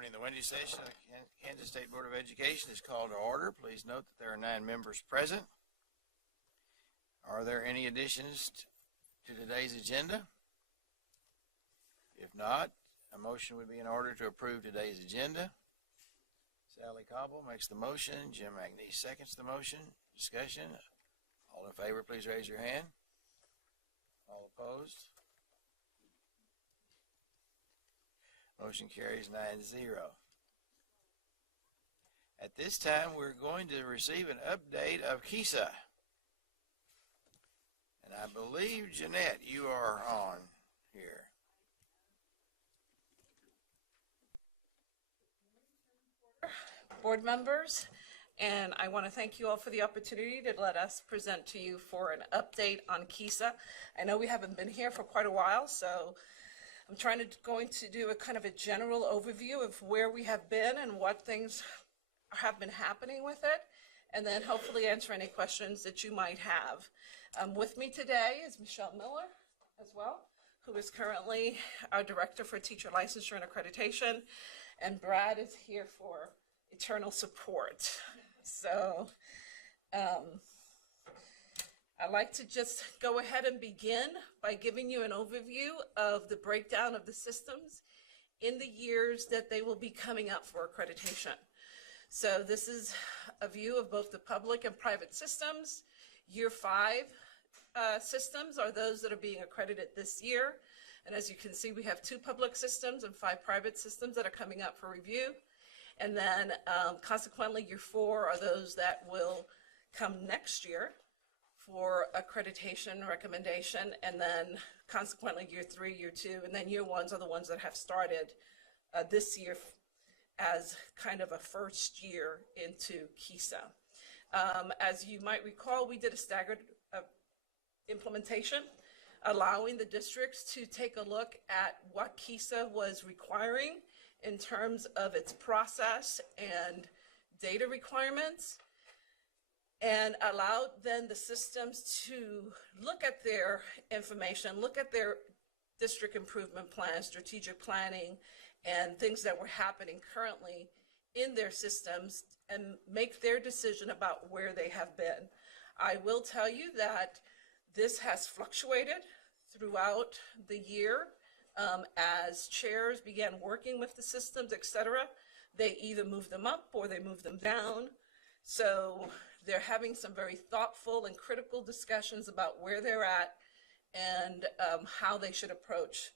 Morning. The Wednesday session of the Kansas State Board of Education is called to order. Please note that there are 9 members present. Are there any additions to today's agenda? If not, a motion would be in order to approve today's agenda. Sally Cobble makes the motion. Jim McNeese seconds the motion. Discussion. All in favor, please raise your hand. All opposed? Motion carries 9-0. At this time, we're going to receive an update of KESA. And I believe, Jeanette, you are on here. Board members, and I want to thank you all for the opportunity to let us present to you for an update on KESA. I know we haven't been here for quite a while, so I'm going to do a kind of a general overview of where we have been and what things have been happening with it, and then hopefully answer any questions that you might have. With me today is Michelle Miller as well, who is currently our Director for Teacher Licensure and Accreditation, and Brad is here for eternal support. So I'd like to just go ahead and begin by giving you an overview of the breakdown of the systems in the years that they will be coming up for accreditation. So this is a view of both the public and private systems. Year 5 systems are those that are being accredited this year. And as you can see, we have 2 public systems and 5 private systems that are coming up for review. And then consequently, year 4 are those that will come next year for accreditation recommendation, and then consequently year 3, year 2, and then year 1s are the ones that have started this year as kind of a first year into KESA. As you might recall, we did a staggered implementation, allowing the districts to take a look at what KESA was requiring in terms of its process and data requirements, and allowed then the systems to look at their information, look at their district improvement plan, strategic planning, and things that were happening currently in their systems and make their decision about where they have been. I will tell you that this has fluctuated throughout the year. As chairs began working with the systems, etc., they either move them up or they move them down. So they're having some very thoughtful and critical discussions about where they're at and how they should approach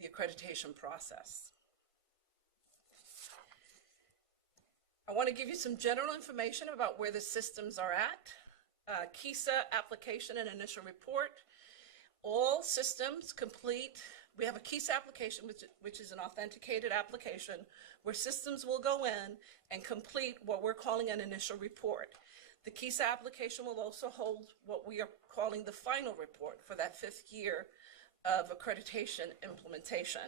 the accreditation process. I want to give you some general information about where the systems are at. KESA application and initial report. All systems complete. We have a KESA application, which is an authenticated application, where systems will go in and complete what we're calling an initial report. The KESA application will also hold what we are calling the final report for that 5th year of accreditation implementation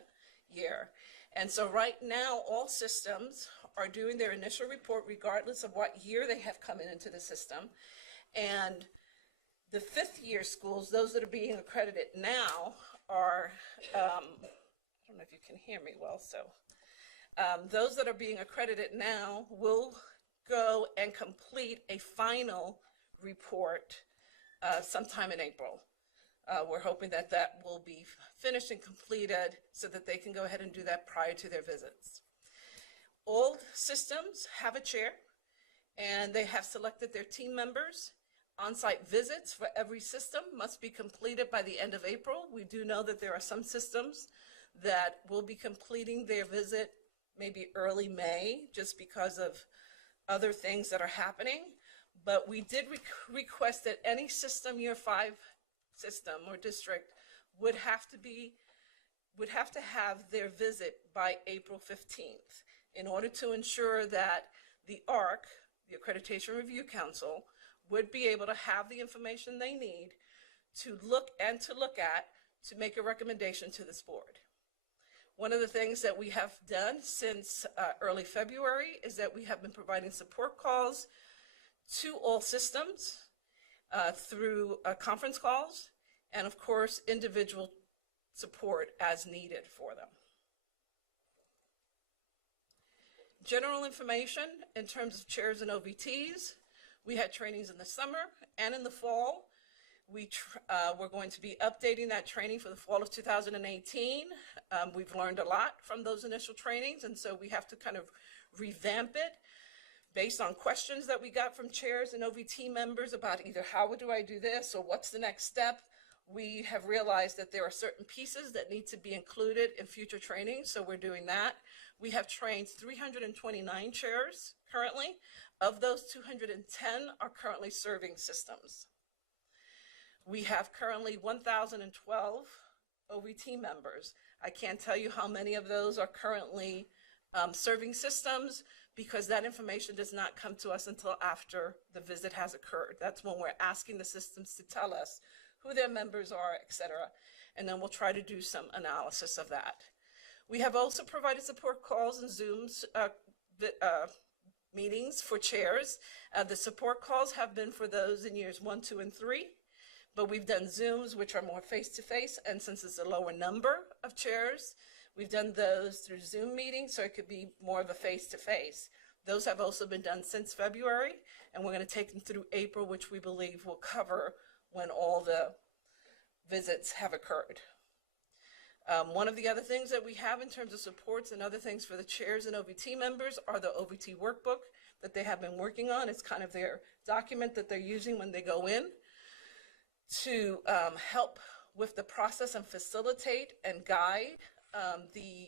year. And so right now, all systems are doing their initial report regardless of what year they have come into the system. And the 5th year schools, those that are being accredited now, are, I don't know if you can hear me well, so those that are being accredited now will go and complete a final report sometime in April. We're hoping that that will be finished and completed so that they can go ahead and do that prior to their visits. All systems have a chair, and they have selected their team members. On-site visits for every system must be completed by the end of April. We do know that there are some systems that will be completing their visit maybe early May just because of other things that are happening. But we did request that any system, year 5 system or district, would have to have their visit by April 15th in order to ensure that the ARC, the Accreditation Review Council, would be able to have the information they need to look at to make a recommendation to this board. One of the things that we have done since early February is that we have been providing support calls to all systems through conference calls and, of course, individual support as needed for them. general information in terms of chairs and OVTs. We had trainings in the summer and in the fall. We're going to be updating that training for the fall of 2018. We've learned a lot from those initial trainings, and so we have to kind of revamp it based on questions that we got from chairs and OVT members about either how do I do this or what's the next step. We have realized that there are certain pieces that need to be included in future training, so we're doing that. We have trained 329 chairs currently. Of those, 210 are currently serving systems. We have currently 1,012 OVT members. I can't tell you how many of those are currently serving systems, because that information does not come to us until after the visit has occurred. That's when we're asking the systems to tell us who their members are, et cetera, and then we'll try to do some analysis of that. We have also provided support calls and Zooms meetings for chairs. The support calls have been for those in years 1, 2, and 3, but we've done Zooms, which are more face-to-face, and since it's a lower number of chairs, we've done those through Zoom meetings, so it could be more of a face-to-face. Those have also been done since February, and we're going to take them through April, which we believe will cover when all the visits have occurred. One of the other things that we have in terms of supports and other things for the chairs and OVT members are the OVT workbook that they have been working on. It's kind of their document that they're using when they go in to help with the process and facilitate and guide the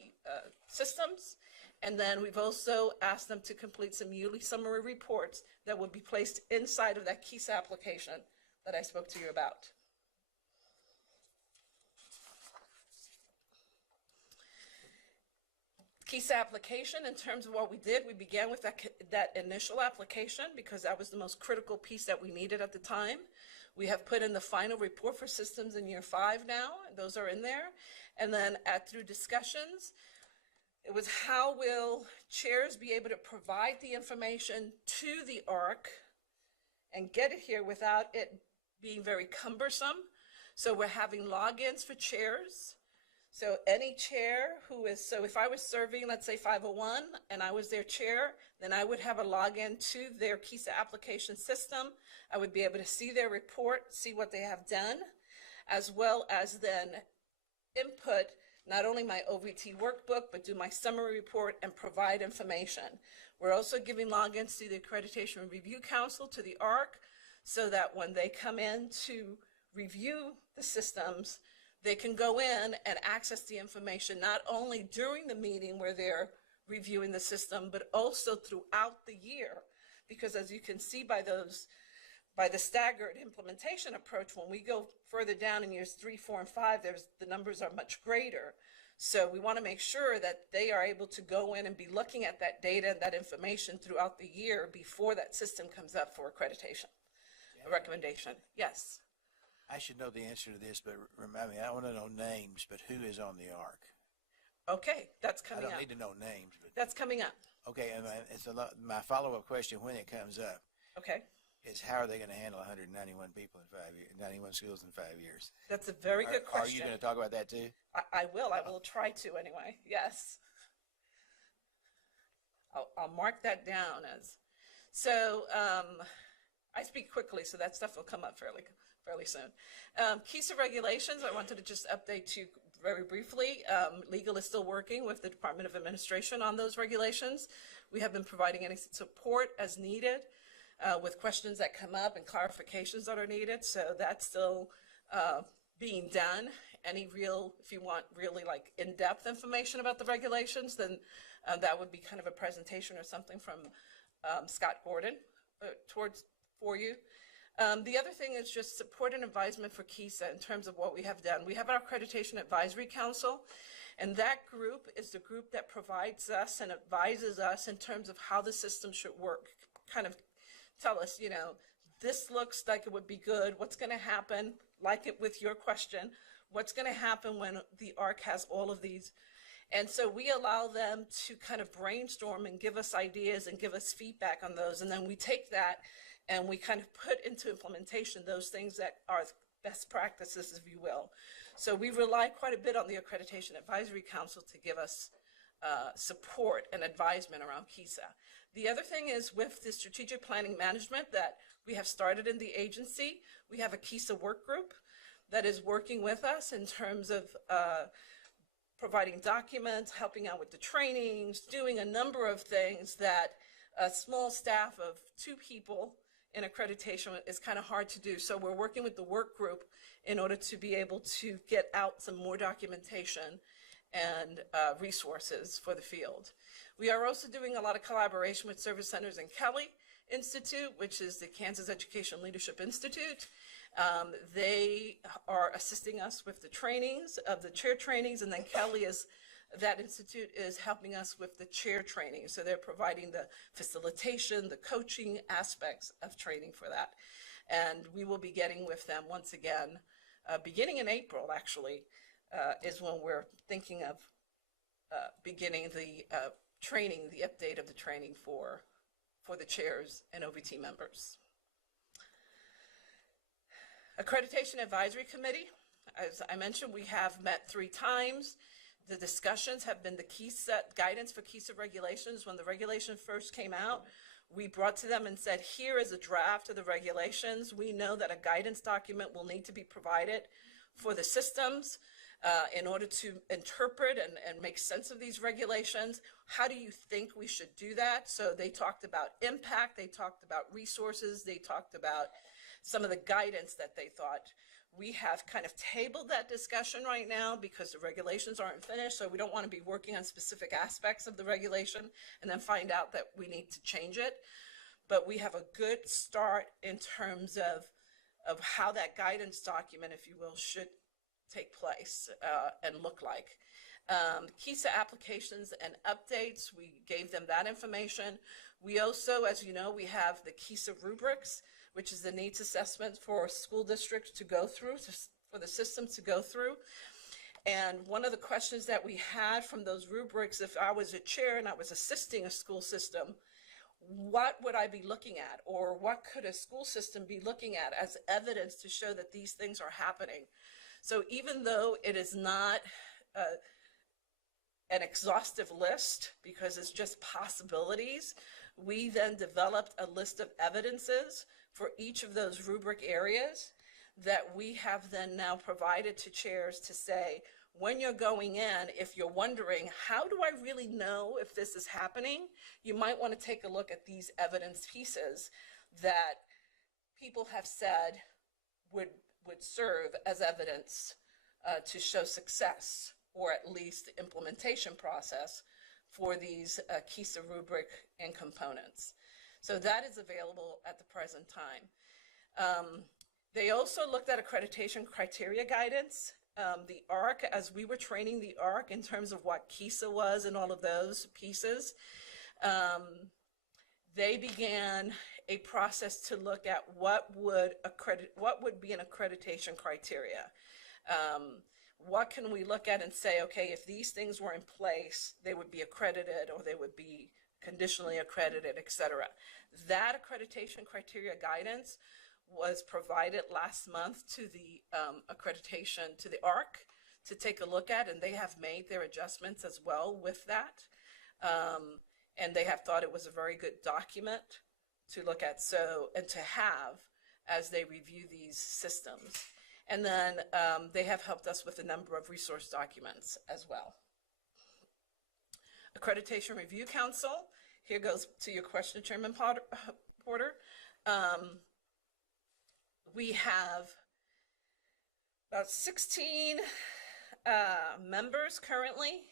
systems. And then we've also asked them to complete some yearly summary reports that will be placed inside of that KESA application that I spoke to you about. KESA application, in terms of what we did, we began with that initial application because that was the most critical piece that we needed at the time. We have put in the final report for systems in year 5 now, and those are in there. And then through discussions, it was how will chairs be able to provide the information to the ARC and get it here without it being very cumbersome. So we're having logins for chairs. So any chair who is, so if I was serving, let's say 501, and I was their chair, then I would have a login to their KESA application system. I would be able to see their report, see what they have done, as well as then input not only my OVT workbook, but do my summary report and provide information. We're also giving logins to the Accreditation Review Council, to the ARC, so that when they come in to review the systems, they can go in and access the information not only during the meeting where they're reviewing the system, but also throughout the year. Because as you can see by the staggered implementation approach, when we go further down in years 3, 4, and 5, the numbers are much greater. So we want to make sure that they are able to go in and be looking at that data and that information throughout the year before that system comes up for accreditation, a recommendation. Yes. I should know the answer to this, but remind me, I don't want to know names, but who is on the ARC? Okay, that's coming up. I don't need to know names. But that's coming up. Okay, and my follow-up question when it comes up okay, is how are they going to handle 191 people in 5 years, 91 schools in 5 years? That's a very good question. Are you going to talk about that too? I will. I will try to anyway. Yes. I'll mark that down as. So I speak quickly, so that stuff will come up fairly soon. KESA regulations, I wanted to just update you very briefly. Legal is still working with the Department of Administration on those regulations. We have been providing any support as needed with questions that come up and clarifications that are needed. So that's still being done. If you want really like in-depth information about the regulations, then that would be kind of a presentation or something from Scott Gordon for you. The other thing is just support and advisement for KESA in terms of what we have done. We have our Accreditation Advisory Council, and that group is the group that provides us and advises us in terms of how the system should work. Kind of tell us, this looks like it would be good. What's going to happen, like it with your question, what's going to happen when the ARC has all of these? And so we allow them to kind of brainstorm and give us ideas and give us feedback on those, and then we take that and we kind of put into implementation those things that are best practices, if you will. So we rely quite a bit on the Accreditation Advisory Council to give us support and advisement around KESA. The other thing is with the strategic planning management that we have started in the agency, we have a KESA work group that is working with us in terms of providing documents, helping out with the trainings, doing a number of things that a small staff of 2 people in accreditation is kind of hard to do. So we're working with the work group in order to be able to get out some more documentation and resources for the field. We are also doing a lot of collaboration with Service Centers and Kelly Institute, which is the Kansas Education Leadership Institute. They are assisting us with the trainings of the chair trainings, and then Kelly that institute is helping us with the chair training. So they're providing the facilitation, the coaching aspects of training for that. And we will be getting with them once again, beginning in April actually, is when we're thinking of beginning the training, the update of the training for the chairs and OVT members. Accreditation Advisory Committee, as I mentioned, we have met 3 times. The discussions have been the KESA guidance for KESA regulations. When the regulation first came out, we brought to them and said, here is a draft of the regulations. We know that a guidance document will need to be provided for the systems in order to interpret and make sense of these regulations. How do you think we should do that? So they talked about impact, they talked about resources, they talked about some of the guidance that they thought. We have kind of tabled that discussion right now because the regulations aren't finished, so we don't want to be working on specific aspects of the regulation and then find out that we need to change it. But we have a good start in terms of how that guidance document, if you will, should take place and look like. KESA applications and updates, we gave them that information. We also, as you know, we have the KESA rubrics, which is the needs assessment for school districts to go through, for the system to go through. And one of the questions that we had from those rubrics, if I was a chair and I was assisting a school system, what would I be looking at, or what could a school system be looking at as evidence to show that these things are happening? So even though it is not an exhaustive list, because it's just possibilities, we then developed a list of evidences for each of those rubric areas that we have then now provided to chairs to say, when you're going in, if you're wondering, how do I really know if this is happening? You might want to take a look at these evidence pieces that people have said would serve as evidence to show success, or at least the implementation process for these KESA rubric and components. So that is available at the present time. They also looked at accreditation criteria guidance. The ARC, as we were training the ARC in terms of what KESA was and all of those pieces, they began a process to look at what would be an accreditation criteria. What can we look at and say, okay, if these things were in place, they would be accredited, or they would be conditionally accredited, etc. That accreditation criteria guidance was provided last month to the accreditation, to the ARC, to take a look at, and they have made their adjustments as well with that. And they have thought it was a very good document to look at, and to have as they review these systems. And then they have helped us with a number of resource documents as well. Accreditation Review Council, here goes to your question, Chairman Porter. We have about 16 members currently.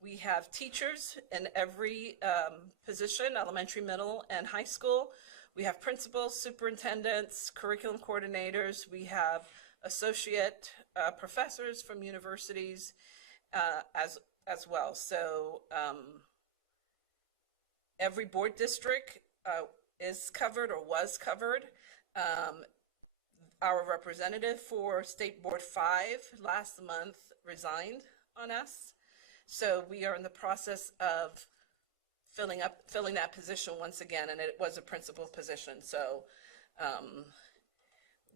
We have teachers in every position, elementary, middle, and high school. We have principals, superintendents, curriculum coordinators. We have associate professors from universities as well. So every board district is covered or was covered. Our representative for State Board 5 last month resigned on us. So we are in the process of filling that position once again, and it was a principal position. So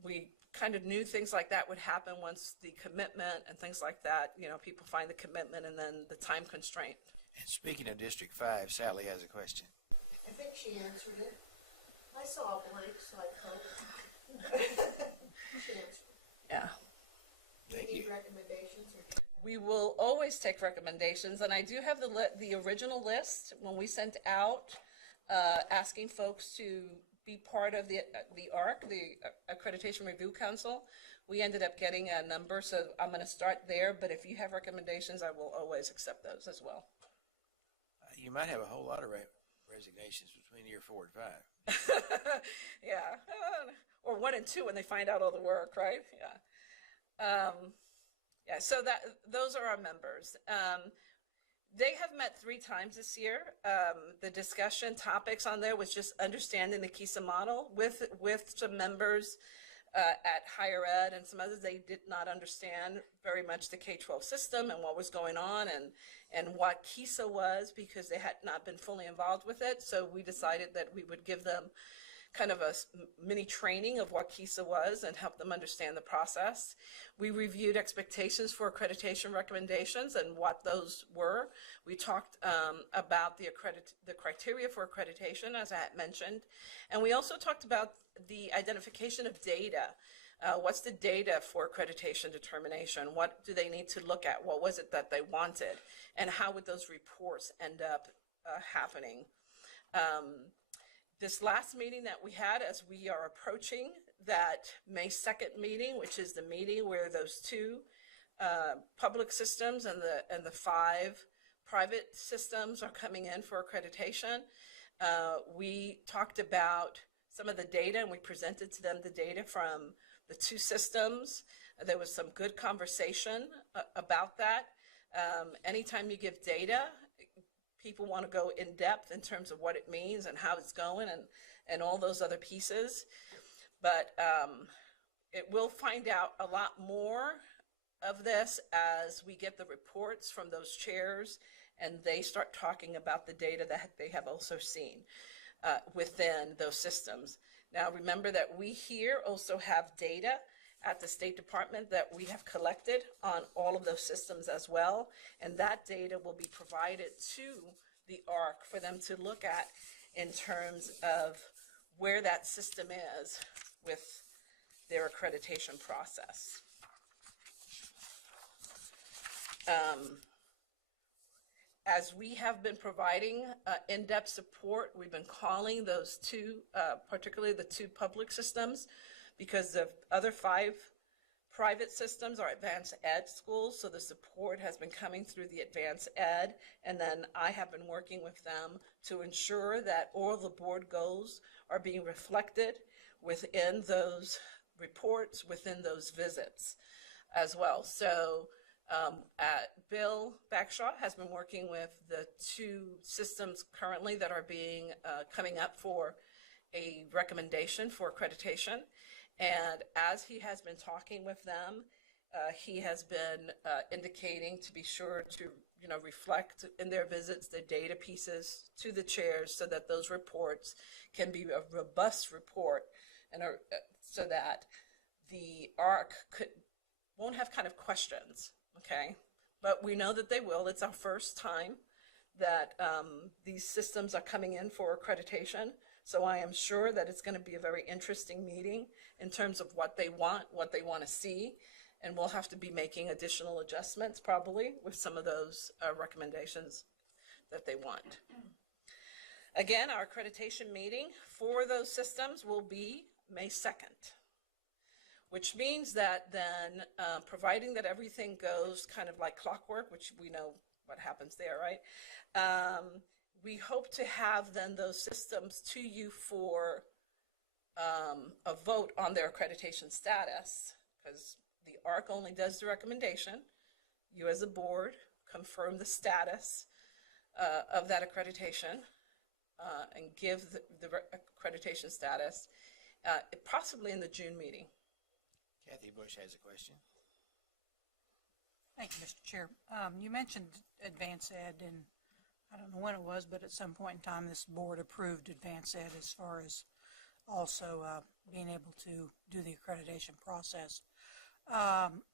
we kind of knew things like that would happen once the commitment and things like that, people find the commitment and then the time constraint. And speaking of District 5, Sally has a question. I think she answered it. I saw a blank, so I coded. She answered. Yeah. Thank Any you. recommendations? Or We will always take recommendations, and I do have the original list when we sent out asking folks to be part of the ARC, the Accreditation Review Council. We ended up getting a number, so I'm going to start there, but if you have recommendations, I will always accept those as well. You might have a whole lot of resignations between year 4 and 5. Yeah, or 1 and 2 when they find out all the work, right? Yeah. Yeah, so those are our members. They have met 3 times this year. The discussion topics on there was just understanding the KESA model with some members at higher ed and some others. They did not understand very much the K-12 system and what was going on and what KESA was, because they had not been fully involved with it. So we decided that we would give them kind of a mini training of what KESA was and help them understand the process. We reviewed expectations for accreditation recommendations and what those were. We talked about the criteria for accreditation, as I had mentioned. And we also talked about the identification of data. What's the data for accreditation determination? What do they need to look at? What was it that they wanted? And how would those reports end up happening? This last meeting that we had, as we are approaching that May 2nd meeting, which is the meeting where those 2 public systems and the 5 private systems are coming in for accreditation, we talked about some of the data, and we presented to them the data from the 2 systems. There was some good conversation about that. Anytime you give data, people want to go in depth in terms of what it means and how it's going and all those other pieces. But it will find out a lot more of this as we get the reports from those chairs and they start talking about the data that they have also seen within those systems. Now remember that we here also have data at the State Department that we have collected on all of those systems as well, and that data will be provided to the ARC for them to look at in terms of where that system is with their accreditation process. As we have been providing in-depth support, we've been calling those 2, particularly the 2 public systems, because the other 5 private systems are advanced ed schools, so the support has been coming through the advanced ed, and then I have been working with them to ensure that all the board goals are being reflected within those reports, within those visits as well. So Bill Backshaw has been working with the 2 systems currently that are being coming up for a recommendation for accreditation. And as he has been talking with them, he has been indicating to be sure to reflect in their visits the data pieces to the chairs so that those reports can be a robust report and so that the ARC won't have kind of questions, okay? But we know that they will. It's our first time that these systems are coming in for accreditation. So I am sure that it's going to be a very interesting meeting in terms of what they want to see, and we'll have to be making additional adjustments probably with some of those recommendations that they want. Again, our accreditation meeting for those systems will be May 2nd, which means that then, providing that everything goes kind of like clockwork, which we know what happens there, right? We hope to have then those systems to you for a vote on their accreditation status, because the ARC only does the recommendation. You as a board confirm the status of that accreditation and give the accreditation status possibly in the June meeting. Kathy Bush has a question. Thank you, Mr. Chair. You mentioned advanced ed, and I don't know when it was, but at some point in time this board approved advanced ed as far as also being able to do the accreditation process.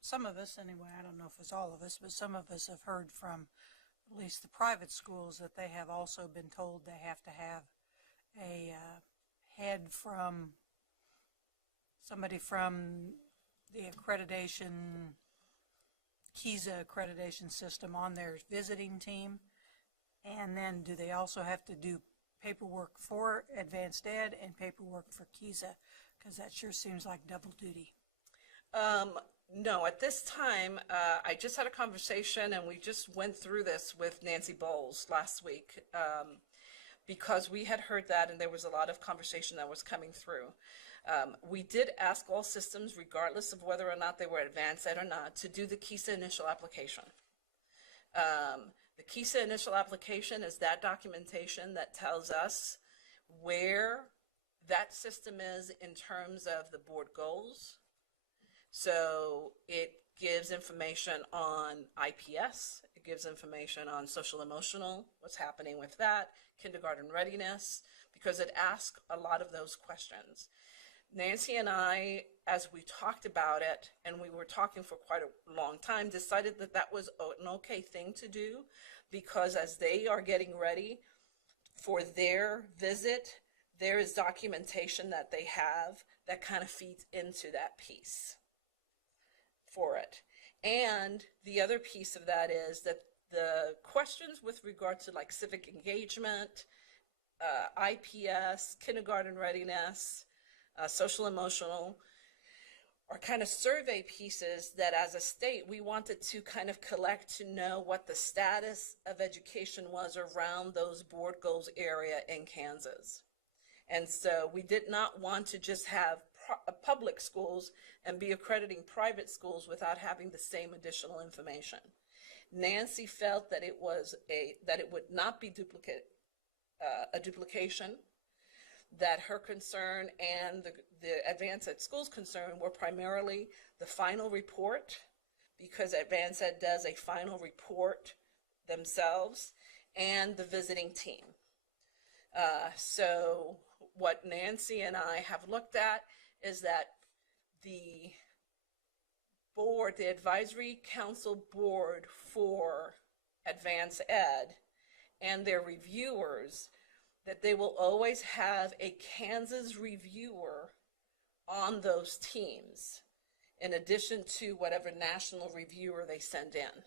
Some of us, anyway, I don't know if it's all of us, but some of us have heard from at least the private schools that they have also been told they have to have a head from somebody from the accreditation, KESA accreditation system on their visiting team. And then do they also have to do paperwork for advanced ed and paperwork for KESA? Because that sure seems like double duty. No, at this time, I just had a conversation and we just went through this with Nancy Bowles last week because we had heard that and there was a lot of conversation that was coming through. We did ask all systems, regardless of whether or not they were advanced ed or not, to do the KESA initial application. The KESA initial application is that documentation that tells us where that system is in terms of the board goals. So it gives information on IPS, it gives information on social emotional, what's happening with that, kindergarten readiness, because it asks a lot of those questions. Nancy and I, as we talked about it, and we were talking for quite a long time, decided that that was an okay thing to do, because as they are getting ready for their visit, there is documentation that they have that kind of feeds into that piece for it. And the other piece of that is that the questions with regard to like civic engagement, IPS, kindergarten readiness, social emotional, are kind of survey pieces that as a state we wanted to kind of collect to know what the status of education was around those board goals area in Kansas. And so we did not want to just have public schools and be accrediting private schools without having the same additional information. Nancy felt that it would not be a duplication, that her concern and the Advanced Ed Schools concern were primarily the final report, because Advanced Ed does a final report themselves, and the visiting team. So what Nancy and I have looked at is that the board, the advisory council board for Advanced Ed and their reviewers, that they will always have a Kansas reviewer on those teams, in addition to whatever national reviewer they send in.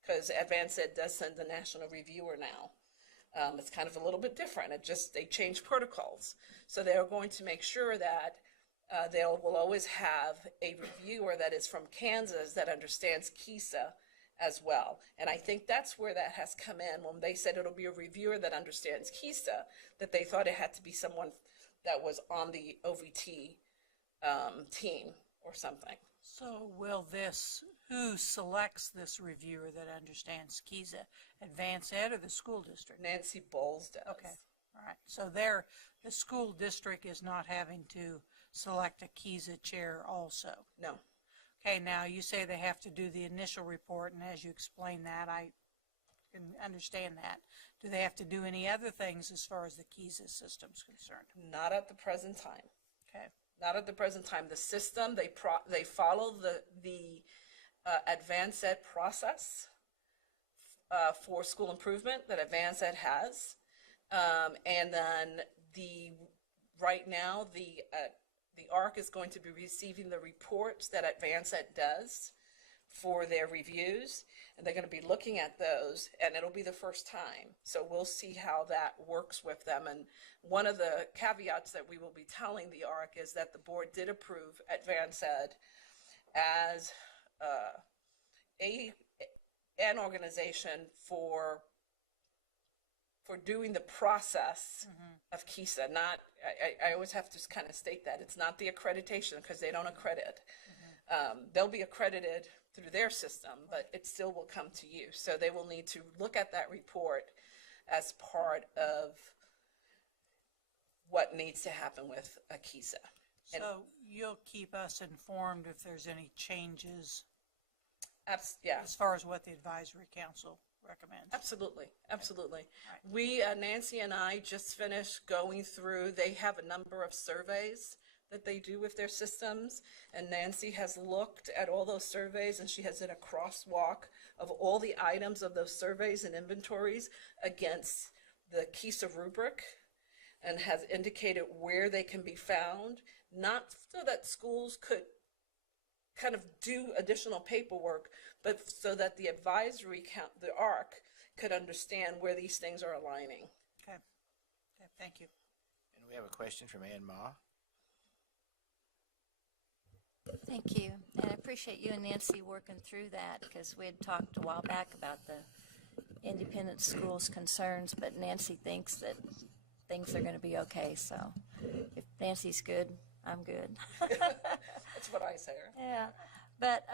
Because Advanced Ed does send a national reviewer now. It's kind of a little bit different. They change protocols. So they're going to make sure that they will always have a reviewer that is from Kansas that understands KESA as well. And I think that's where that has come in. When they said it'll be a reviewer that understands KESA, that they thought it had to be someone that was on the OVT team or something. So who selects this reviewer that understands KESA? Advanced Ed or the school district? Nancy Bowles does. Okay, all right. So the school district is not having to select a KESA chair also? No. Okay, now you say they have to do the initial report, and as you explain that, I can understand that. Do they have to do any other things as far as the KESA system is concerned? Not at the present time. Okay. Not at the present time. The system, they follow the Advanced Ed process for school improvement that Advanced Ed has. And then right now, the ARC is going to be receiving the reports that Advanced Ed does for their reviews, and they're going to be looking at those, and it'll be the first time. So we'll see how that works with them. And one of the caveats that we will be telling the ARC is that the board did approve Advanced Ed as an organization for doing the process of KESA. Not, I always have to kind of state that it's not the accreditation, because they don't accredit. They'll be accredited through their system, but it still will come to you. So they will need to look at that report as part of what needs to happen with a KESA. So you'll keep us informed if there's any changes Yeah. as far as what the advisory council recommend. Absolutely, absolutely. Right. We, Nancy and I just finished going through, they have a number of surveys that they do with their systems, and Nancy has looked at all those surveys, and she has done a crosswalk of all the items of those surveys and inventories against the KESA rubric, and has indicated where they can be found, not so that schools could kind of do additional paperwork, but so that the advisory count, the ARC, could understand where these things are aligning. Okay. Okay, thank you. And we have a question from Ann Ma. Thank you, and I appreciate you and Nancy working through that, because we had talked a while back about the independent schools' concerns, but Nancy thinks that things are going to be okay, so if Nancy's good, I'm good. That's what I say. Yeah, but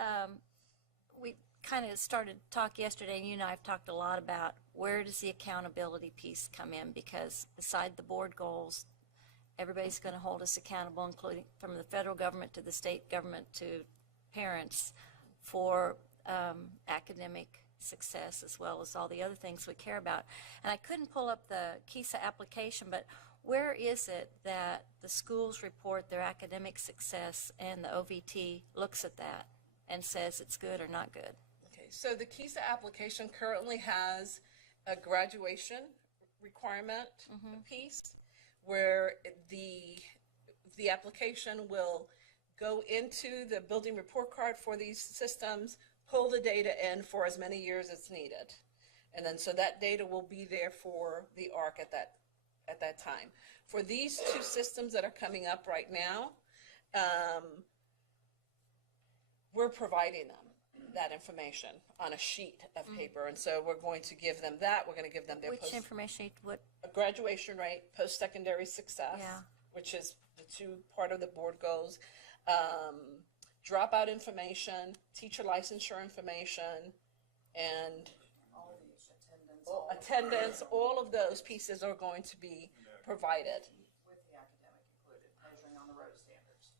we kind of started to talk yesterday, and you and I have talked a lot about where does the accountability piece come in, because beside the board goals, everybody's going to hold us accountable, including from the federal government to the state government to parents, for academic success, as well as all the other things we care about. And I couldn't pull up the KESA application, but where is it that the schools report their academic success and the OVT looks at that and says it's good or not good? Okay, so the KESA application currently has a graduation requirement piece where the application will go into the building report card for these systems, pull the data in for as many years as needed. And then so that data will be there for the ARC at that time. For these two systems that are coming up right now, we're providing them that information on a sheet of paper. And so we're going to give them that. We're going to give them their Which information, what, graduation rate, post-secondary success, Yeah. which is the two part of the board goals, dropout information, teacher licensure information, and attendance, all of those pieces are going to be provided. With the academic included, measuring on the road standards.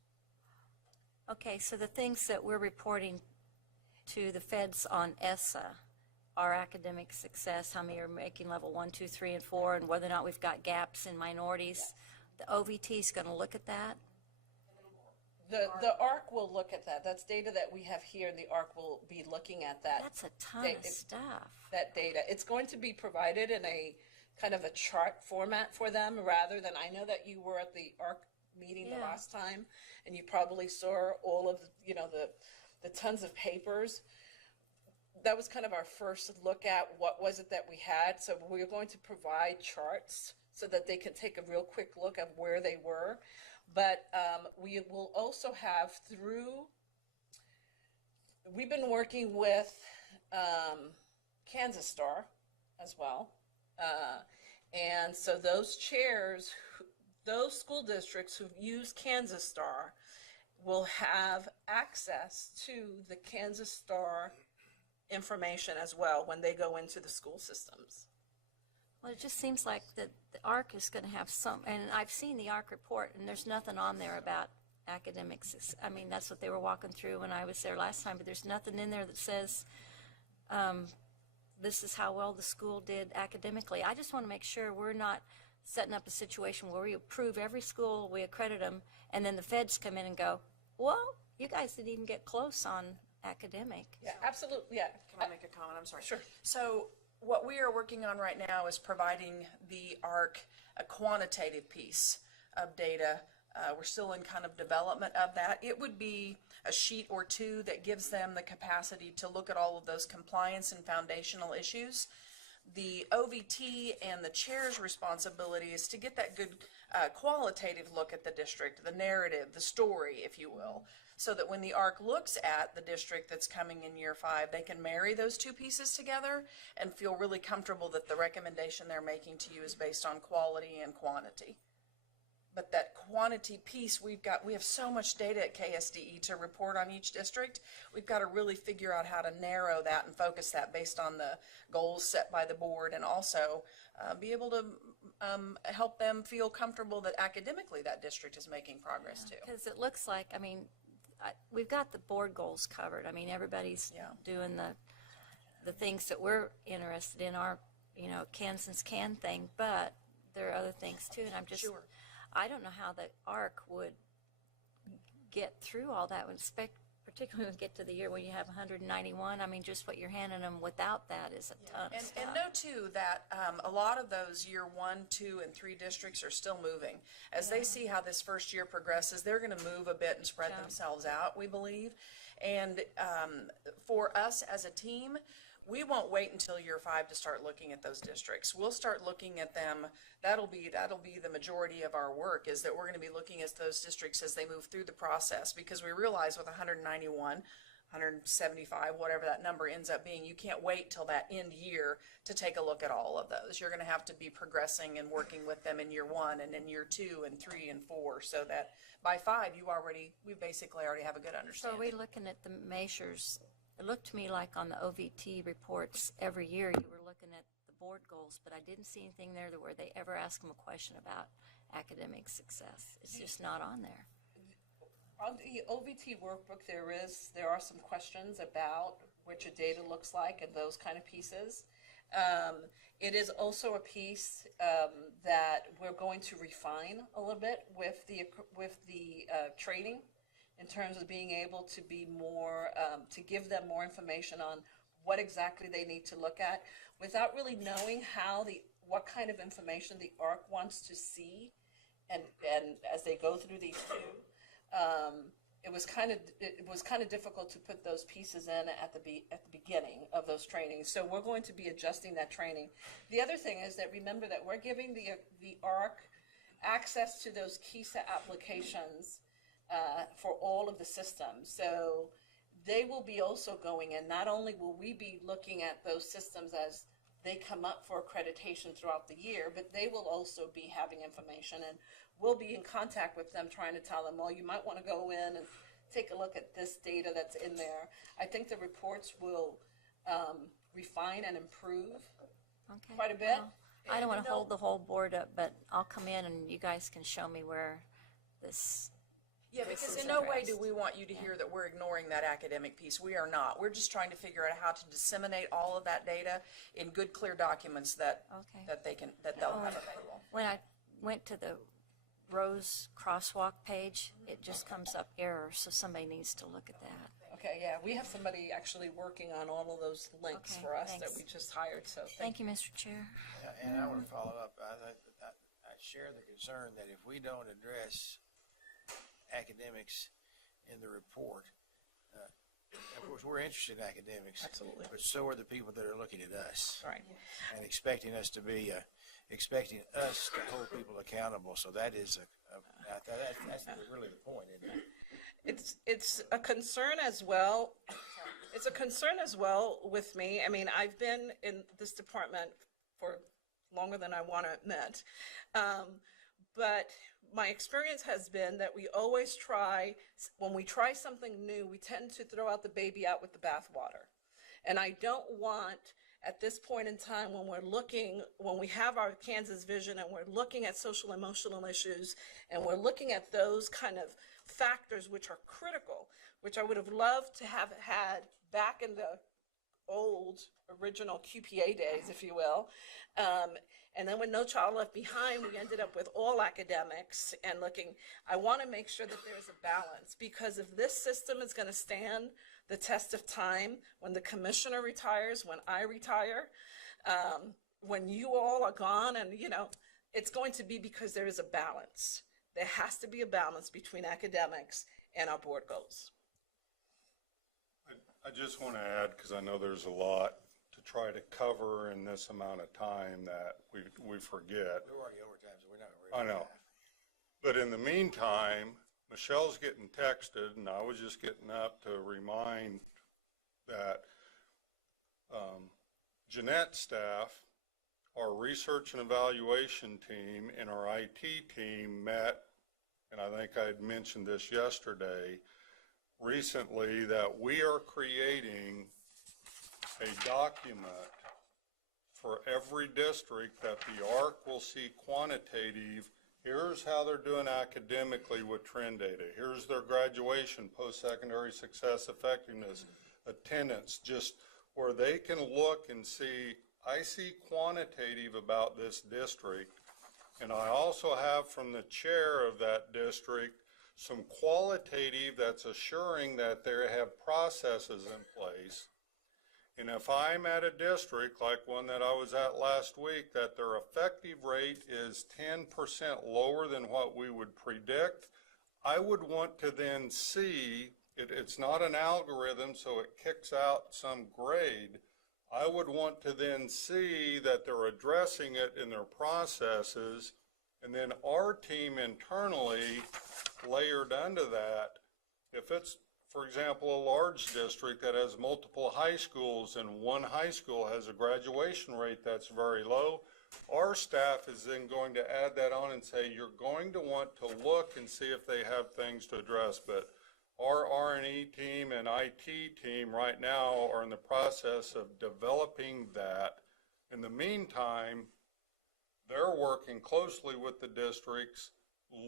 okay, so the things that we're reporting to the feds on ESSA, our academic success, how many are making level 1, 2, 3, and 4, and whether or not we've got gaps in minorities. The OVT is going to look at that. The ARC will look at that. That's data that we have here, and the ARC will be looking at that. That's a ton of stuff. That data. It's going to be provided in a kind of a chart format for them, rather than, I know that you were at the ARC meeting the Yeah. last time, and you probably saw all of, the tons of papers. That was kind of our first look at what was it that we had. So we're going to provide charts so that they can take a real quick look at where they were. But we will also have we've been working with Kansas Star as well. And so those chairs, those school districts who've used Kansas Star will have access to the Kansas Star information as well when they go into the school systems. Well, it just seems like that the ARC is going to have some, and I've seen the ARC report, and there's nothing on there about academics. I mean, that's what they were walking through when I was there last time, but there's nothing in there that says this is how well the school did academically. I just want to make sure we're not setting up a situation where we approve every school, we accredit them, and then the feds come in and go, well, you guys didn't even get close on academic. Yeah, absolutely, yeah. Can I make a comment? I'm sorry. Sure. So what we are working on right now is providing the ARC a quantitative piece of data. We're still in kind of development of that. It would be a sheet or two that gives them the capacity to look at all of those compliance and foundational issues. The OVT and the chair's responsibility is to get that good qualitative look at the district, the narrative, the story, if you will, so that when the ARC looks at the district that's coming in year 5, they can marry those two pieces together and feel really comfortable that the recommendation they're making to you is based on quality and quantity. But that quantity piece, we have so much data at KSDE to report on each district. We've got to really figure out how to narrow that and focus that based on the goals set by the board, and also be able to help them feel comfortable that academically that district is making progress too. Because it looks like, I mean, we've got the board goals covered. I mean, everybody's Yeah. doing the things that we're interested in are, you know, Kansas can thing, but there are other things too, and I'm just, Sure. I don't know how the ARC would get through all that, particularly when we get to the year when you have 191. I mean, just what you're handing them without that is a ton of And stuff. know too that a lot of those year 1, 2, and 3 districts are still moving. As they see how this first year progresses, they're going to move a bit and spread themselves out, we believe. And for us as a team, we won't wait until year 5 to start looking at those districts. We'll start looking at them. That'll be the majority of our work, is that we're going to be looking at those districts as they move through the process, because we realize with 191, 175, whatever that number ends up being, you can't wait till that end year to take a look at all of those. You're going to have to be progressing and working with them in year 1 and in year 2 and 3 and 4, so that by 5 we basically already have a good So understanding. are we looking at the measures? It looked to me like on the OVT reports every year you were looking at the board goals, but I didn't see anything there where they ever ask them a question about academic success. It's just not on there. On the OVT workbook, there are some questions about what your data looks like and those kind of pieces. It is also a piece that we're going to refine a little bit with the training, in terms of being able to be more, to give them more information on what exactly they need to look at, without really knowing what kind of information the ARC wants to see, and as they go through these two. It was kind of difficult to put those pieces in at the beginning of those trainings. So we're going to be adjusting that training. The other thing is that, remember that we're giving the ARC access to those KESA applications for all of the systems. So they will be also going in. Not only will we be looking at those systems as they come up for accreditation throughout the year, but they will also be having information, and we'll be in contact with them, trying to tell them, well, you might want to go in and take a look at this data that's in there. I think the reports will refine and improve Okay. quite a bit. Well, I don't want to hold the whole board up, but I'll come in and you guys can show me where this. Yeah, this because is in no way do addressed. we want you to hear that we're ignoring that academic piece. We are not. We're just trying to figure out how to disseminate all of that data in good, clear documents that Okay. they'll have available. When I went to the Rose crosswalk page, it just comes up error, so somebody needs to look at that. Okay, yeah, we have somebody actually working on all of those links Okay, for us that thanks. we just hired, so Thank you, Mr. Chair. And I want to follow up. I share the concern that if we don't address academics in the report, of course, we're interested in academics. Absolutely. But so are the people that are looking at us. Right. And expecting us to hold people accountable. So that is that's really the point, isn't it? It's a concern as well. It's a concern as well with me. I mean, I've been in this department for longer than I want to admit. But my experience has been that we always when we try something new, we tend to throw out the baby out with the bathwater. And I don't want, at this point in time, when we have our Kansas vision and we're looking at social emotional issues and we're looking at those kind of factors which are critical, which I would have loved to have had back in the old original QPA days, if you will. And then when No Child Left Behind, we ended up with all academics and I want to make sure that there's a balance, because if this system is going to stand the test of time, when the commissioner retires, when I retire, when you all are gone, and it's going to be because there is a balance. There has to be a balance between academics and our board goals. I just want to add, because I know there's a lot to try to cover in this amount of time that we forget. We're already overtime, so we're not I really. know. But in the meantime, Michelle's getting texted, and I was just getting up to remind that Jeanette's staff, our research and evaluation team, and our IT team met, and I think I had mentioned this yesterday, recently, that we are creating a document for every district that the ARC will see quantitative. Here's how they're doing academically with trend data. Here's their graduation, post-secondary success effectiveness, attendance, just where they can look and see, I see quantitative about this district, and I also have from the chair of that district some qualitative that's assuring that they have processes in place. And if I'm at a district like one that I was at last week, that their effective rate is 10% lower than what we would predict, I would want to then see, it's not an algorithm, so it kicks out some grade. I would want to then see that they're addressing it in their processes, and then our team internally layered under that. If it's, for example, a large district that has multiple high schools and one high school has a graduation rate that's very low, our staff is then going to add that on and say, you're going to want to look and see if they have things to address. But our R&E team and IT team right now are in the process of developing that. In the meantime, they're working closely with the districts,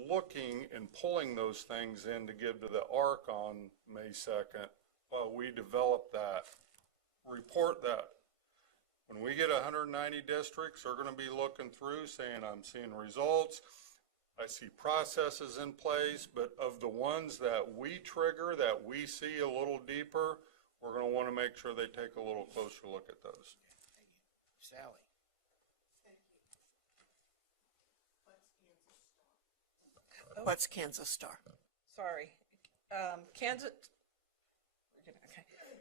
looking and pulling those things in to give to the ARC on May 2nd while we develop that, report that. When we get 190 districts, they're going to be looking through saying, I'm seeing results, I see processes in place, but of the ones that we trigger, that we see a little deeper, we're going to want to make sure they take a little closer look at those. Sally. What's Kansas Star? Sorry. Kansas, okay.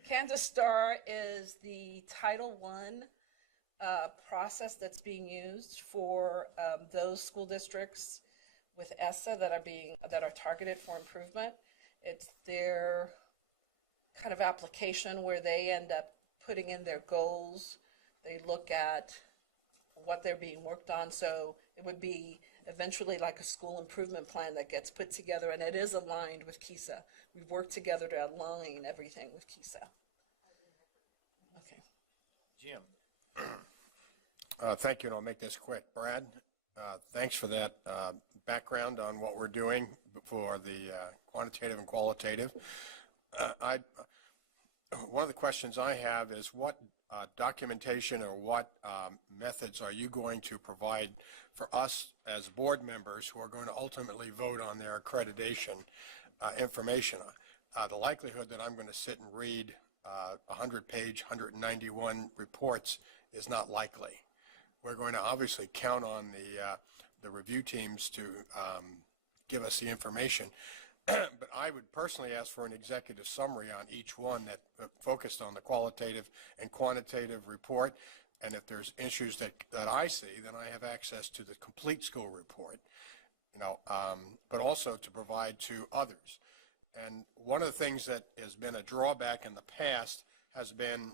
Kansas Star is the Title I process that's being used for those school districts with ESSA that are targeted for improvement. It's their kind of application where they end up putting in their goals. They look at what they're being worked on. So it would be eventually like a school improvement plan that gets put together, and it is aligned with KESA. We've worked together to align everything with KESA. Okay. Jim. Thank you, and I'll make this quick. Brad, thanks for that background on what we're doing for the quantitative and qualitative. One of the questions I have is what documentation or what methods are you going to provide for us as board members who are going to ultimately vote on their accreditation information? The likelihood that I'm going to sit and read 100-page, 191 reports is not likely. We're going to obviously count on the review teams to give us the information. But I would personally ask for an executive summary on each one that focused on the qualitative and quantitative report. And if there's issues that I see, then I have access to the complete school report, but also to provide to others. And one of the things that has been a drawback in the past has been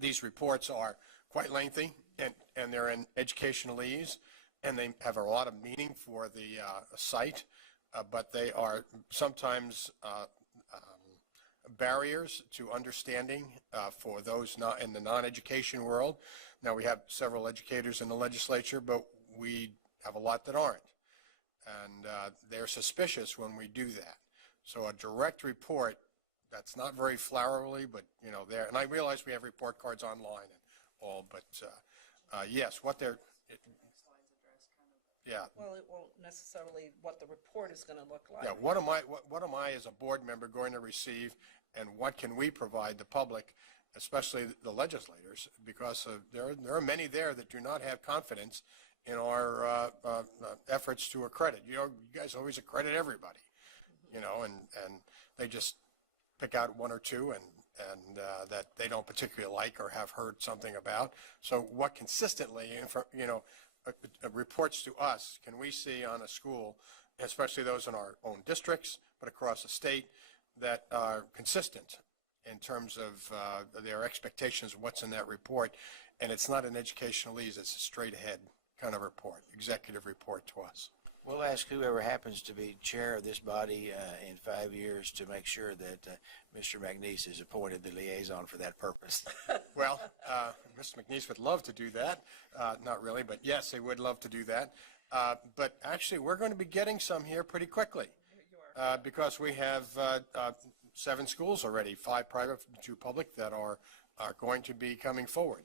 these reports are quite lengthy and they're in educationalese and they have a lot of meaning for the site. But they are sometimes barriers to understanding for those not in the non-education world. Now, we have several educators in the legislature, but we have a lot that aren't. And they're suspicious when we do that. So a direct report that's not very flowery, but, there. And I realize we have report cards online and all, but yes, what they're... Yeah. Well, it won't necessarily what the report is going to look like. Yeah. What am I as a board member going to receive, and what can we provide the public, especially the legislators, because there are many there that do not have confidence in our efforts to accredit. You guys always accredit everybody, and they just pick out one or two and that they don't particularly like or have heard something about. So what consistently, reports to us can we see on a school, especially those in our own districts, but across the state, that are consistent in terms of their expectations of what's in that report. And it's not an educationalese, it's a straight ahead kind of report, executive report to us. We'll ask whoever happens to be chair of this body in 5 years to make sure that Mr. McNeese is appointed the liaison for that purpose. Well, Mr. McNeese would love to do that. Not really, but yes, they would love to do that. But actually, we're going to be getting some here pretty quickly because we have 7 schools already, 5 private, 2 public, that are are going to be coming forward?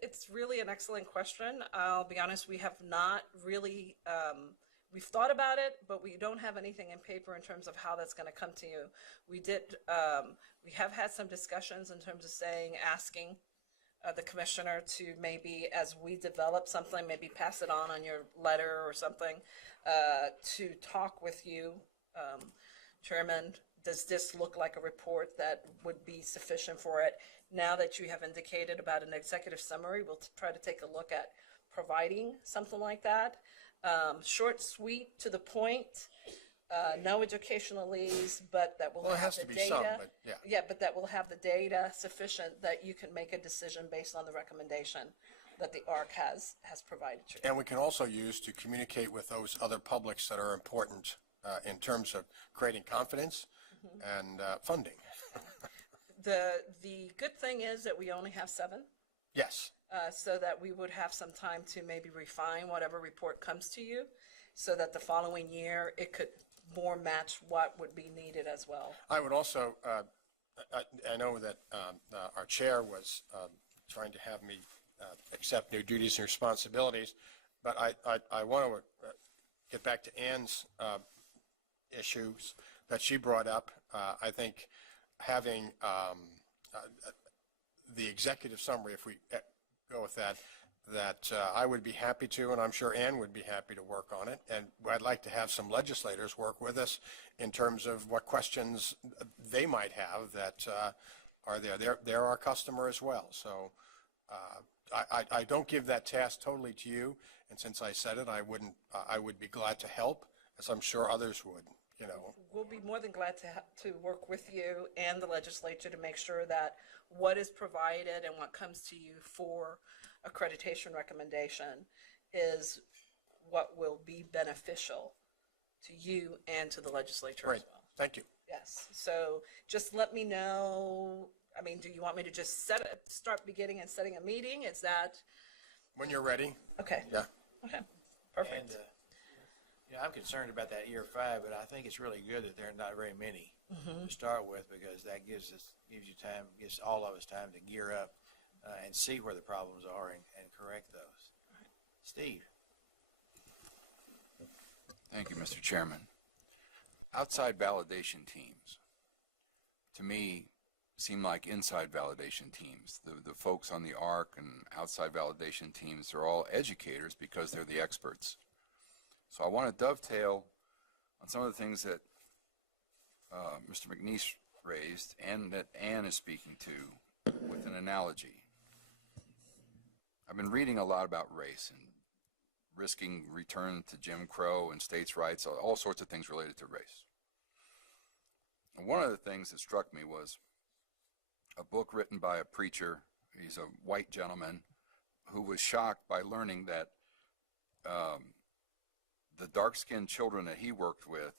It's really an excellent question. I'll be honest, we have not really, we've thought about it, but we don't have anything in paper in terms of how that's going to come to you. We have had some discussions in terms of asking the commissioner to maybe, as we develop something, maybe pass it on your letter or something, to talk with you, Chairman. Does this look like a report that would be sufficient for it? Now that you have indicated about an executive summary, we'll try to take a look at providing something like that. Short, sweet, to the point, no educational leads, but that will Well, it have has the to be data. some, but yeah. Yeah, but that will have the data sufficient that you can make a decision based on the recommendation that the ARC has provided you. And we can also use to communicate with those other publics that are important in terms of creating confidence and funding. The good thing is that we only have 7. Yes. So that we would have some time to maybe refine whatever report comes to you, so that the following year it could more match what would be needed as well. I would also, I know that our chair was trying to have me accept new duties and responsibilities, but I want to get back to Ann's issues that she brought up. I think having the executive summary, if we go with that, I would be happy to, and I'm sure Ann would be happy to work on it. And I'd like to have some legislators work with us in terms of what questions they might have that are there. They're our customer as well. So I don't give that task totally to you. And since I said it, I would be glad to help, as I'm sure others would. You know, we'll be more than glad to work with you and the legislature to make sure that what is provided and what comes to you for accreditation recommendation is what will be beneficial to you and to the legislature Great. as well. Thank you. Yes. So just let me know. I mean, do you want me to just start beginning and setting a meeting? Is that When you're ready. okay? Yeah. Okay. Perfect. And, I'm concerned about that year 5, but I think it's really good that there are not very many to start with, because that gives you time, gives all of us time to gear up and see where the problems are and correct those. Steve. Thank you, Mr. Chairman. Outside validation teams, to me, seem like inside validation teams. The folks on the ARC and outside validation teams are all educators because they're the experts. So I want to dovetail on some of the things that Mr. McNeese raised and that Ann is speaking to with an analogy. I've been reading a lot about race and risking return to Jim Crow and states' rights, all sorts of things related to race. And one of the things that struck me was a book written by a preacher. He's a white gentleman who was shocked by learning that the dark-skinned children that he worked with,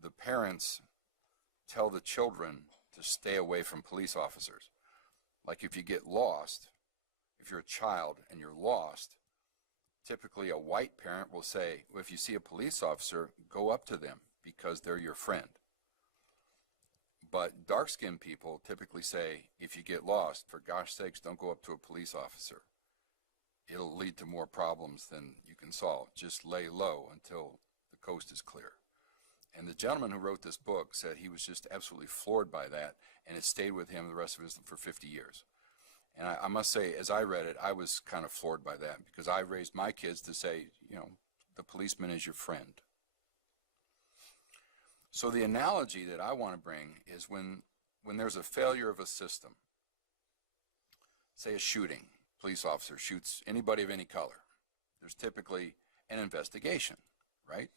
the parents tell the children to stay away from police officers. Like if you get lost, if you're a child and you're lost, typically a white parent will say, well, if you see a police officer, go up to them because they're your friend. But dark-skinned people typically say, if you get lost, for gosh sakes, don't go up to a police officer. It'll lead to more problems than you can solve. Just lay low until the coast is clear. And the gentleman who wrote this book said he was just absolutely floored by that, and it stayed with him the rest of his for 50 years. And I must say, as I read it, I was kind of floored by that, because I raised my kids to say, you know, the policeman is your friend. So the analogy that I want to bring is when there's a failure of a system, say a shooting, police officer shoots anybody of any color, there's typically an investigation, right?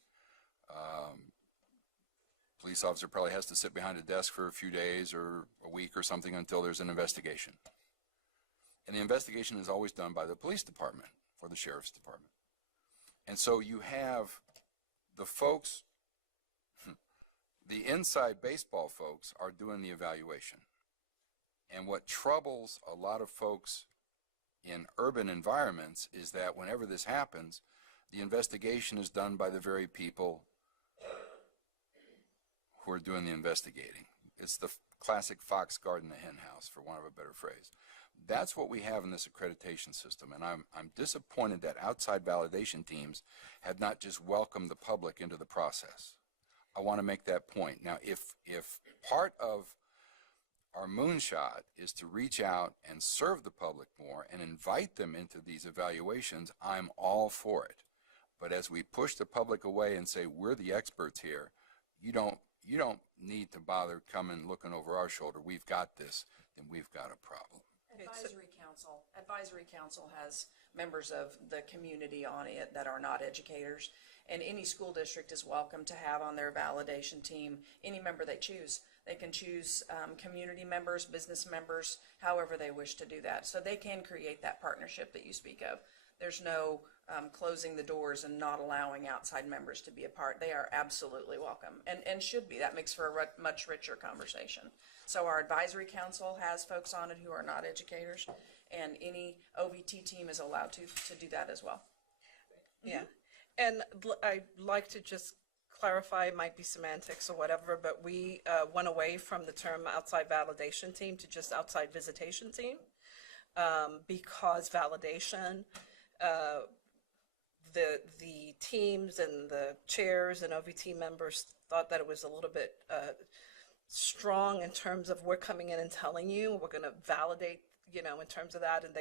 Police officer probably has to sit behind a desk for a few days or a week or something until there's an investigation. And the investigation is always done by the police department or the sheriff's department. And so you have the folks, the inside baseball folks are doing the evaluation. And what troubles a lot of folks in urban environments is that whenever this happens, the investigation is done by the very people who are doing the investigating. it's the classic fox guarding the hen house, for want of a better phrase. That's what we have in this accreditation system, and I'm disappointed that outside validation teams have not just welcomed the public into the process. I want to make that point. Now, if part of our moonshot is to reach out and serve the public more and invite them into these evaluations, I'm all for it. But as we push the public away and say, we're the experts here, you don't need to bother coming looking over our shoulder. We've got this, then we've got a problem. Advisory Council has members of the community on it that are not educators, and any school district is welcome to have on their validation team any member they choose. They can choose community members, business members, however they wish to do that. So they can create that partnership that you speak of. There's no closing the doors and not allowing outside members to be a part. They are absolutely welcome and should be. That makes for a much richer conversation. So our advisory council has folks on it who are not educators, and any OVT team is allowed to do that as well. Yeah, and I'd like to just clarify, it might be semantics or whatever, but we went away from the term outside validation team to just outside visitation team, because validation, the teams and the chairs and OVT members thought that it was a little bit strong in terms of we're coming in and telling you, we're going to validate, in terms of that, and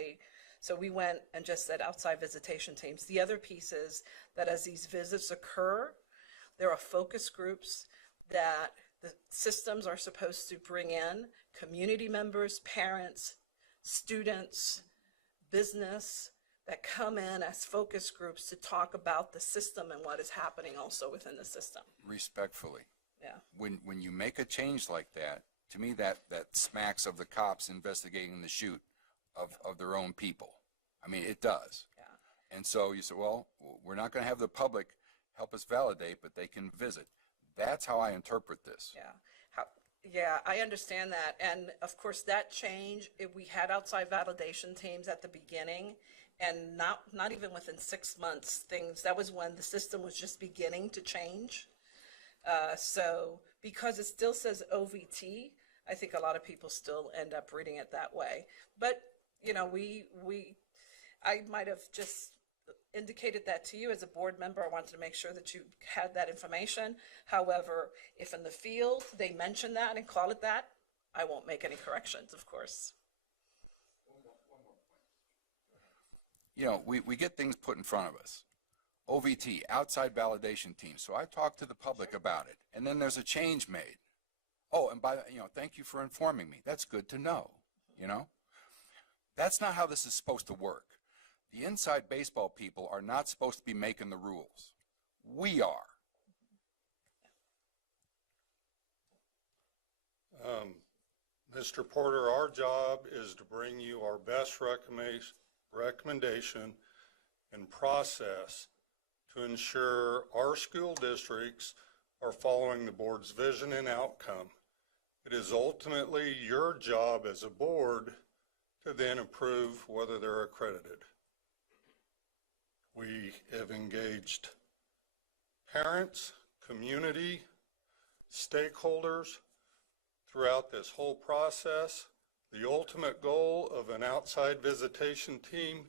so we went and just said outside visitation teams. The other piece is that as these visits occur, there are focus groups that the systems are supposed to bring in community members, parents, students, business, that come in as focus groups to talk about the system and what is happening also within the system. Respectfully. Yeah. When you make a change like that, to me that smacks of the cops investigating the shoot of their own people. I mean, it does. Yeah. And so you say, well, we're not going to have the public help us validate, but they can visit. That's how I interpret this. Yeah. Yeah, I understand that. And of course that change, we had outside validation teams at the beginning, and not even within 6 months, that was when the system was just beginning to change. So because it still says OVT, I think a lot of people still end up reading it that way. But, I might have just indicated that to you as a board member. I wanted to make sure that you had that information. However, if in the field they mention that and call it that, I won't make any corrections, of course. We get things put in front of us. OVT, outside validation team. So I talk to the public about it, and then there's a change made. Oh, and thank you for informing me. That's good to know, That's not how this is supposed to work. The inside baseball people are not supposed to be making the rules. We are. Mr. Porter, our job is to bring you our best recommendation and process to ensure our school districts are following the board's vision and outcome. It is ultimately your job as a board to then approve whether they're accredited. We have engaged parents, community, stakeholders throughout this whole process. The ultimate goal of an outside visitation team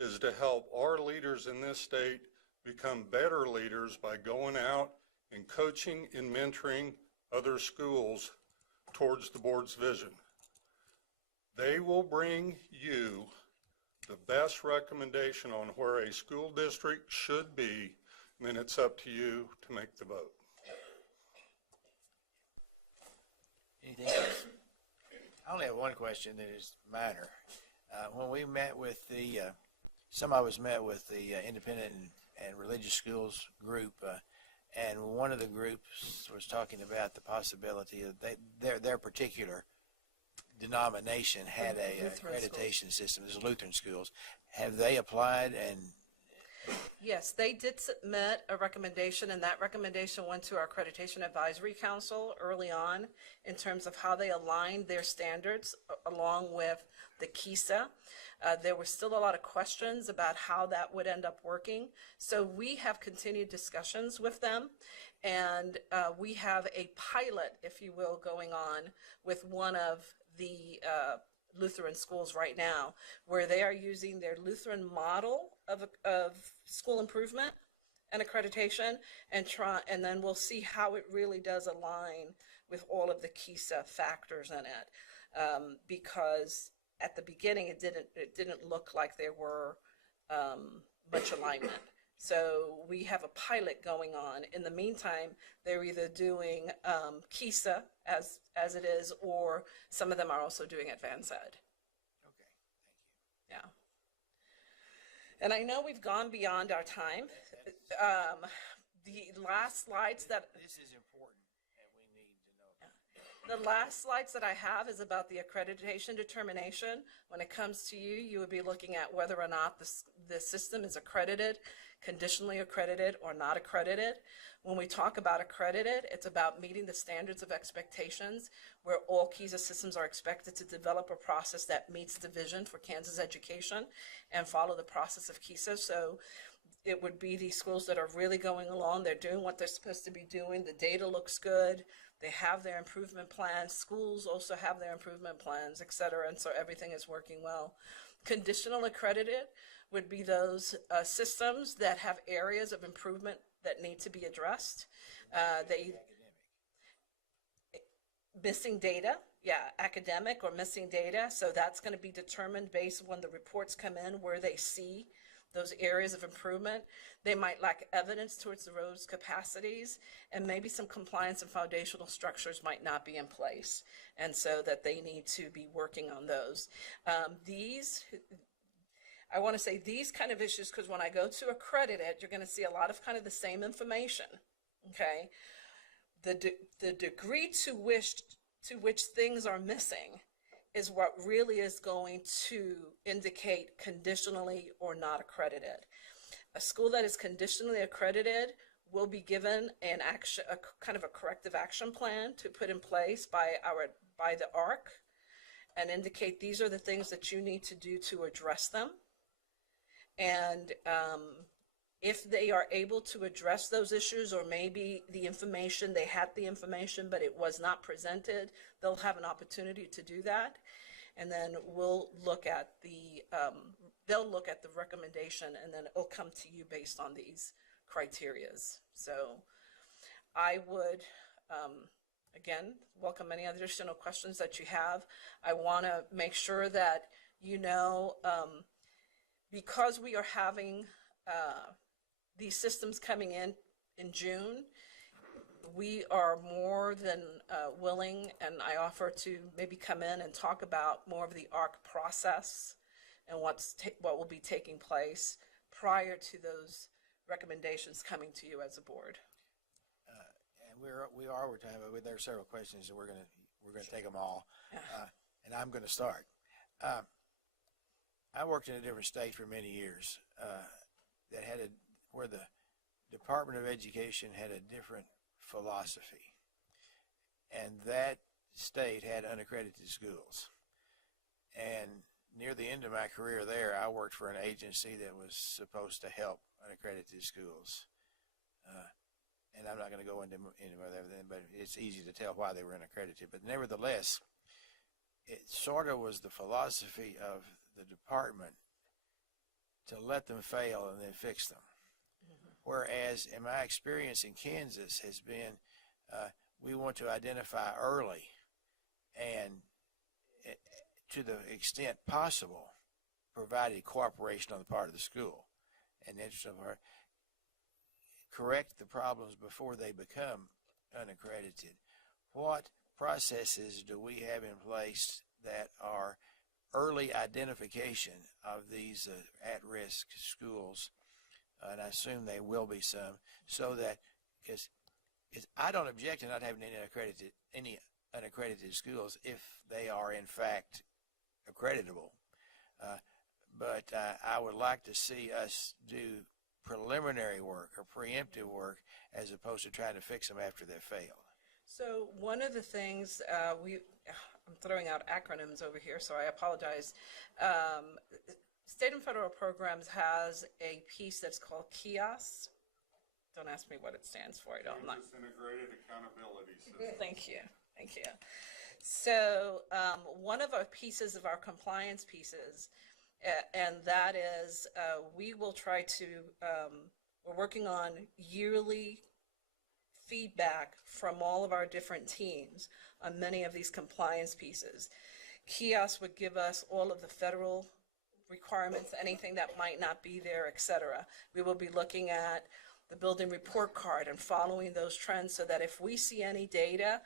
is to help our leaders in this state become better leaders by going out and coaching and mentoring other schools towards the board's vision. They will bring you the best recommendation on where a school district should be, and then it's up to you to make the vote. Anything else? I only have one question that is minor. When we met with some of us met with the independent and religious schools group, and one of the groups was talking about the possibility of their particular denomination had a accreditation system. This is Lutheran schools. Have they applied, and Yes, they did submit a recommendation, and that recommendation went to our Accreditation Advisory Council early on in terms of how they aligned their standards along with the KESA. There were still a lot of questions about how that would end up working. So we have continued discussions with them, and we have a pilot, if you will, going on with one of the Lutheran schools right now, where they are using their Lutheran model of school improvement and accreditation, and then we'll see how it really does align with all of the KESA factors in it, because at the beginning it didn't look like there were much alignment. So we have a pilot going on. In the meantime, they're either doing KESA as it is, or some of them are also doing advanced ed. Okay, thank you. Yeah. And I know we've gone beyond our time. The last slides that This is important, and we need to know. the last slides that I have is about the accreditation determination. When it comes to you, you would be looking at whether or not the system is accredited, conditionally accredited, or not accredited. When we talk about accredited, it's about meeting the standards of expectations, where all KESA systems are expected to develop a process that meets the vision for Kansas education and follow the process of KESA. So it would be these schools that are really going along, they're doing what they're supposed to be doing, the data looks good, they have their improvement plans, schools also have their improvement plans, et cetera, and so everything is working well. Conditional accredited would be those systems that have areas of improvement that need to be addressed. Missing data, academic or missing data, so that's going to be determined based on when the reports come in, where they see those areas of improvement. They might lack evidence towards those capacities, and maybe some compliance and foundational structures might not be in place, and so that they need to be working on those. I want to say these kind of issues, because when I go to accredited, you're going to see a lot of kind of the same information, okay? The degree to which things are missing is what really is going to indicate conditionally or not accredited. A school that is conditionally accredited will be given a kind of a corrective action plan to put in place by the ARC, and indicate these are the things that you need to do to address them. And if they are able to address those issues, or maybe they had the information, but it was not presented, they'll have an opportunity to do that. And then we'll look at they'll look at the recommendation, and then it'll come to you based on these criterias. So I would, again, welcome any additional questions that you have. I want to make sure that you know, because we are having these systems coming in June, we are more than willing, and I offer to maybe come in and talk about more of the ARC process and what will be taking place prior to those recommendations coming to you as a board. And there are several questions, and we're gonna take them all, and I'm gonna start. I worked in a different state for many years where the Department of Education had a different philosophy, and that state had unaccredited schools. And near the end of my career there, I worked for an agency that was supposed to help unaccredited schools. And I'm not going to go into everything, but it's easy to tell why they were unaccredited. But nevertheless, it sort of was the philosophy of the department to let them fail and then fix them. Whereas in my experience in Kansas has been, we want to identify early and to the extent possible, provided cooperation on the part of the school and interest of our, correct the problems before they become unaccredited. What processes do we have in place that are early identification of these at-risk schools? And I assume they will be some, so that, because I don't object to not having any unaccredited schools if they are in fact accreditable. But I would like to see us do preliminary work or preemptive work as opposed to trying to fix them after they've failed? So one of the things I'm throwing out acronyms over here, so I apologize. State and federal programs has a piece that's called KESA. Don't ask me what it stands for. I don't know. Integrated Accountability System. Thank you. Thank you. So one of our pieces of our compliance pieces, and that is we will try to, we're working on yearly feedback from all of our different teams on many of these compliance pieces. KESA would give us all of the federal requirements, anything that might not be there, et cetera. We will be looking at the building report card and following those trends so that if we see any data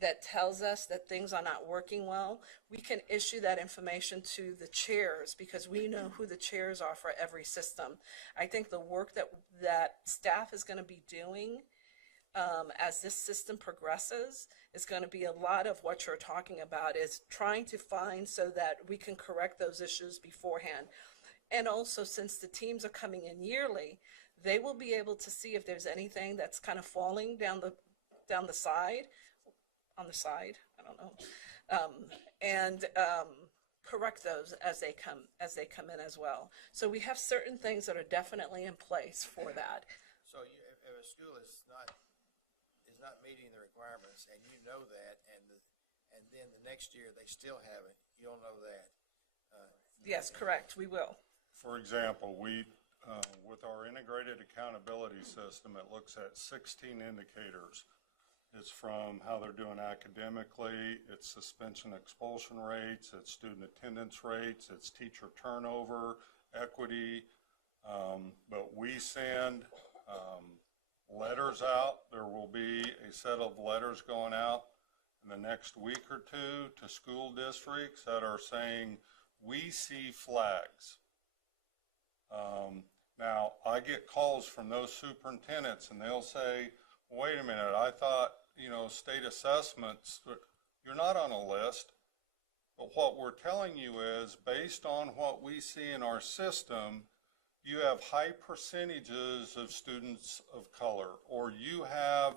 that tells us that things are not working well, we can issue that information to the chairs because we know who the chairs are for every system. I think the work that staff is going to be doing as this system progresses is going to be a lot of what you're talking about, is trying to find so that we can correct those issues beforehand. And also, since the teams are coming in yearly, they will be able to see if there's anything that's kind of falling down the side, on the side, I don't know, and correct those as they come in as well. So we have certain things that are definitely in place for that. So if a school is not meeting the requirements and you know that, and then the next year they still haven't, you'll know that. Yes, correct, we will. For example, we, with our integrated accountability system, it looks at 16 indicators. It's from how they're doing academically, it's suspension expulsion rates, it's student attendance rates, it's teacher turnover, equity, but we send letters out. There will be a set of letters going out in the next week or two to school districts that are saying, we see flags. Now, I get calls from those superintendents and they'll say, wait a minute, I thought, state assessments, you're not on a list. But what we're telling you is, based on what we see in our system, you have high percentages of students of color, or you have,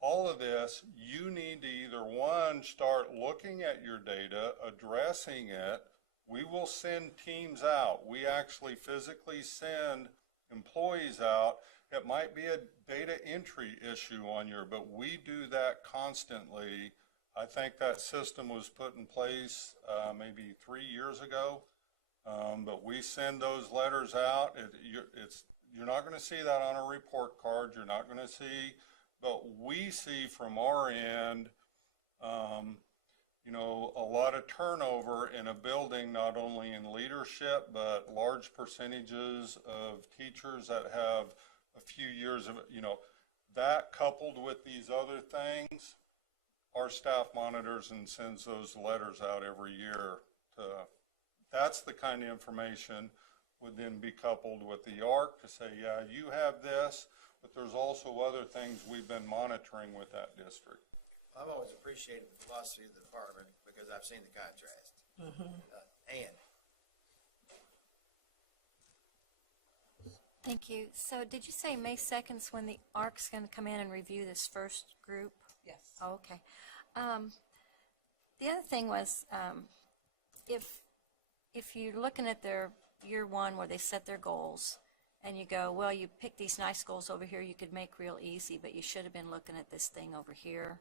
all of this. You need to either, one, start looking at your data, addressing it. We will send teams out. We actually physically send employees out. It might be a data entry issue on but we do that constantly. I think that system was put in place maybe 3 years ago. But we send those letters out. You're not going to see that on a report card. You're not going to see, but we see from our end, a lot of turnover in a building, not only in leadership, but large percentages of teachers that have a few years of, that coupled with these other things, our staff monitors and sends those letters out every year. That's the kind of information would then be coupled with the ARC to say, yeah, you have this, but there's also other things we've been monitoring with that district. I've always appreciated the philosophy of the department because I've seen the contrast. Ann. Thank you. So did you say May 2nd is when the ARC's going to come in and review this first group? Yes. Oh, okay. The other thing was, if you're looking at their year one where they set their goals, and you go, well, you pick these nice goals over here you could make real easy, but you should have been looking at this thing over here.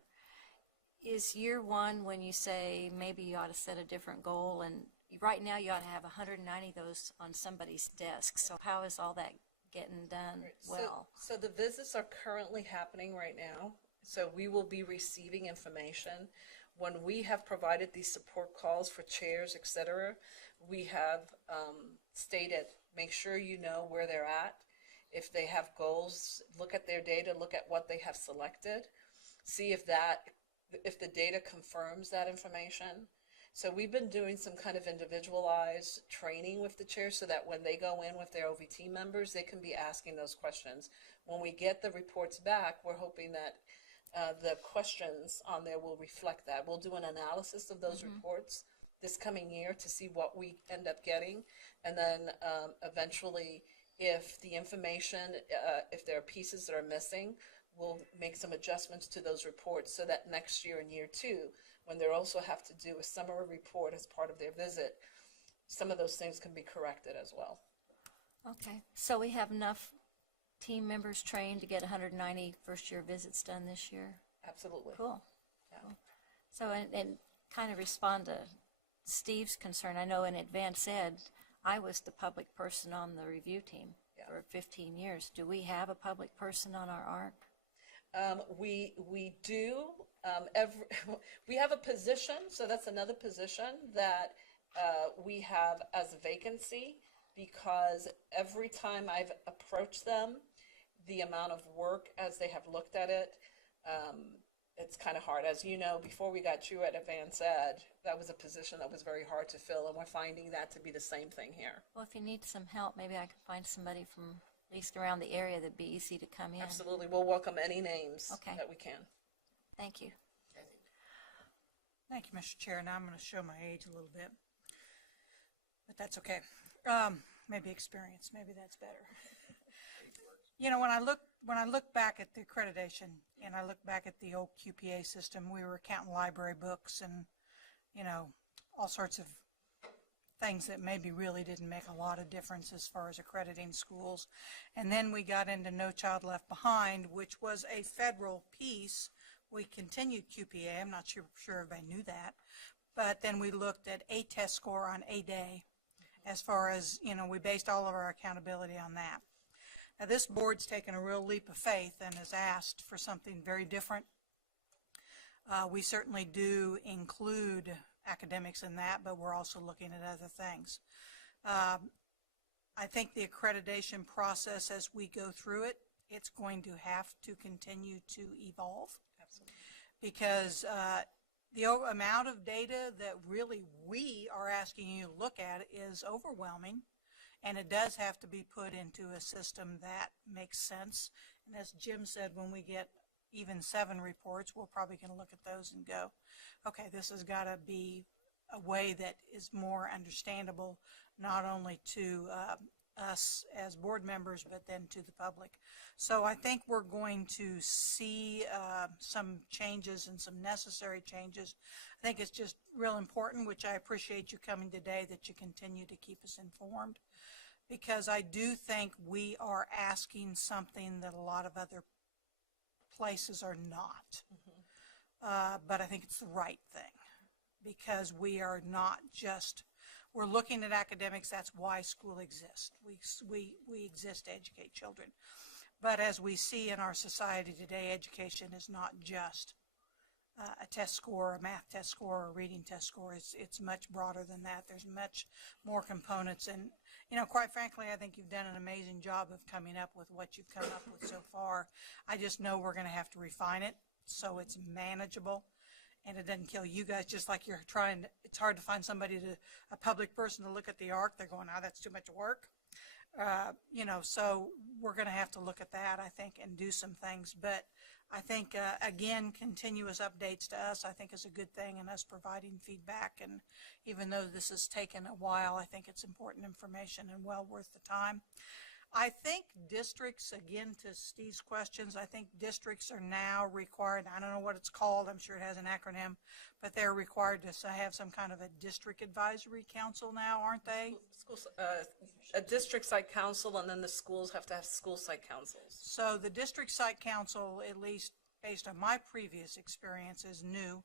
Is year one when you say maybe you ought to set a different goal, and right now you ought to have 190 of those on somebody's desk, so how is all that getting done well? So the visits are currently happening right now. So we will be receiving information. When we have provided these support calls for chairs, et cetera, we have stated, make sure you know where they're at. If they have goals, look at their data, look at what they have selected, see if the data confirms that information. So we've been doing some kind of individualized training with the chairs so that when they go in with their OVT members, they can be asking those questions. When we get the reports back, we're hoping that the questions on there will reflect that. We'll do an analysis of those reports this coming year to see what we end up getting, and then eventually If the information, if there are pieces that are missing, we'll make some adjustments to those reports so that next year in year 2, when they also have to do a summary report as part of their visit, some of those things can be corrected as well. Okay, so we have enough team members trained to get 190 first-year visits done this year? Absolutely. Cool. Yeah. Cool. So, and kind of respond to Steve's concern, I know in advanced ed, I was the public person on the review team for 15 years. Do we have a public person on our ARC? We do. We have a position, so that's another position that we have as a vacancy, because every time I've approached them, the amount of work as they have looked at it, it's kind of hard. As you know, before we got you at Advanced Ed, that was a position that was very hard to fill, and we're finding that to be the same thing here. Well, if you need some help, maybe I could find somebody from at least around the area that'd be easy to come in. Absolutely. We'll welcome any names Okay. that we can. Thank you. Thank you, Mr. Chair. Now I'm going to show my age a little bit, but that's okay. Maybe experience, maybe that's better. You know, when I look back at the accreditation and I look back at the old QPA system, we were counting library books and, you know, all sorts of things that maybe really didn't make a lot of difference as far as accrediting schools. And then we got into No Child Left Behind, which was a federal piece. We continued QPA. I'm not sure everybody knew that. But then we looked at a test score on a day. As far as, you know, we based all of our accountability on that. Now, this board's taken a real leap of faith and has asked for something very different. We certainly do include academics in that, but we're also looking at other things. I think the accreditation process, as we go through it, it's going to have to continue to evolve. Absolutely. Because the amount of data that really we are asking you to look at is overwhelming, and it does have to be put into a system that makes sense. And as Jim said, when we get even 7 reports, we're probably going to look at those and go, okay, this has got to be a way that is more understandable, not only to us as board members, but then to the public. So I think we're going to see some changes and some necessary changes. I think it's just real important, which I appreciate you coming today, that you continue to keep us informed, because I do think we are asking something that a lot of other places are not. But I think it's the right thing, because we are not just, we're looking at academics. That's why school exists. We exist to educate children. But as we see in our society today, education is not just a test score, a math test score, or a reading test score. It's much broader than that. There's much more components. And, you know, quite frankly, I think you've done an amazing job of coming up with what you've come up with so far. I just know we're going to have to refine it so it's manageable and it doesn't kill you guys, just like you're trying. It's hard to find somebody, a public person, to look at the ARC. They're going, oh, that's too much work. You know, so we're going to have to look at that, I think, and do some things. But I think, again, continuous updates to us, I think, is a good thing, and us providing feedback. And even though this has taken a while, I think it's important information and well worth the time. I think districts, again, to Steve's questions, I think districts are now required, I don't know what it's called, I'm sure it has an acronym, but they're required to have some kind of a district advisory council now, aren't they? A district site council, and then the schools have to have school site councils. So the district site council, at least based on my previous experience, is new,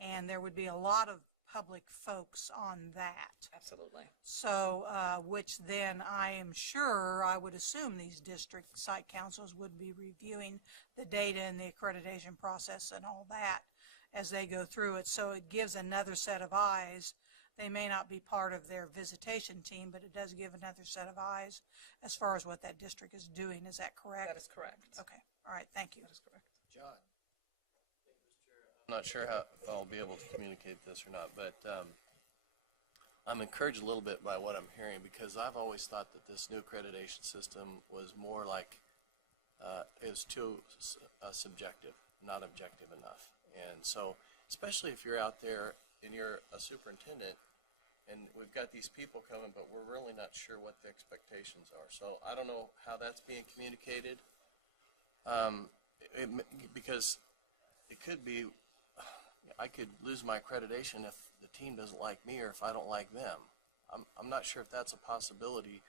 and there would be a lot of public folks on that. Absolutely. So, which then I am sure, I would assume these district site councils would be reviewing the data and the accreditation process and all that as they go through it. So it gives another set of eyes. They may not be part of their visitation team, but it does give another set of eyes as far as what that district is doing. Is that correct? That is correct. Okay. All right. Thank you. That is correct. John. I'm not sure how I'll be able to communicate this or not, but I'm encouraged a little bit by what I'm hearing, because I've always thought that this new accreditation system was more like it was too subjective, not objective enough. And so, especially if you're out there and you're a superintendent and we've got these people coming, but we're really not sure what the expectations are. So I don't know how that's being communicated, because it could be, I could lose my accreditation if the team doesn't like me or if I don't like them. I'm not sure if that's a possibility,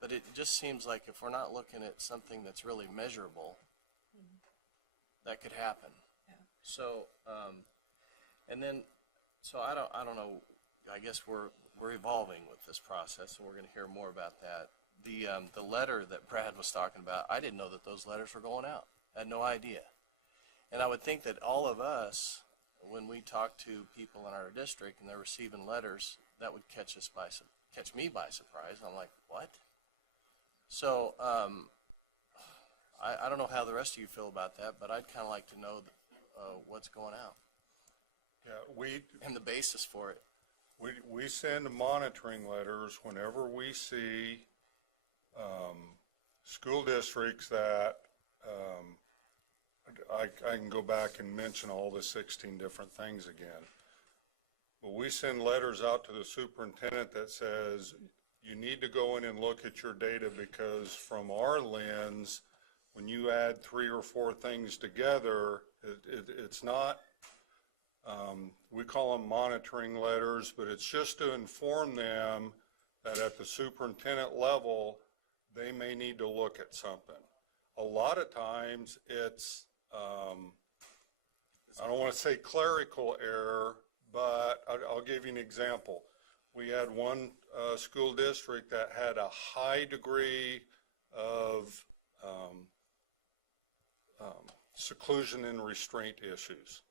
but it just seems like if we're not looking at something that's really measurable, that could happen. Yeah. So, and then, so I don't know, I guess we're evolving with this process, and we're going to hear more about that. The letter that Brad was talking about, I didn't know that those letters were going out. I had no idea. And I would think that all of us, when we talk to people in our district and they're receiving letters, that would catch me by surprise. I'm like, what? So I don't know how the rest of you feel about that, but I'd kind of like to know what's going out Yeah, and the basis for it. we send monitoring letters whenever we see school districts that I can go back and mention all the 16 different things again. But we send letters out to the superintendent that says, you need to go in and look at your data, because from our lens, when you add 3 or 4 things together, it's not, we call them monitoring letters, but it's just to inform them that at the superintendent level, they may need to look at something. A lot of times it's, I don't want to say clerical error, but I'll give you an example. We had one school district that had a high degree of seclusion and restraint issues.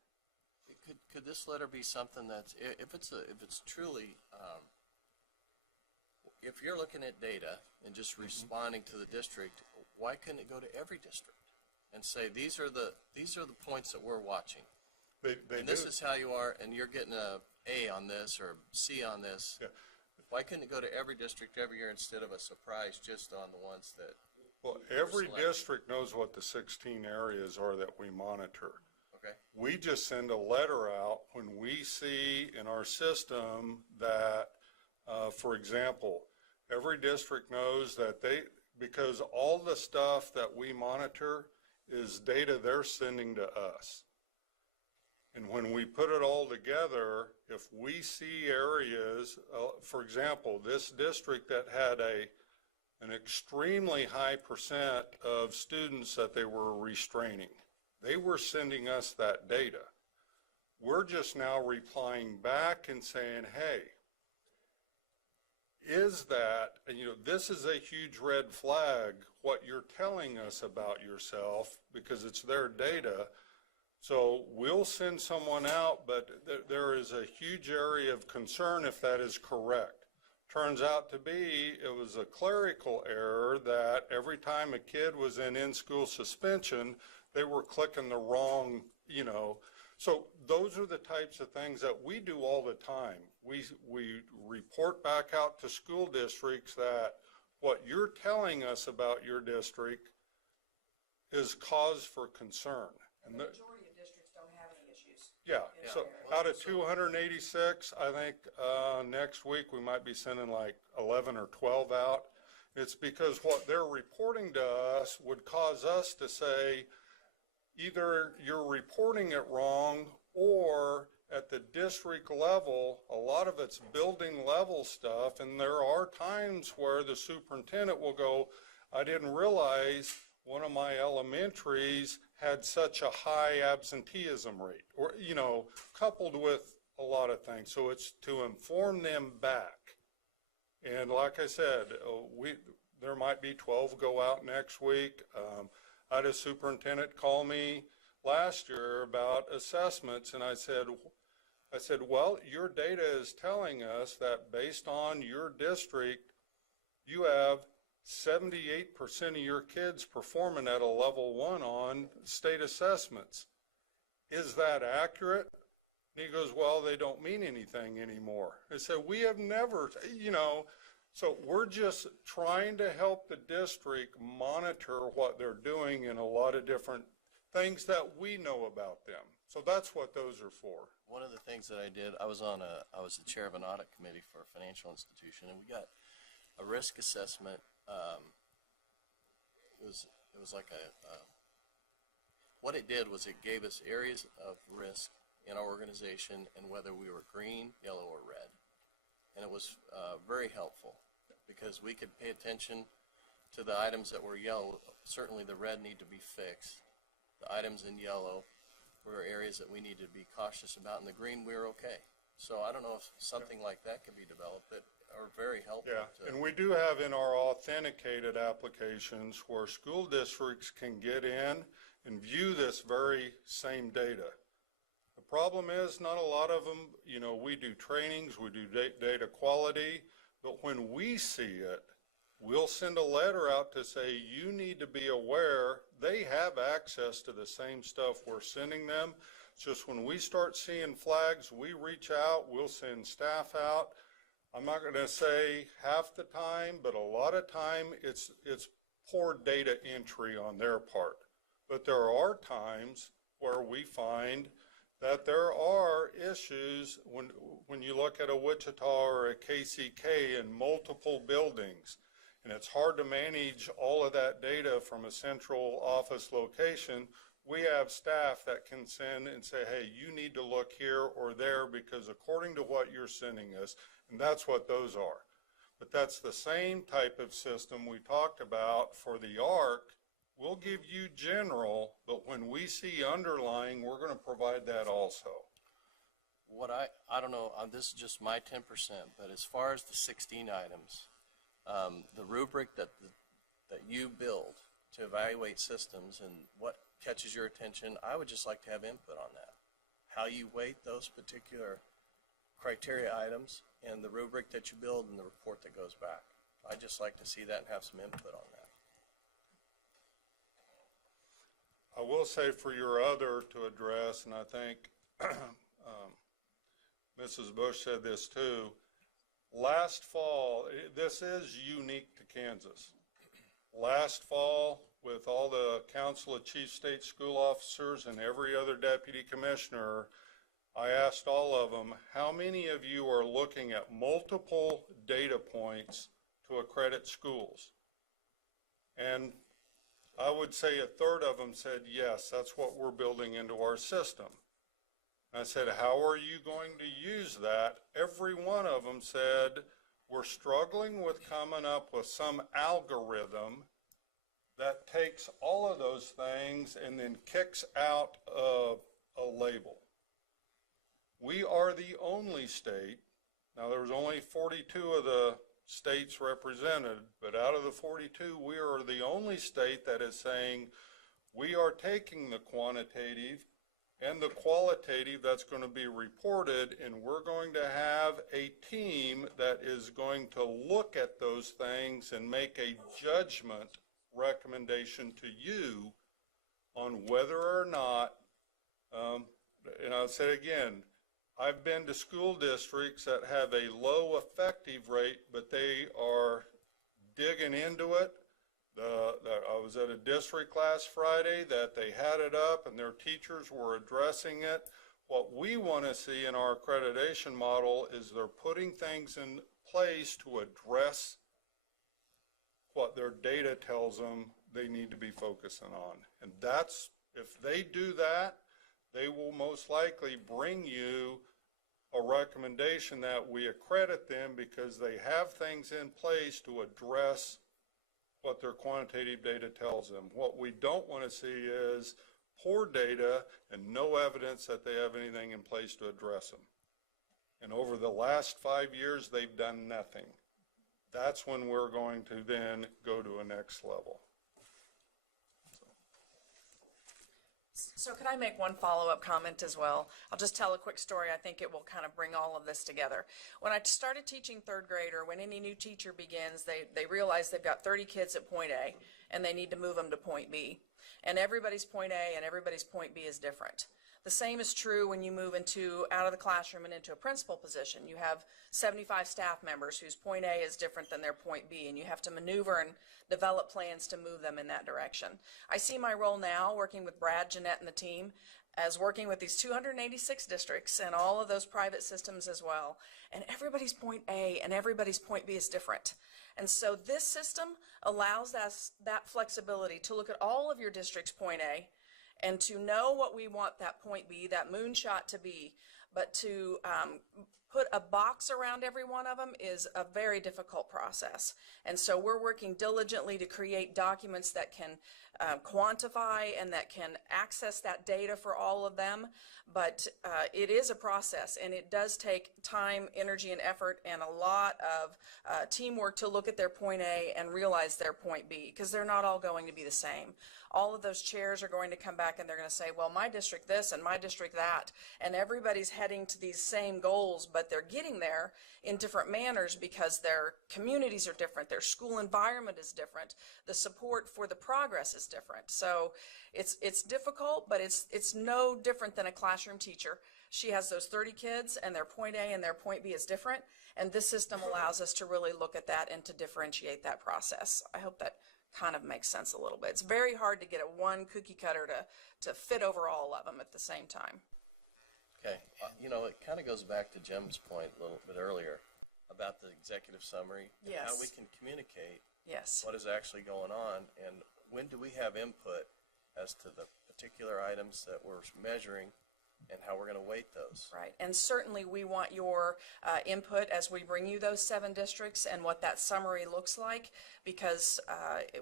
Could this letter be something that's, if it's truly, if you're looking at data and just responding to the district, why couldn't it go to every district and say, these are the points that we're watching? And this is how you are, and you're getting A on this or C on this. Yeah. Why couldn't it go to every district every year instead of a surprise just on the ones that? Well, every district knows what the 16 areas are that we monitor. Okay. We just send a letter out when we see in our system that, for example, every district knows that because all the stuff that we monitor is data they're sending to us. And when we put it all together, if we see areas, for example, this district that had an extremely high percent of students that they were restraining, they were sending us that data. We're just now replying back and saying, hey, is that, and this is a huge red flag, what you're telling us about yourself, because it's their data. So we'll send someone out, but there is a huge area of concern if that is correct. Turns out to be, it was a clerical error that every time a kid was in school suspension, they were clicking the wrong, So those are the types of things that we do all the time. We report back out to school districts that what you're telling us about your district is cause for concern. And the majority of districts don't have any issues. Yeah, Yeah. so out of 286, I think next week we might be sending like 11 or 12 out. It's because what they're reporting to us would cause us to say, either you're reporting it wrong, or at the district level, a lot of it's building level stuff, and there are times where the superintendent will go, I didn't realize one of my elementaries had such a high absenteeism rate, or, coupled with a lot of things. So it's to inform them back. And like I said, there might be 12 go out next week. I had a superintendent call me last year about assessments, and I said, well, your data is telling us that based on your district, you have 78% of your kids performing at a level 1 on state assessments. Is that accurate? And he goes, well, they don't mean anything anymore. I said, we have never, so we're just trying to help the district monitor what they're doing in a lot of different things that we know about them. So that's what those are for. One of the things that I did, I was the chair of an audit committee for a financial institution, and we got a risk assessment. It was like what it did was it gave us areas of risk in our organization and whether we were green, yellow, or red. And it was very helpful because we could pay attention to the items that were yellow. Certainly the red need to be fixed. The items in yellow were areas that we needed to be cautious about. In the green, we were okay. So I don't know if something like that could be developed that are very helpful. Yeah, and we do have in our authenticated applications where school districts can get in and view this very same data. The problem is not a lot of them, you know, we do trainings, we do data quality, but when we see it, we'll send a letter out to say, you need to be aware they have access to the same stuff we're sending them. It's just when we start seeing flags, we reach out, we'll send staff out. I'm not going to say half the time, but a lot of time it's poor data entry on their part. But there are times where we find that there are issues when you look at a Wichita or a KCK in multiple buildings, and it's hard to manage all of that data from a central office location. We have staff that can send and say, hey, you need to look here or there because according to what you're sending us, and that's what those are. But that's the same type of system we talked about for the ARC. We'll give you general, but when we see underlying, we're going to provide that also. What I don't know, this is just my 10%, but as far as the 16 items, the rubric that you build to evaluate systems and what catches your attention, I would just like to have input on that. How you weight those particular criteria items and the rubric that you build and the report that goes back. I'd just like to see that and have some input on that. I will say for your other to address, and I think Mrs. Bush said this too, last fall, this is unique to Kansas. Last fall, with all the Council of Chief State School Officers and every other deputy commissioner, I asked all of them, how many of you are looking at multiple data points to accredit schools? And I would say a third of them said, yes, that's what we're building into our system. I said, how are you going to use that? Every one of them said, we're struggling with coming up with some algorithm that takes all of those things and then kicks out a label. We are the only state, now there was only 42 of the states represented, but out of the 42, we are the only state that is saying we are taking the quantitative and the qualitative that's going to be reported, and we're going to have a team that is going to look at those things and make a judgment recommendation to you on whether or not, and I'll say again, I've been to school districts that have a low effective rate, but they are digging into it. I was at a district last Friday that they had it up and their teachers were addressing it. What we want to see in our accreditation model is they're putting things in place to address what their data tells them they need to be focusing on. And that's, if they do that, they will most likely bring you a recommendation that we accredit them because they have things in place to address what their quantitative data tells them. What we don't want to see is poor data and no evidence that they have anything in place to address them. And over the last 5 years, they've done nothing. That's when we're going to then go to a next level. So could I make one follow-up comment as well? I'll just tell a quick story. I think it will kind of bring all of this together. When I started teaching third grade, or when any new teacher begins, they realize they've got 30 kids at point A and they need to move them to point B. And everybody's point A and everybody's point B is different. The same is true when you move out of the classroom and into a principal position. You have 75 staff members whose point A is different than their point B, and you have to maneuver and develop plans to move them in that direction. I see my role now working with Brad, Jeanette, and the team as working with these 286 districts and all of those private systems as well. And everybody's point A and everybody's point B is different. And so this system allows us that flexibility to look at all of your district's point A and to know what we want that point B, that moonshot to be, but to put a box around every one of them is a very difficult process. And so we're working diligently to create documents that can quantify and that can access that data for all of them. But it is a process, and it does take time, energy, and effort, and a lot of teamwork to look at their point A and realize their point B, because they're not all going to be the same. All of those chairs are going to come back and they're going to say, well, my district this and my district that, and everybody's heading to these same goals, but they're getting there in different manners because their communities are different, their school environment is different, the support for the progress is different. So it's difficult, but it's no different than a classroom teacher. She has those 30 kids and their point A and their point B is different, and this system allows us to really look at that and to differentiate that process. I hope that kind of makes sense a little bit. It's very hard to get a one cookie cutter to fit over all of them at the same time. Okay, you know, it kind of goes back to Jim's point a little bit earlier about the executive summary and how we can communicate what is actually going on, and when do we have input as to the particular items that we're measuring and how we're going to weight those. Right, and certainly we want your input as we bring you those 7 districts and what that summary looks like, because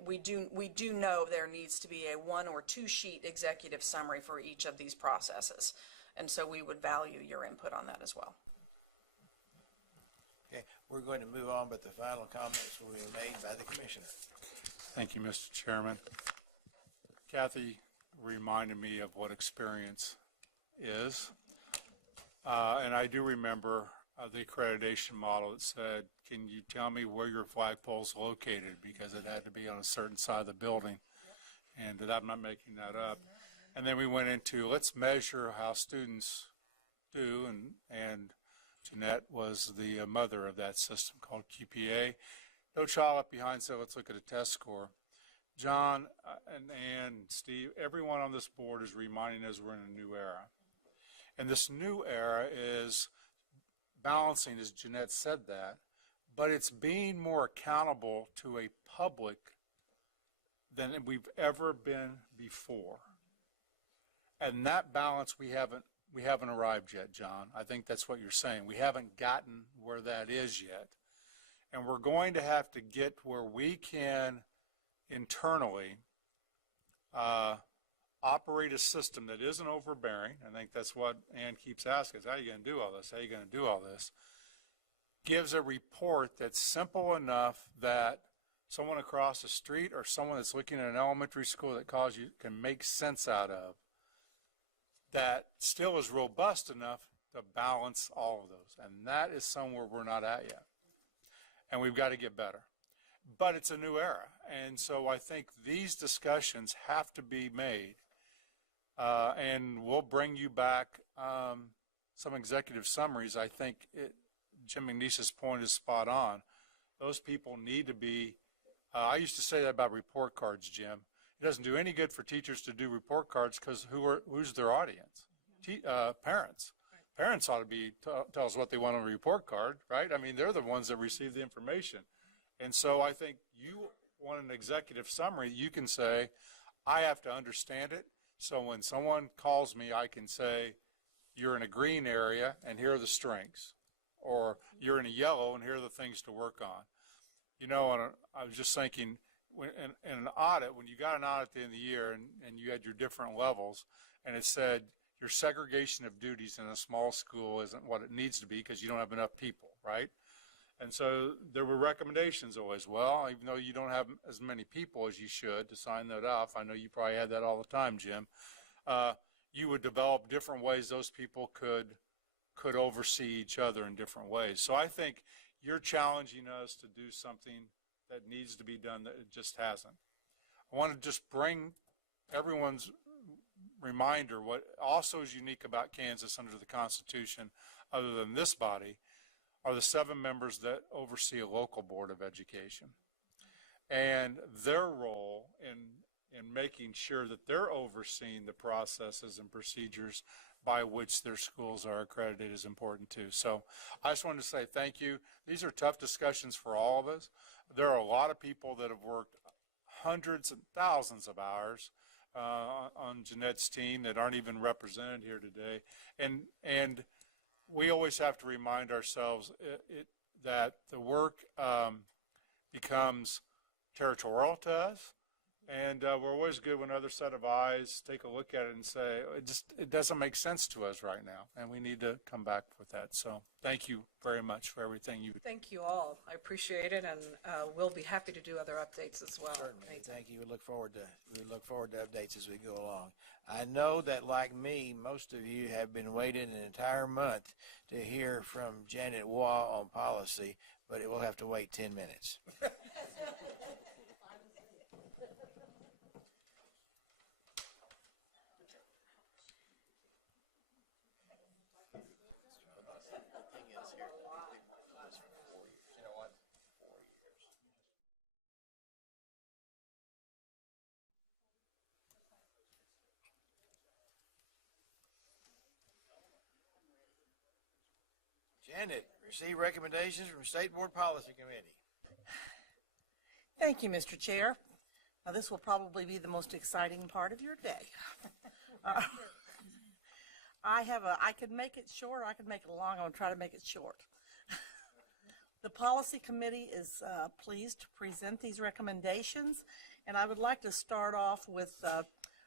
we do know there needs to be a 1 or 2 sheet executive summary for each of these processes, and so we would value your input on that as well. Okay, we're going to move on, but the final comments will be made by the commissioner. Thank you, Mr. Chairman. Kathy reminded me of what experience is, and I do remember the accreditation model that said, can you tell me where your flagpole's located, because it had to be on a certain side of the building, and I'm not making that up. And then we went into, let's measure how students do, and Jeanette was the mother of that system called QPA. No child left behind said, let's look at a test score. John and Ann, Steve, everyone on this board is reminding us we're in a new era. And this new era is balancing, as Jeanette said that, but it's being more accountable to a public than we've ever been before. And that balance we haven't arrived yet, John. I think that's what you're saying. We haven't gotten where that is yet. And we're going to have to get where we can internally operate a system that isn't overbearing. I think that's what Ann keeps asking us, how are you going to do all this? How are you going to do all this? Gives a report that's simple enough that someone across the street or someone that's looking at an elementary school that calls you can make sense out of, that still is robust enough to balance all of those. And that is somewhere we're not at yet. And we've got to get better. But it's a new era. And so I think these discussions have to be made. And we'll bring you back some executive summaries. I think Jim McNeese's point is spot on. Those people need to be, I used to say that about report cards, Jim. It doesn't do any good for teachers to do report cards because who's their audience? Parents. Parents ought to tell us what they want on a report card, right? I mean, they're the ones that receive the information. And so I think you want an executive summary, you can say, I have to understand it. So when someone calls me, I can say, you're in a green area and here are the strengths. Or you're in a yellow and here are the things to work on. You know, I was just thinking, in an audit, when you got an audit at the end of the year and you had your different levels, and it said your segregation of duties in a small school isn't what it needs to be because you don't have enough people, right? And so there were recommendations always, well, even though you don't have as many people as you should to sign that off, I know you probably had that all the time, Jim, you would develop different ways those people could oversee each other in different ways. So I think you're challenging us to do something that needs to be done that it just hasn't. I want to just bring everyone's reminder what also is unique about Kansas under the Constitution, other than this body, are the 7 members that oversee a local board of education. And their role in and making sure that they're overseeing the processes and procedures by which their schools are accredited is important too. So I just wanted to say thank you. These are tough discussions for all of us. There are a lot of people that have worked hundreds and thousands of hours on Jeanette's team that aren't even represented here today. And we always have to remind ourselves that the work becomes territorial to us. And we're always good when other set of eyes take a look at it and say, it doesn't make sense to us right now, and we need to come back with that. So thank you very much for everything you. Thank you all. I appreciate it, and we'll be happy to do other updates as well. Certainly. Thank you. We look forward to updates as we go along. I know that, like me, most of you have been waiting an entire month to hear from Janet Waugh on policy, but it will have to wait 10 minutes. Janet, receive recommendations from State Board Policy Committee. Thank you, Mr. Chair. Now, this will probably be the most exciting part of your day. I could make it short, or I could make it long. I'm going to try to make it short. The Policy Committee is pleased to present these recommendations, and I would like to start off with, I'm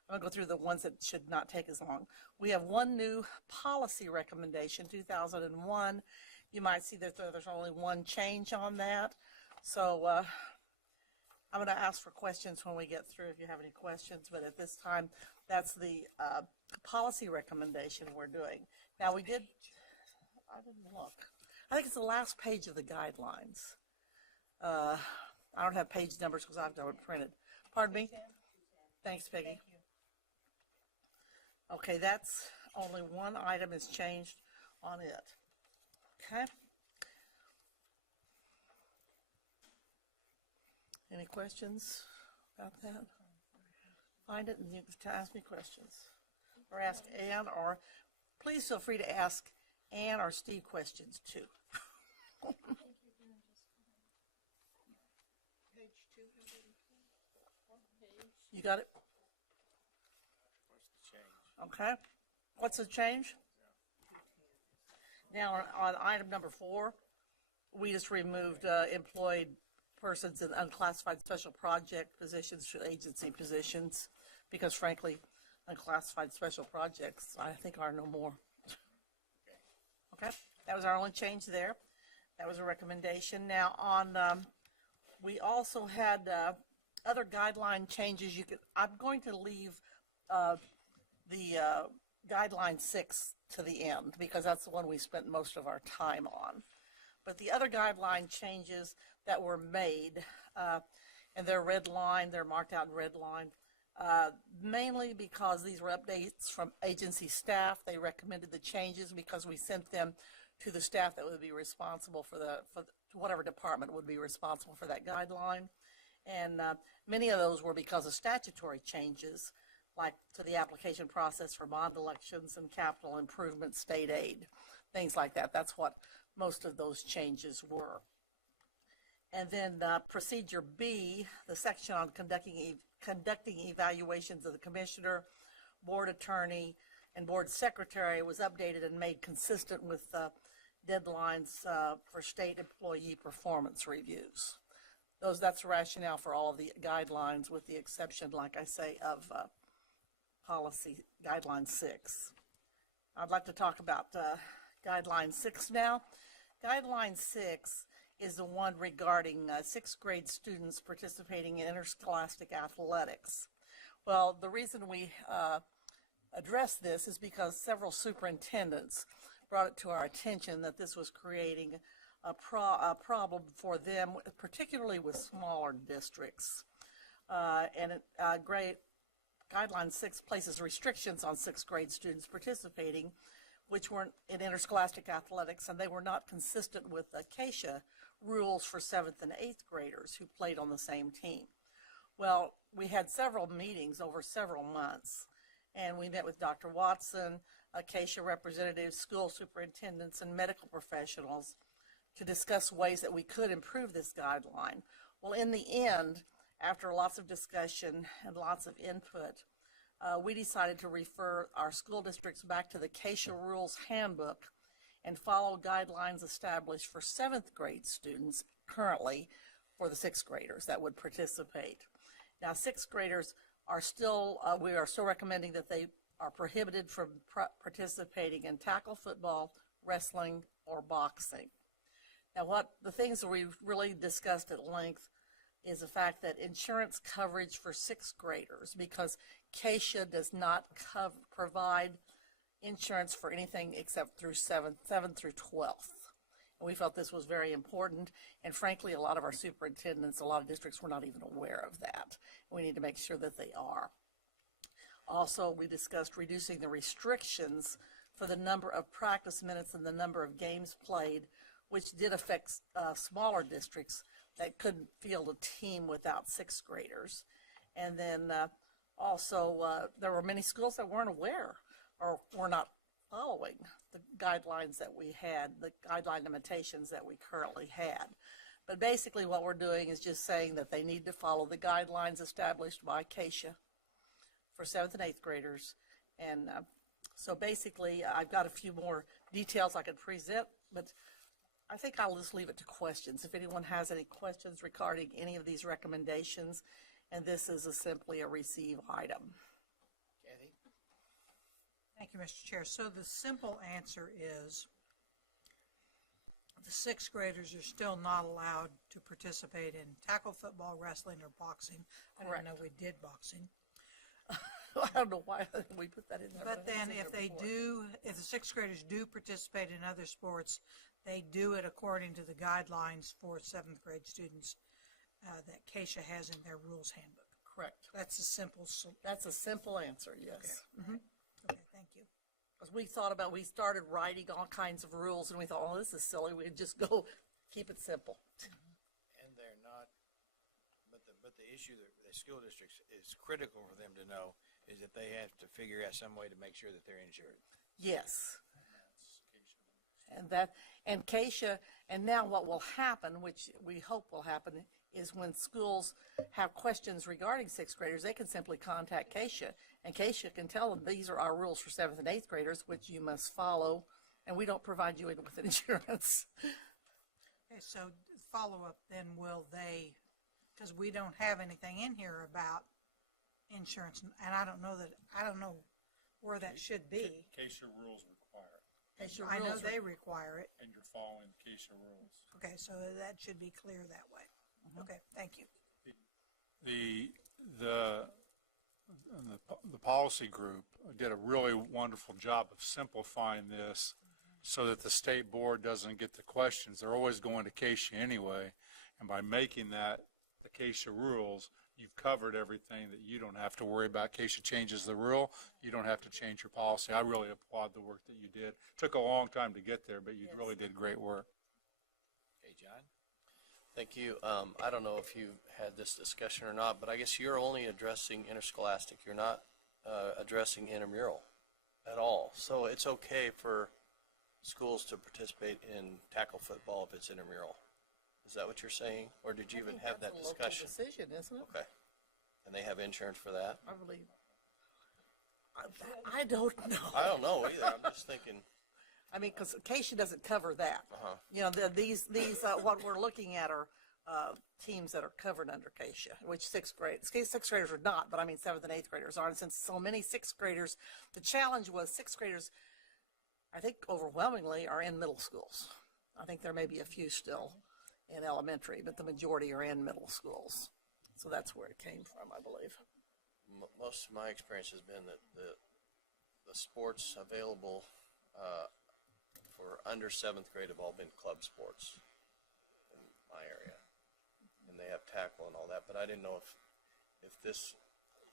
going to go through the ones that should not take as long. We have one new policy recommendation, 2001. You might see that there's only one change on that. So I'm going to ask for questions when we get through if you have any questions, but at this time, that's the policy recommendation we're doing. Now, we did, I didn't look. I think it's the last page of the guidelines. I don't have page numbers because I've got it printed. Pardon me? Thanks, Peggy. Okay, that's only one item is changed on it. Okay. Any questions about that? Find it and you can ask me questions. Or ask Ann, or please feel free to ask Ann or Steve questions too. You got it? Okay. What's the change? Now, on item number 4, we just removed employed persons in unclassified special project positions to agency positions because, frankly, unclassified special projects, I think, are no more. Okay. That was our only change there. That was a recommendation. Now, on we also had other guideline changes. I'm going to leave the guideline 6 to the end because that's the one we spent most of our time on. But the other guideline changes that were made, and they're red line, they're marked out in red line, mainly because these were updates from agency staff. They recommended the changes because we sent them to the staff that would be responsible for whatever department would be responsible for that guideline. And many of those were because of statutory changes, like to the application process for bond elections and capital improvement state aid, things like that. That's what most of those changes were. And then Procedure B, the section on conducting evaluations of the commissioner, board attorney, and board secretary was updated and made consistent with deadlines for state employee performance reviews. That's rationale for all of the guidelines with the exception, like I say, of policy guideline 6. I'd like to talk about guideline 6 now. Guideline 6 is the one regarding 6th grade students participating in interscholastic athletics. Well, the reason we address this is because several superintendents brought it to our attention that this was creating a problem for them, particularly with smaller districts. Guideline 6 places restrictions on 6th grade students participating, which weren't in interscholastic athletics, and they were not consistent with the KESA rules for 7th and 8th graders who played on the same team. Well, we had several meetings over several months, and we met with Dr. Watson, KESA representatives, school superintendents, and medical professionals to discuss ways that we could improve this guideline. Well, in the end, after lots of discussion and lots of input, we decided to refer our school districts back to the KESA Rules Handbook and follow guidelines established for 7th grade students currently for the 6th graders that would participate. Now, 6th graders are still, we are still recommending that they are prohibited from participating in tackle football, wrestling, or boxing. Now, the things that we've really discussed at length is the fact that insurance coverage for 6th graders, because KESA does not provide insurance for anything except through 7th through 12th. And we felt this was very important, and frankly, a lot of our superintendents, a lot of districts were not even aware of that. We need to make sure that they are. Also, we discussed reducing the restrictions for the number of practice minutes and the number of games played, which did affect smaller districts that couldn't field a team without 6th graders. And then also, there were many schools that weren't aware or were not following the guidelines that we had, the guideline limitations that we currently had. But basically what we're doing is just saying that they need to follow the guidelines established by KESA for 7th and 8th graders. And so basically I've got a few more details I could present, but I think I'll just leave it to questions. If anyone has any questions regarding any of these recommendations, and this is simply a receive item. Kathy? Thank you, Mr. Chair. So the simple answer is the 6th graders are still not allowed to participate in tackle football, wrestling, or boxing. I didn't know we did boxing. I don't know why we put that in there. But then it's in if there they before. do, if the 6th graders do participate in other sports, they do it according to the guidelines for 7th grade students that KESA has in their rules handbook. Correct. That's a simple, That's a simple answer, yes. okay, thank you. Because we started writing all kinds of rules, and we thought, oh, this is silly. We'd just go keep it simple. And they're not, but the issue that the school districts is critical for them to know is that they have to figure out some way to make sure that they're insured. Yes. And KESA, and now what will happen, which we hope will happen, is when schools have questions regarding 6th graders, they can simply contact KESA, and KESA can tell them these are our rules for 7th and 8th graders, which you must follow, and we don't provide you with insurance. Okay, so follow-up then, will they, because we don't have anything in here about insurance, and I don't know where that should be. KESA rules require it, KESA I know rules they require it. and you're following the KESA rules. Okay, so that should be clear that way. Okay, thank you. The policy group did a really wonderful job of simplifying this so that the state board doesn't get the questions. They're always going to KESA anyway, and by making that the KESA rules, you've covered everything that you don't have to worry about. KESA changes the rule, you don't have to change your policy. I really applaud the work that you did. Took a long time to get there, but you really did great work. Okay, John? Thank you. I don't know if you had this discussion or not, but I guess you're only addressing interscholastic. You're not addressing intramural at all. So it's okay for schools to participate in tackle football if it's intramural. Is that what you're saying? Or did you even have that discussion? That's a local decision, isn't it? Okay. And they have insurance for that? I believe. I don't know. I don't know either. I'm just thinking. I mean, because KESA doesn't cover that. Uh-huh. You know, these what we're looking at are teams that are covered under KESA, which 6th graders are not, but I mean 7th and 8th graders are. And since so many 6th graders, the challenge was 6th graders, I think overwhelmingly, are in middle schools. I think there may be a few still in elementary, but the majority are in middle schools. So that's where it came from, I believe. Most of my experience has been that the sports available for under 7th grade have all been club sports in my area. And they have tackle and all that, but I didn't know if this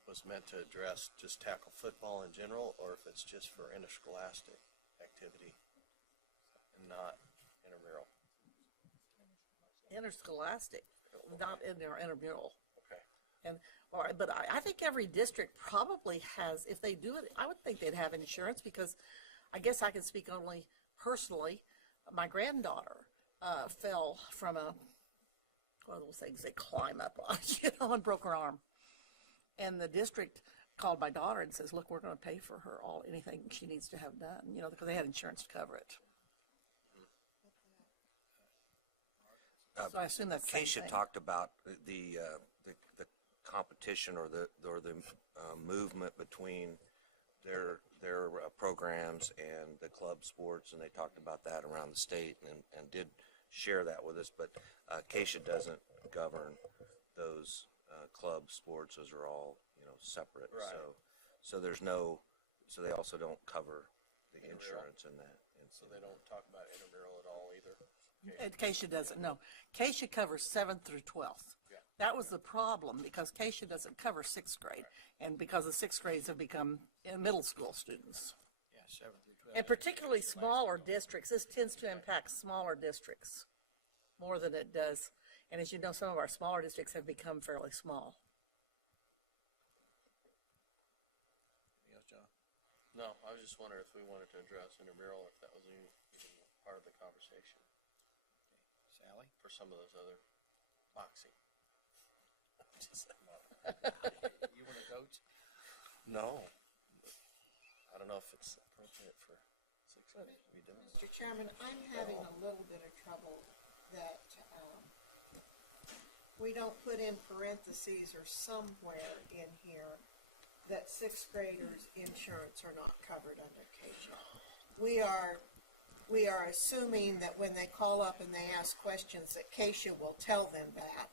was meant to address just tackle football in general, or if it's just for interscholastic activity and not intramural. Interscholastic, not in their intramural. Okay. And, all right, but I think every district probably has, if they do it, I would think they'd have insurance, because I guess I can speak only personally. My granddaughter fell from one of those things they climb up on, and broke her arm. And the district called my daughter and says, look, we're going to pay for her anything she needs to have done, because they had insurance to cover it. So I assume that's the same KESA thing. talked about the competition or the movement between their programs and the club sports, and they talked about that around the state and did share that with us. But KESA doesn't govern those club sports; those are all separate. Right. So there's no. So they also don't cover the insurance in that. So they don't talk about intramural at all either? KESA doesn't, no. KESA covers 7th through 12th. Yeah. That was the problem, because KESA doesn't cover 6th grade, and because the 6th grades have become middle school students. Yeah, 7 through 12. And particularly smaller districts. This tends to impact smaller districts more than it does. And as you know, some of our smaller districts have become fairly small. Anything else, John? No, I was just wondering if we wanted to address intramural, if that was even part of the conversation Sally? for some of those other boxing. You want to coach? No. I don't know if it's appropriate for 6 grade to be doing. Mr. Chairman, I'm having a little bit of trouble that we don't put in parentheses or somewhere in here that 6th graders' insurance are not covered under KESA. We are assuming that when they call up and they ask questions that KESA will tell them that.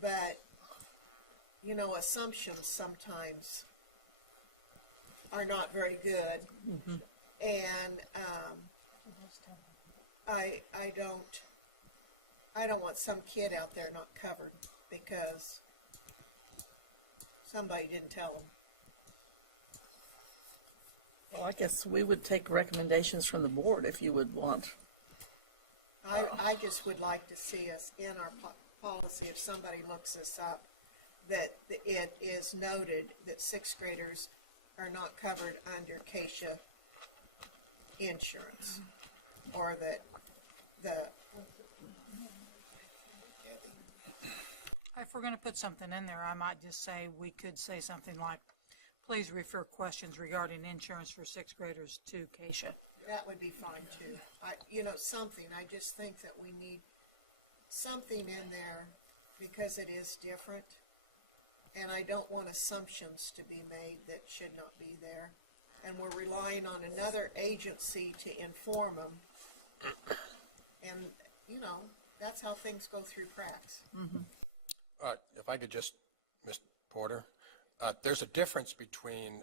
But, assumptions sometimes are not very good. Mm-hmm. And I don't want some kid out there not covered because somebody didn't tell them. Well, I guess we would take recommendations from the board if you would want. I just would like to see us in our policy, if somebody looks us up, that it is noted that 6th graders are not covered under KESA insurance, or that If we're going to put something in there, I might just say, we could say something like, please refer questions regarding insurance for 6th graders to KESA. that would be fine too. Something, I just think that we need something in there because it is different. And I don't want assumptions to be made that should not be there. And we're relying on another agency to inform them. And, that's how things go through cracks. If I could just, Ms. Porter, there's a difference between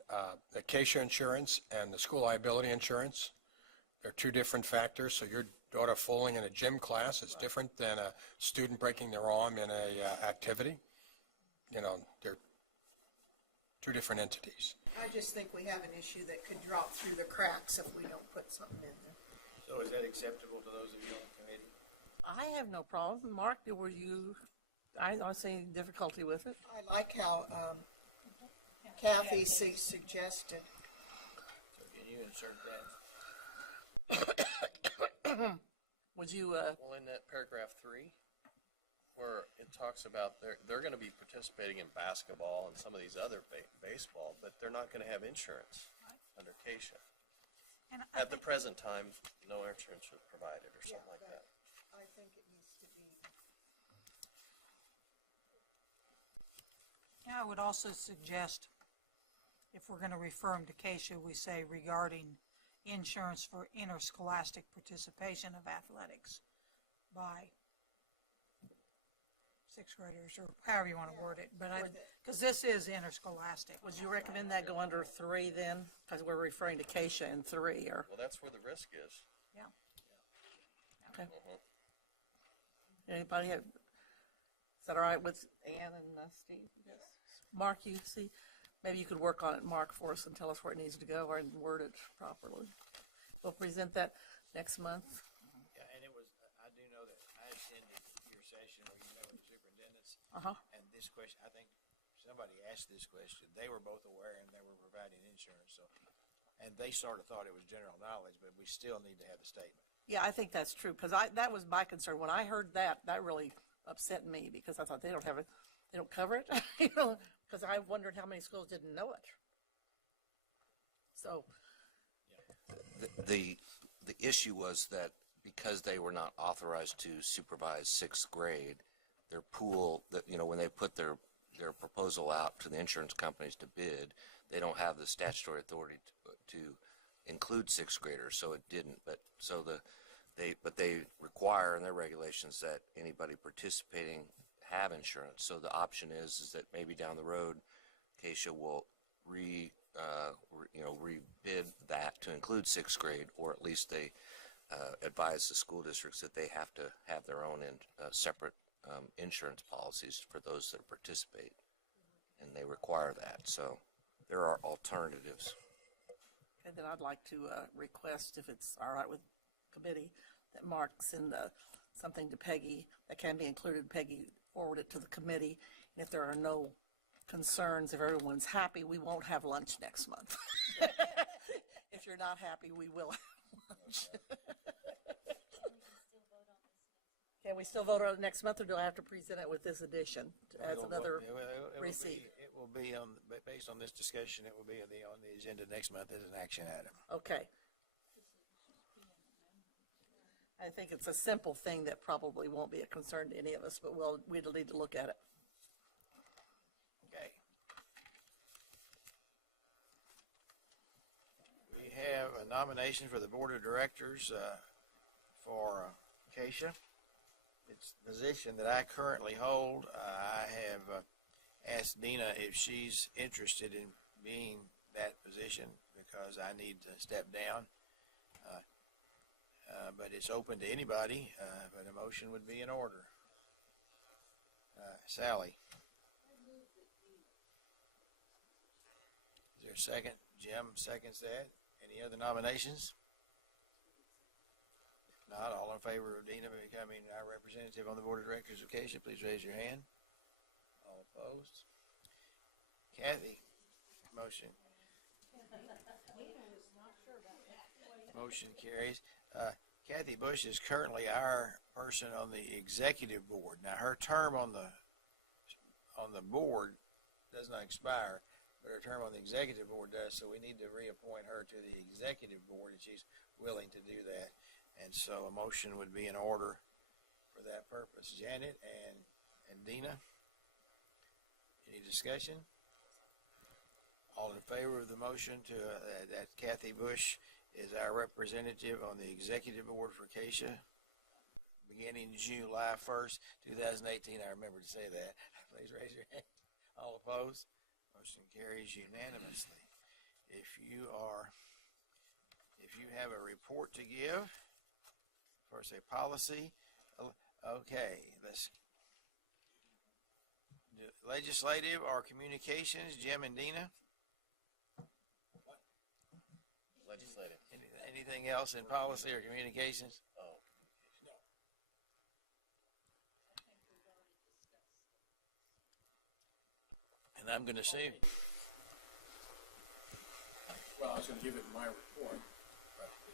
the KESA insurance and the school liability insurance. They're two different factors. So your daughter falling in a gym class is different than a student breaking their arm in a activity. They're two different entities. I just think we have an issue that could drop through the cracks if we don't put something in there. So is that acceptable to those of you on the committee? I have no problem. Mark, I don't see any difficulty with it. I like how Kathy suggested. So can you insert that? Would you, Well, in that paragraph 3, where it talks about they're going to be participating in basketball and some of these other baseball, but they're not going to have insurance under KESA. And At the present time, no insurance is provided or something like that. I think it needs to be. Yeah, I would also suggest, if we're going to refer them to KESA, we say regarding insurance for interscholastic participation of athletics by 6th graders, or however you want to word it, but because this is interscholastic. would you recommend that go under 3 then? Because we're referring to KESA in 3, or, Well, that's where the risk is. Yeah. okay. Anybody have, is that all right with Ann and Steve? Yes. Mark, you see, maybe you could work on it, Mark, for us and tell us where it needs to go or word it properly. We'll present that next month. Yeah, and I do know that I attended your session where you met with the superintendents. Uh-huh. And this question, I think somebody asked this question. They were both aware and they were providing insurance. So, and they sort of thought it was general knowledge, but we still need to have a statement. Yeah, I think that's true, because that was my concern. When I heard that, that really upset me, because I thought they don't have it, they don't cover it, you know, because I wondered how many schools didn't know it. So, The issue was that because they were not authorized to supervise sixth grade, their pool, that, you know, when they put their proposal out to the insurance companies to bid, they don't have the statutory authority to include sixth graders, so it didn't. But they require in their regulations that anybody participating have insurance. So the option is that maybe down the road, KESA will rebid that to include sixth grade, or at least they advise the school districts that they have to have their own separate insurance policies for those that participate, and they require that. So there are alternatives. and then I'd like to request, if it's all right with committee, that Mark send something to Peggy that can be included. Peggy forward it to the committee, and if there are no concerns, if everyone's happy, we won't have lunch next month. If you're not happy, we will have lunch. Can we still vote on it next month, or do I have to present it with this addition as another receipt? It will be on, based on this discussion, it will be on the agenda next month as an action item. Okay. I think it's a simple thing that probably won't be a concern to any of us, but we'll need to look at it. Okay. We have a nomination for the Board of Directors for KESA. It's the position that I currently hold. I have asked Dina if she's interested in being that position because I need to step down. But it's open to anybody, but a motion would be in order. Sally. Is there a second? Jim seconds that. Any other nominations? If not, all in favor of Dina becoming our representative on the Board of Directors of KESA, please raise your hand. All opposed? Kathy? Motion. Motion carries. Kathy Bush is currently our person on the executive board. Now, her term on the board does not expire, but her term on the executive board does, so we need to reappoint her to the executive board, and she's willing to do that. And so a motion would be in order for that purpose. Janet and Dina, any discussion? All in favor of the motion to that Kathy Bush is our representative on the executive board for KESA beginning July 1st, 2018. I remember to say that. Please raise your hand. All opposed? Motion carries unanimously. If you have a report to give, for say policy, okay, let's do legislative or communications, Jim and Dina. Legislative. Anything else in policy or communications? Oh. And I'm going to say, Well, I was going to give it in my report, but the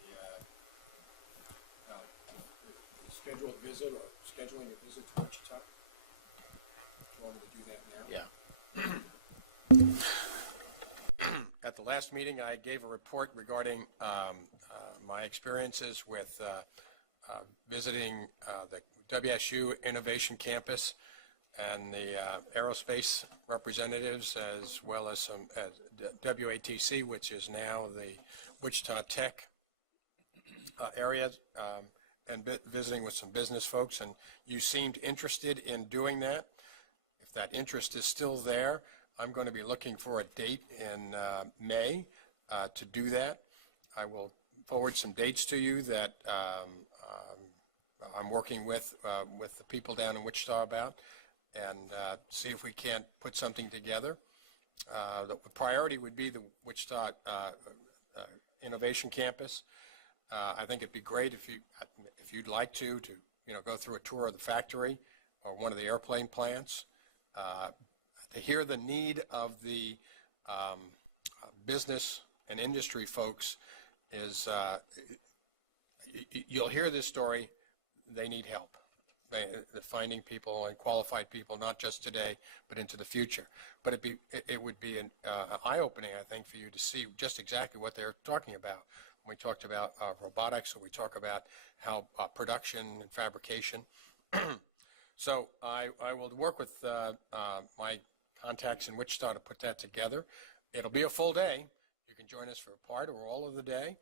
scheduled visit or scheduling a visit to Wichita. Do you want me to do that now? yeah. At the last meeting, I gave a report regarding my experiences with visiting the WSU Innovation Campus and the aerospace representatives, as well as some WATC, which is now the Wichita Tech area, and visiting with some business folks. And you seemed interested in doing that. If that interest is still there, I'm going to be looking for a date in May to do that. I will forward some dates to you that I'm working with the people down in Wichita about, and see if we can't put something together. The priority would be the Wichita Innovation Campus. I think it'd be great if you'd like to go through a tour of the factory or one of the airplane plants. To hear the need of the business and industry folks is, you'll hear this story, they need help. They're finding people and qualified people, not just today, but into the future. But it would be an eye-opening, I think, for you to see just exactly what they're talking about. When we talked about robotics, or we talk about how production and fabrication. So I will work with my contacts in Wichita to put that together. It'll be a full day. You can join us for a part or all of the day,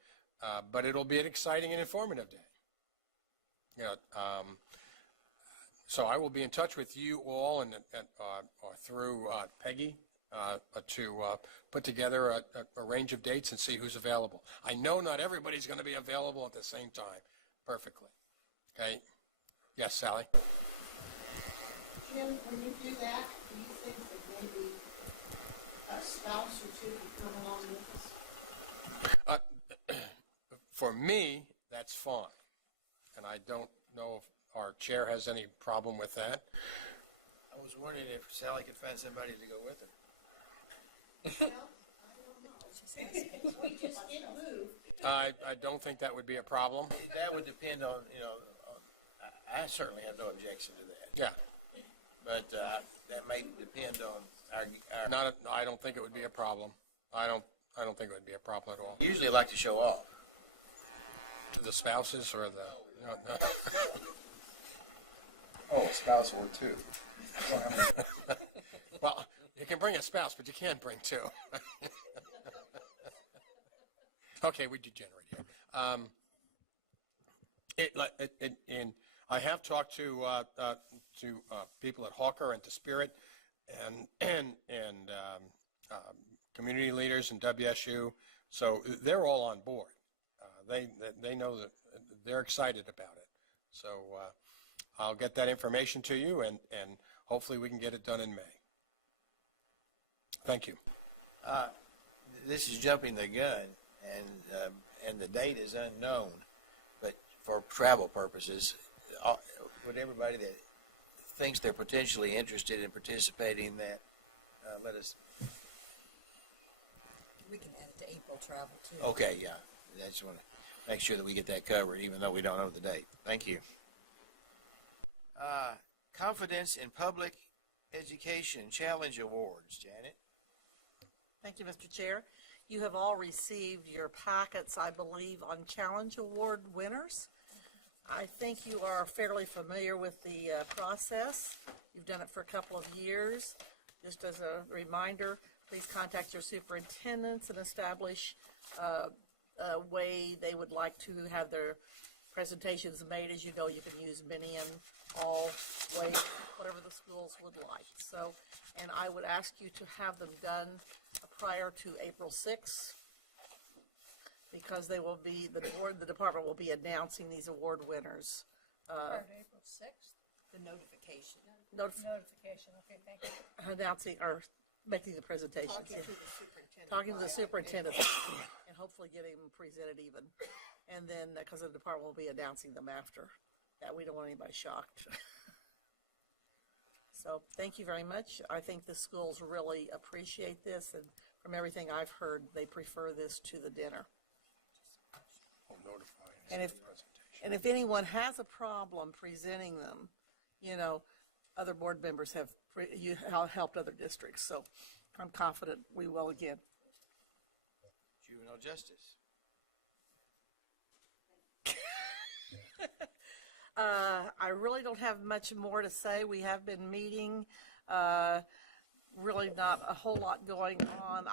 but it'll be an exciting and informative day. You know, so I will be in touch with you all and or through Peggy to put together a range of dates and see who's available. I know not everybody's going to be available at the same time perfectly. Okay? Yes, Sally? Jim, when you do that, do you think that maybe a spouse or two could come along with us? For me, that's fine. And I don't know if our chair has any problem with that. I was wondering if Sally could find somebody to go with her. Well, I don't know. We just did move. I don't think that would be a problem. That would depend on, I certainly have no objection to that. Yeah. But that may depend on our I don't think it would be a problem. I don't think it would be a problem at all. usually like to show off. To the spouses or the... No. Oh, a spouse or two. Well, you can bring a spouse, but you can't bring two. Okay, we degenerate here. And I have talked to people at Hawker and to Spirit and community leaders and WSU, so they're all on board. They know that they're excited about it. So I'll get that information to you, and hopefully we can get it done in May. Thank you. This is jumping the gun, and the date is unknown. But for travel purposes, would everybody that thinks they're potentially interested in participating in that, let us. We can add it to April travel too. Okay, yeah. I just want to make sure that we get that covered, even though we don't know the date. Thank you. Confidence in Public Education Challenge Awards, Janet. Thank you, Mr. Chair. You have all received your packets, I believe, on Challenge Award winners. I think you are fairly familiar with the process. You've done it for a couple of years. Just as a reminder, please contact your superintendents and establish a way they would like to have their presentations made. As you know, you can use many and all ways, whatever the schools would like. So, and I would ask you to have them done prior to April 6th, because they will be, the department will be announcing these award winners. Prior to April 6th, the notification. Notification, okay, thank you. Announcing, or making the presentations. Talking to the superintendent and hopefully getting them presented even. And then, because the department will be announcing them after that, we don't want anybody shocked. So thank you very much. I think the schools really appreciate this, and from everything I've heard, they prefer this to the dinner. And if anyone has a problem presenting them, other board members have helped other districts, so I'm confident we will again. Juvenile Justice. I really don't have much more to say. We have been meeting, really not a whole lot going on.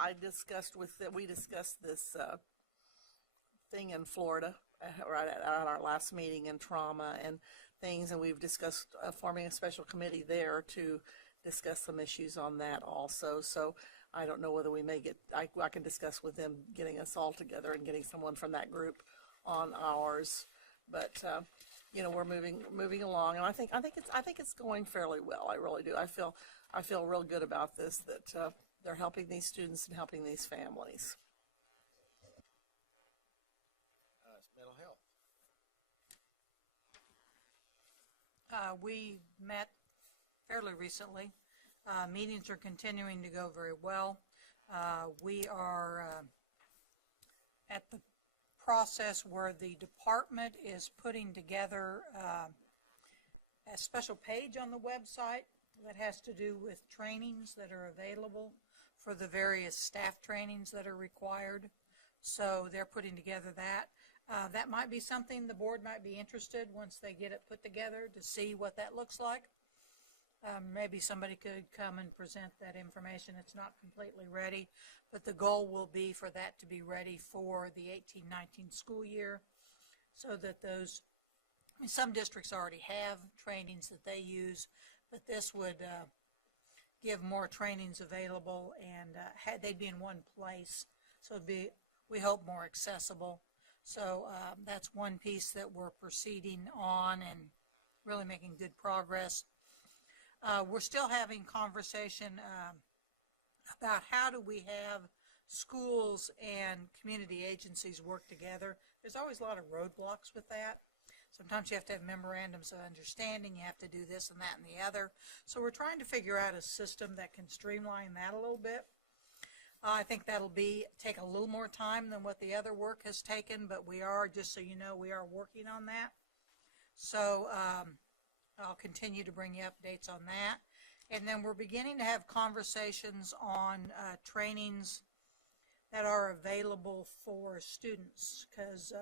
We discussed this thing in Florida right at our last meeting in trauma and things, and we've discussed forming a special committee there to discuss some issues on that also. So I don't know whether we may get, I can discuss with them getting us all together and getting someone from that group on ours. But we're moving along, and I think it's going fairly well. I really do. I feel real good about this, that they're helping these students and helping these families. Mental health. We met fairly recently. Meetings are continuing to go very well. We are at the process where the department is putting together a special page on the website that has to do with trainings that are available for the various staff trainings that are required. So they're putting together that. That might be something the board might be interested once they get it put together to see what that looks like. Maybe somebody could come and present that information. It's not completely ready, but the goal will be for that to be ready for the 18-19 school year, so that those, I mean, some districts already have trainings that they use, but this would give more trainings available, and they'd be in one place, so it'd be, we hope, more accessible. So that's one piece that we're proceeding on and really making good progress. We're still having conversation about how do we have schools and community agencies work together. There's always a lot of roadblocks with that. Sometimes you have to have memorandums of understanding, you have to do this and that and the other. So we're trying to figure out a system that can streamline that a little bit. I think that'll take a little more time than what the other work has taken, but we are, just so you know, we are working on that. So I'll continue to bring you updates on that. And then we're beginning to have conversations on trainings that are available for students, because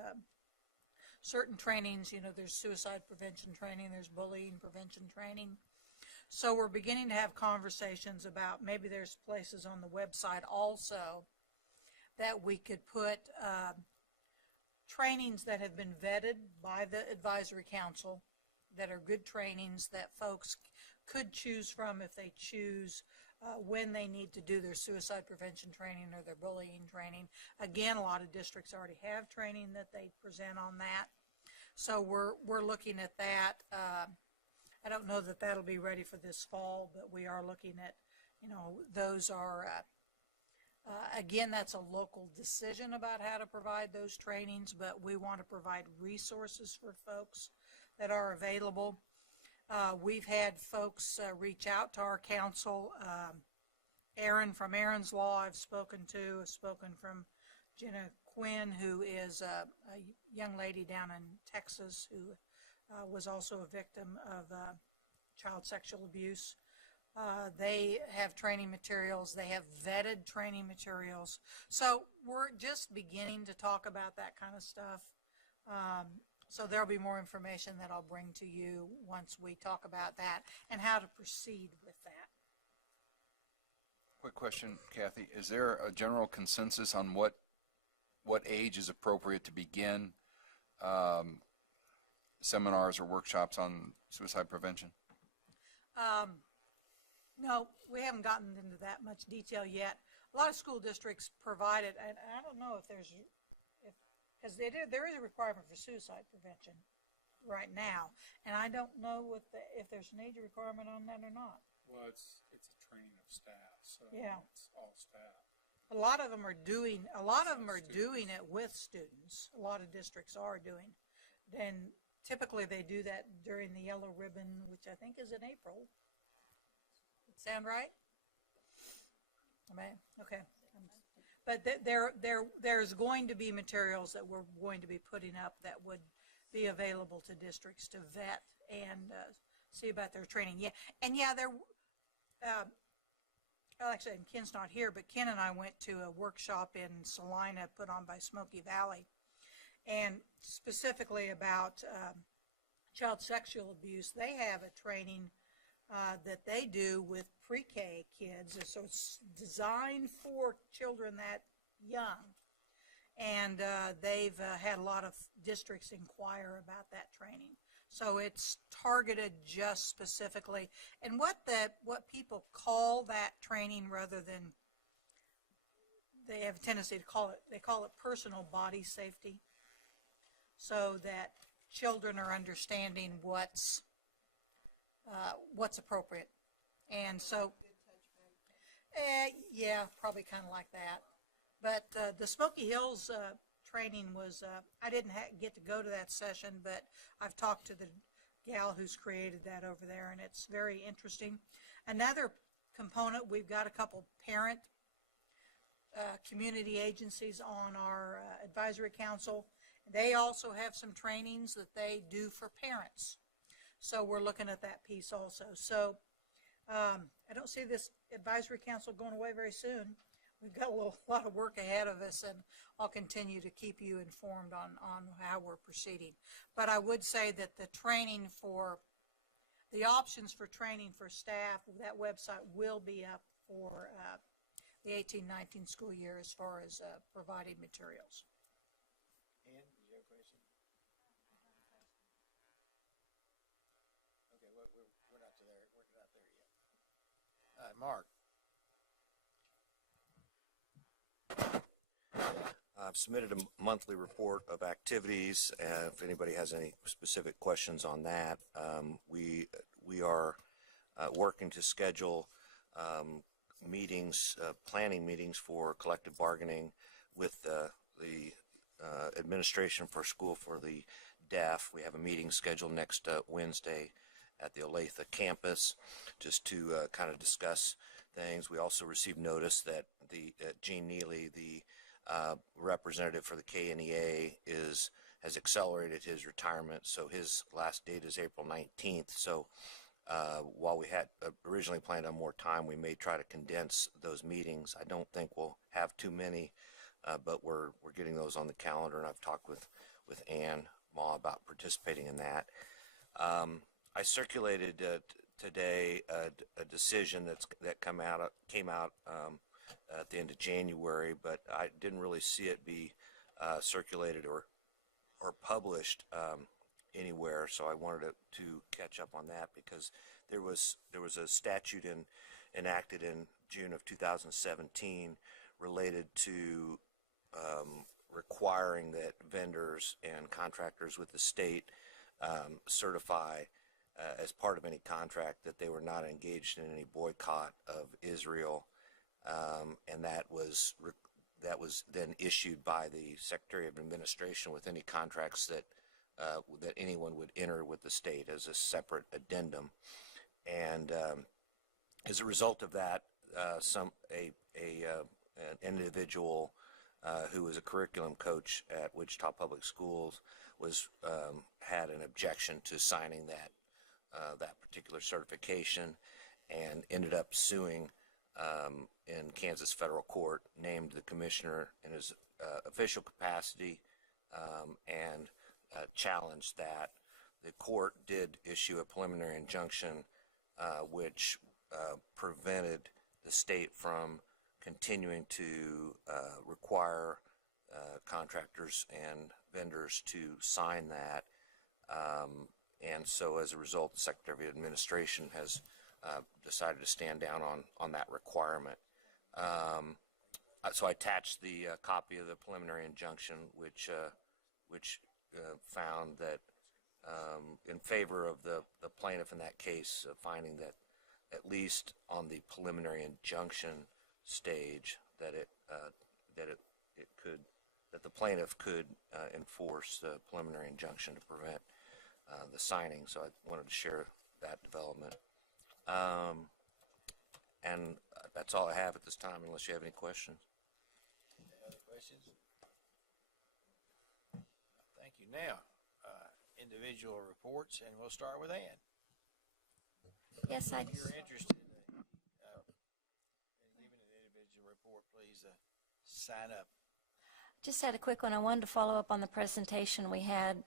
certain trainings, you know, there's suicide prevention training, there's bullying prevention training. So we're beginning to have conversations about maybe there's places on the website also that we could put trainings that have been vetted by the advisory council, that are good trainings that folks could choose from if they choose when they need to do their suicide prevention training or their bullying training. Again, a lot of districts already have training that they present on that. So we're looking at that. I don't know that that'll be ready for this fall, but we are looking at, you know, those are, again, that's a local decision about how to provide those trainings, but we want to provide resources for folks that are available. We've had folks reach out to our council. Aaron from Aaron's Law I've spoken from Jenna Quinn, who is a young lady down in Texas who was also a victim of child sexual abuse. They have training materials. They have vetted training materials. So we're just beginning to talk about that kind of stuff. So there'll be more information that I'll bring to you once we talk about that and how to proceed with that. Quick question, Kathy. Is there a general consensus on what age is appropriate to begin seminars or workshops on suicide prevention? No, we haven't gotten into that much detail yet. A lot of school districts provide it, and I don't know if there's, because there is a requirement for suicide prevention right now, and I don't know if there's an age requirement on that or not. Well, it's a training of staff, so yeah, it's all staff. A lot of them are doing it with students. A lot of districts are doing, and typically they do that during the Yellow Ribbon, which I think is in April. Sound right? Okay. But there's going to be materials that we're going to be putting up that would be available to districts to vet and see about their training. Yeah, and yeah, actually, and Ken's not here, but Ken and I went to a workshop in Salina put on by Smoky Valley, and specifically about child sexual abuse. They have a training that they do with pre-K kids, so it's designed for children that young, and they've had a lot of districts inquire about that training. So it's targeted just specifically, and what people call that training, rather than, they have a tendency to call it personal body safety, so that children are understanding what's appropriate. And so, yeah, probably kind of like that. But the Smoky Hills training was, I didn't get to go to that session, but I've talked to the gal who's created that over there, and it's very interesting. Another component, we've got a couple parent community agencies on our advisory council. They also have some trainings that they do for parents. So we're looking at that piece also. So I don't see this advisory council going away very soon. We've got a lot of work ahead of us, and I'll continue to keep you informed on how we're proceeding. But I would say that the training for, the options for training for staff, that website will be up for the 18-19 school year as far as providing materials. Ann, did you have a question? Okay, well, we're not there. We're not there yet. Mark. I've submitted a monthly report of activities. If anybody has any specific questions on that, we are working to schedule meetings, planning meetings for collective bargaining with the administration for school for the deaf. We have a meeting scheduled next Wednesday at the Olathe campus just to kind of discuss things. We also received notice that Gene Neely, the representative for the KNEA, has accelerated his retirement, so his last date is April 19th. So while we had originally planned on more time, we may try to condense those meetings. I don't think we'll have too many, but we're getting those on the calendar, and I've talked with Ann Ma about participating in that. I circulated today a decision that came out at the end of January, but I didn't really see it be circulated or published anywhere, so I wanted to catch up on that because there was a statute enacted in June of 2017 related to requiring that vendors and contractors with the state certify as part of any contract that they were not engaged in any boycott of Israel, and that was then issued by the Secretary of Administration with any contracts that anyone would enter with the state as a separate addendum. And as a result of that, an individual who was a curriculum coach at Wichita Public Schools had an objection to signing that particular certification, and ended up suing in Kansas federal court, named the commissioner in his official capacity, and challenged that. The court did issue a preliminary injunction which prevented the state from continuing to require contractors and vendors to sign that. And so as a result, the Secretary of Administration has decided to stand down on that requirement. So I attached the copy of the preliminary injunction, which found that in favor of the plaintiff in that case, finding that at least on the preliminary injunction stage that the plaintiff could enforce the preliminary injunction to prevent the signing. So I wanted to share that development. And that's all I have at this time, unless you have any questions. Any other questions? Thank you. Now, individual reports, and we'll start with Ann. Yes, If you're interested in giving an individual report, please sign up. just had a quick one. I wanted to follow up on the presentation we had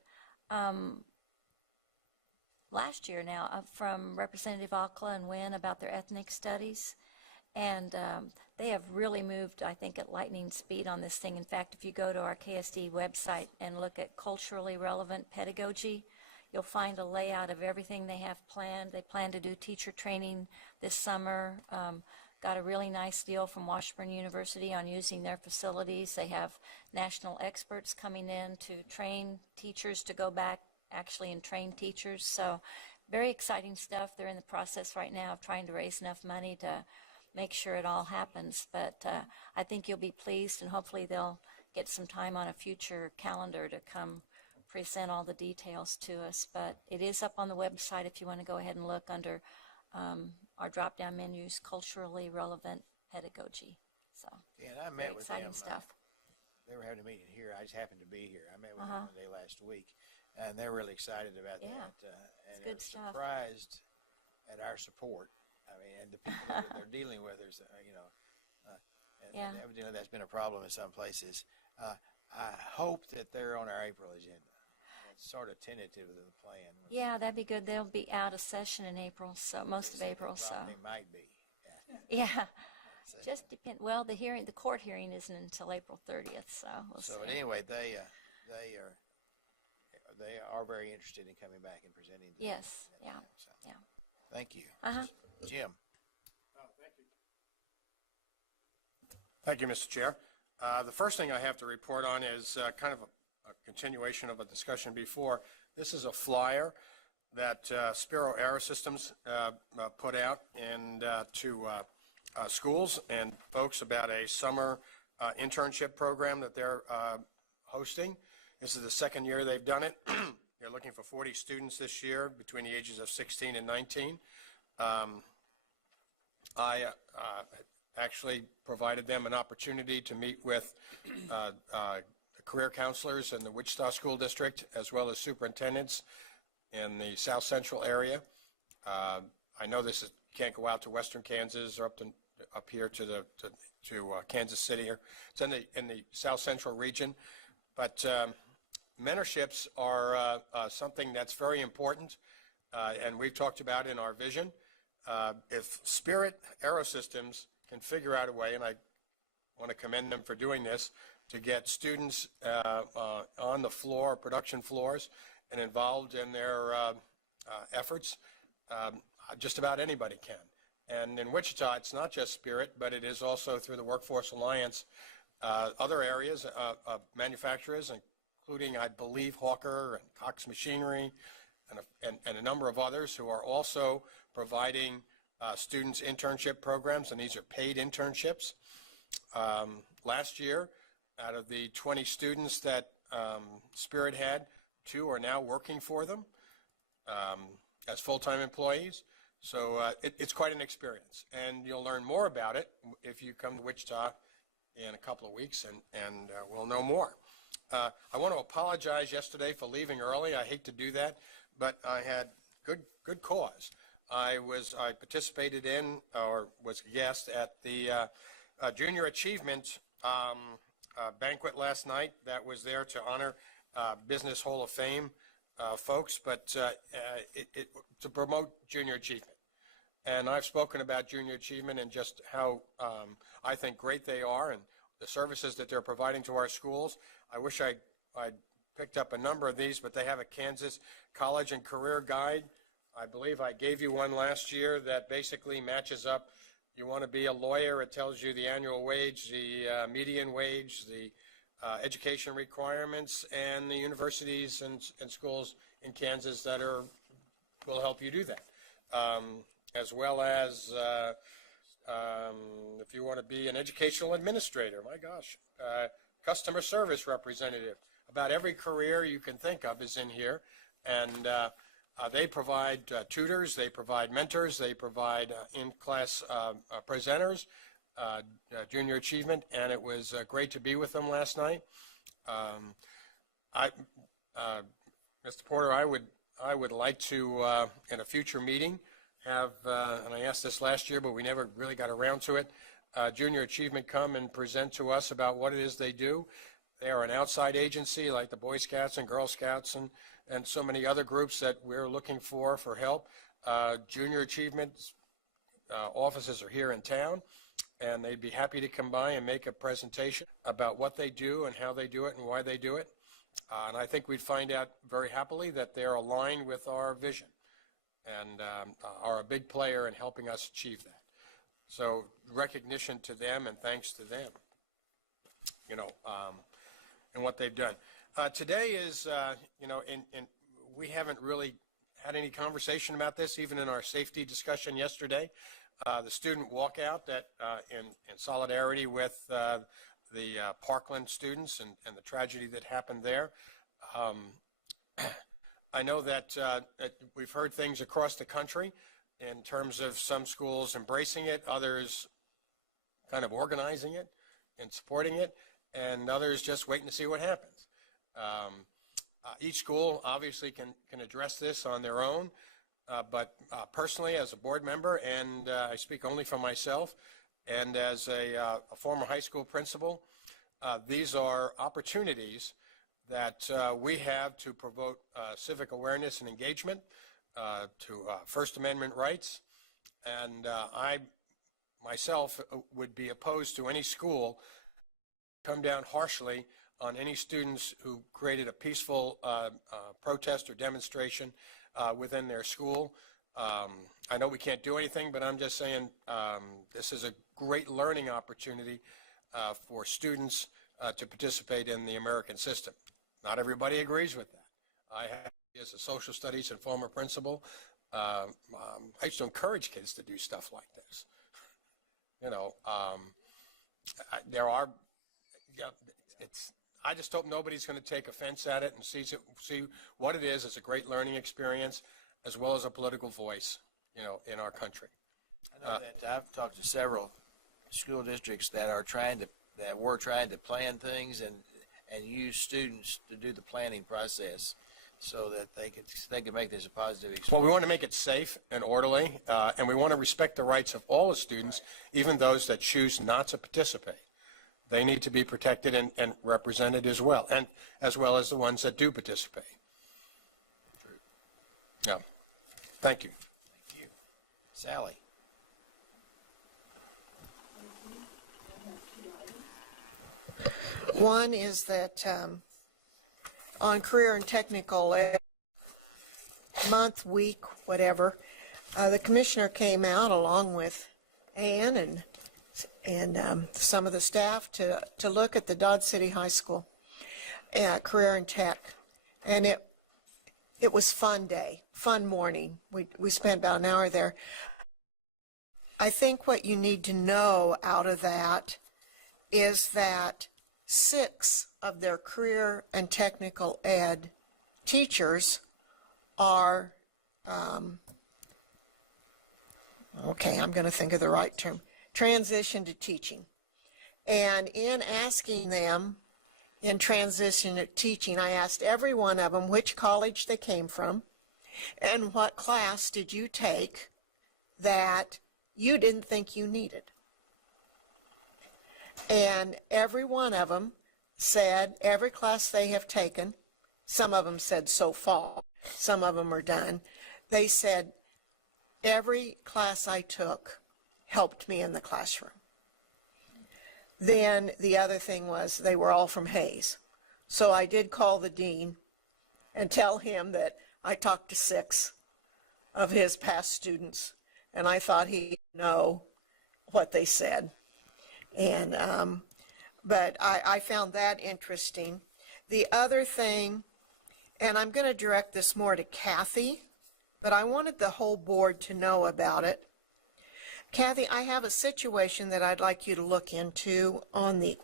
last year now from Representative Akla and Wynn about their ethnic studies. And they have really moved, I think, at lightning speed on this thing. In fact, if you go to our KSDE website and look at culturally relevant pedagogy, you'll find a layout of everything they have planned. They plan to do teacher training this summer. Got a really nice deal from Washburn University on using their facilities. They have national experts coming in to train teachers to go back actually and train teachers. So very exciting stuff. They're in the process right now of trying to raise enough money to make sure it all happens. But I think you'll be pleased, and hopefully they'll get some time on a future calendar to come present all the details to us, but it is up on the website if you want to go ahead and look under our drop-down menus, culturally relevant pedagogy. So, Yeah, and I very met with exciting them. stuff. They were having a meeting here. I just happened to be here. I met with them one day last week, and they're really excited about Yeah, that. And good I'm stuff. surprised at our support. I mean, and the people that they're dealing with, there's, and evidently that's been a problem in some places. I hope that they're on our April agenda. It's sort of tentative of the plan. Yeah, that'd be good. They'll be out of session in April, so most of April. So They might be. yeah, just depend. Well, the court hearing isn't until April 30th, so we'll So see. anyway, they are very interested in coming back and presenting. Yes, yeah, So, yeah. thank you, Jim. Thank you, Mr. Chair. The first thing I have to report on is kind of a continuation of a discussion before. This is a flyer that Spiro Aerosystems put out and to schools and folks about a summer internship program that they're hosting. This is the second year they've done it. They're looking for 40 students this year between the ages of 16 and 19. I actually provided them an opportunity to meet with career counselors in the Wichita School District, as well as superintendents in the South Central area. I know can't go out to Western Kansas or up here to Kansas City. It's in the South Central region, but mentorships are something that's very important, and we've talked about in our vision. If Spirit Aerosystems can figure out a way, and I want to commend them for doing this, to get students on the floor, production floors, and involved in their efforts, just about anybody can. And in Wichita, it's not just Spirit, but it is also through the Workforce Alliance, other areas of manufacturers, including, I believe, Hawker and Cox Machinery, and a number of others who are also providing students internship programs, and these are paid internships. Last year, out of the 20 students that Spirit had, 2 are now working for them as full-time employees. So it's quite an experience, and you'll learn more about it if you come to Wichita in a couple of weeks, and we'll know more. I want to apologize yesterday for leaving early. I hate to do that, but I had good cause. I participated in, or was a guest at the Junior Achievement banquet last night that was there to honor Business Hall of Fame folks, but to promote junior achievement. And I've spoken about junior achievement and just how I think great they are and the services that they're providing to our schools. I wish I'd picked up a number of these, but they have a Kansas College and Career Guide. I believe I gave you one last year that basically matches up. You want to be a lawyer, it tells you the annual wage, the median wage, the education requirements, and the universities and schools in Kansas that will help you do that. As well as if you want to be an educational administrator, my gosh, customer service representative. About every career you can think of is in here, and they provide tutors, they provide mentors, they provide in-class presenters, junior achievement, and it was great to be with them last night. Mr. Porter, I would like to, in a future meeting, have, and I asked this last year, but we never really got around to it, Junior Achievement come and present to us about what it is they do. They are an outside agency like the Boy Scouts and Girl Scouts and so many other groups that we're looking for help. Junior Achievement offices are here in town, and they'd be happy to come by and make a presentation about what they do and how they do it and why they do it. And I think we'd find out very happily that they're aligned with our vision and are a big player in helping us achieve that. So recognition to them and thanks to them, and what they've done. Today is, we haven't really had any conversation about this, even in our safety discussion yesterday. The student walkout that in solidarity with the Parkland students and the tragedy that happened there. I know that we've heard things across the country in terms of some schools embracing it, others kind of organizing it and supporting it, and others just waiting to see what happens. Each school obviously can address this on their own, but personally as a board member, and I speak only for myself, and as a former high school principal, these are opportunities that we have to promote civic awareness and engagement, to First Amendment rights, and I myself would be opposed to any school come down harshly on any students who created a peaceful protest or demonstration within their school. I know we can't do anything, but I'm just saying this is a great learning opportunity for students to participate in the American system. Not everybody agrees with that. I have, as a social studies and former principal, I used to encourage kids to do stuff like this. You know, there are, I just hope nobody's going to take offense at it and see what it is as a great learning experience as well as a political voice, you know, in our country. I know that I've talked to several school districts that were trying to plan things and use students to do the planning process so that they could make this a positive experience. Well, we want to make it safe and orderly, and we want to respect the rights of all the students, even those that choose not to participate. They need to be protected and represented as well, and as well as the ones that do participate. Yeah. Thank you. Thank you. Sally. One is that on career and technical ed, month, week, whatever, the commissioner came out along with Ann and some of the staff to look at the Dodge City High School career and tech, and it was fun day, fun morning. We spent about an hour there. I think what you need to know out of that is that 6 of their career and technical ed teachers are, okay, I'm going to think of the right term, transition to teaching. And in asking them in transition to teaching, I asked every one of them which college they came from and what class did you take that you didn't think you needed. And every one of them said every class they have taken, some of them said so far, some of them are done, they said every class I took helped me in the classroom. Then the other thing was they were all from Hayes. So I did call the dean and tell him that I talked to 6 of his past students, and I thought he'd know what they said. And but I found that interesting. The other thing, and I'm going to direct this more to Kathy, but I wanted the whole board to know about it. Kathy, I have a situation that I'd like you to look into on the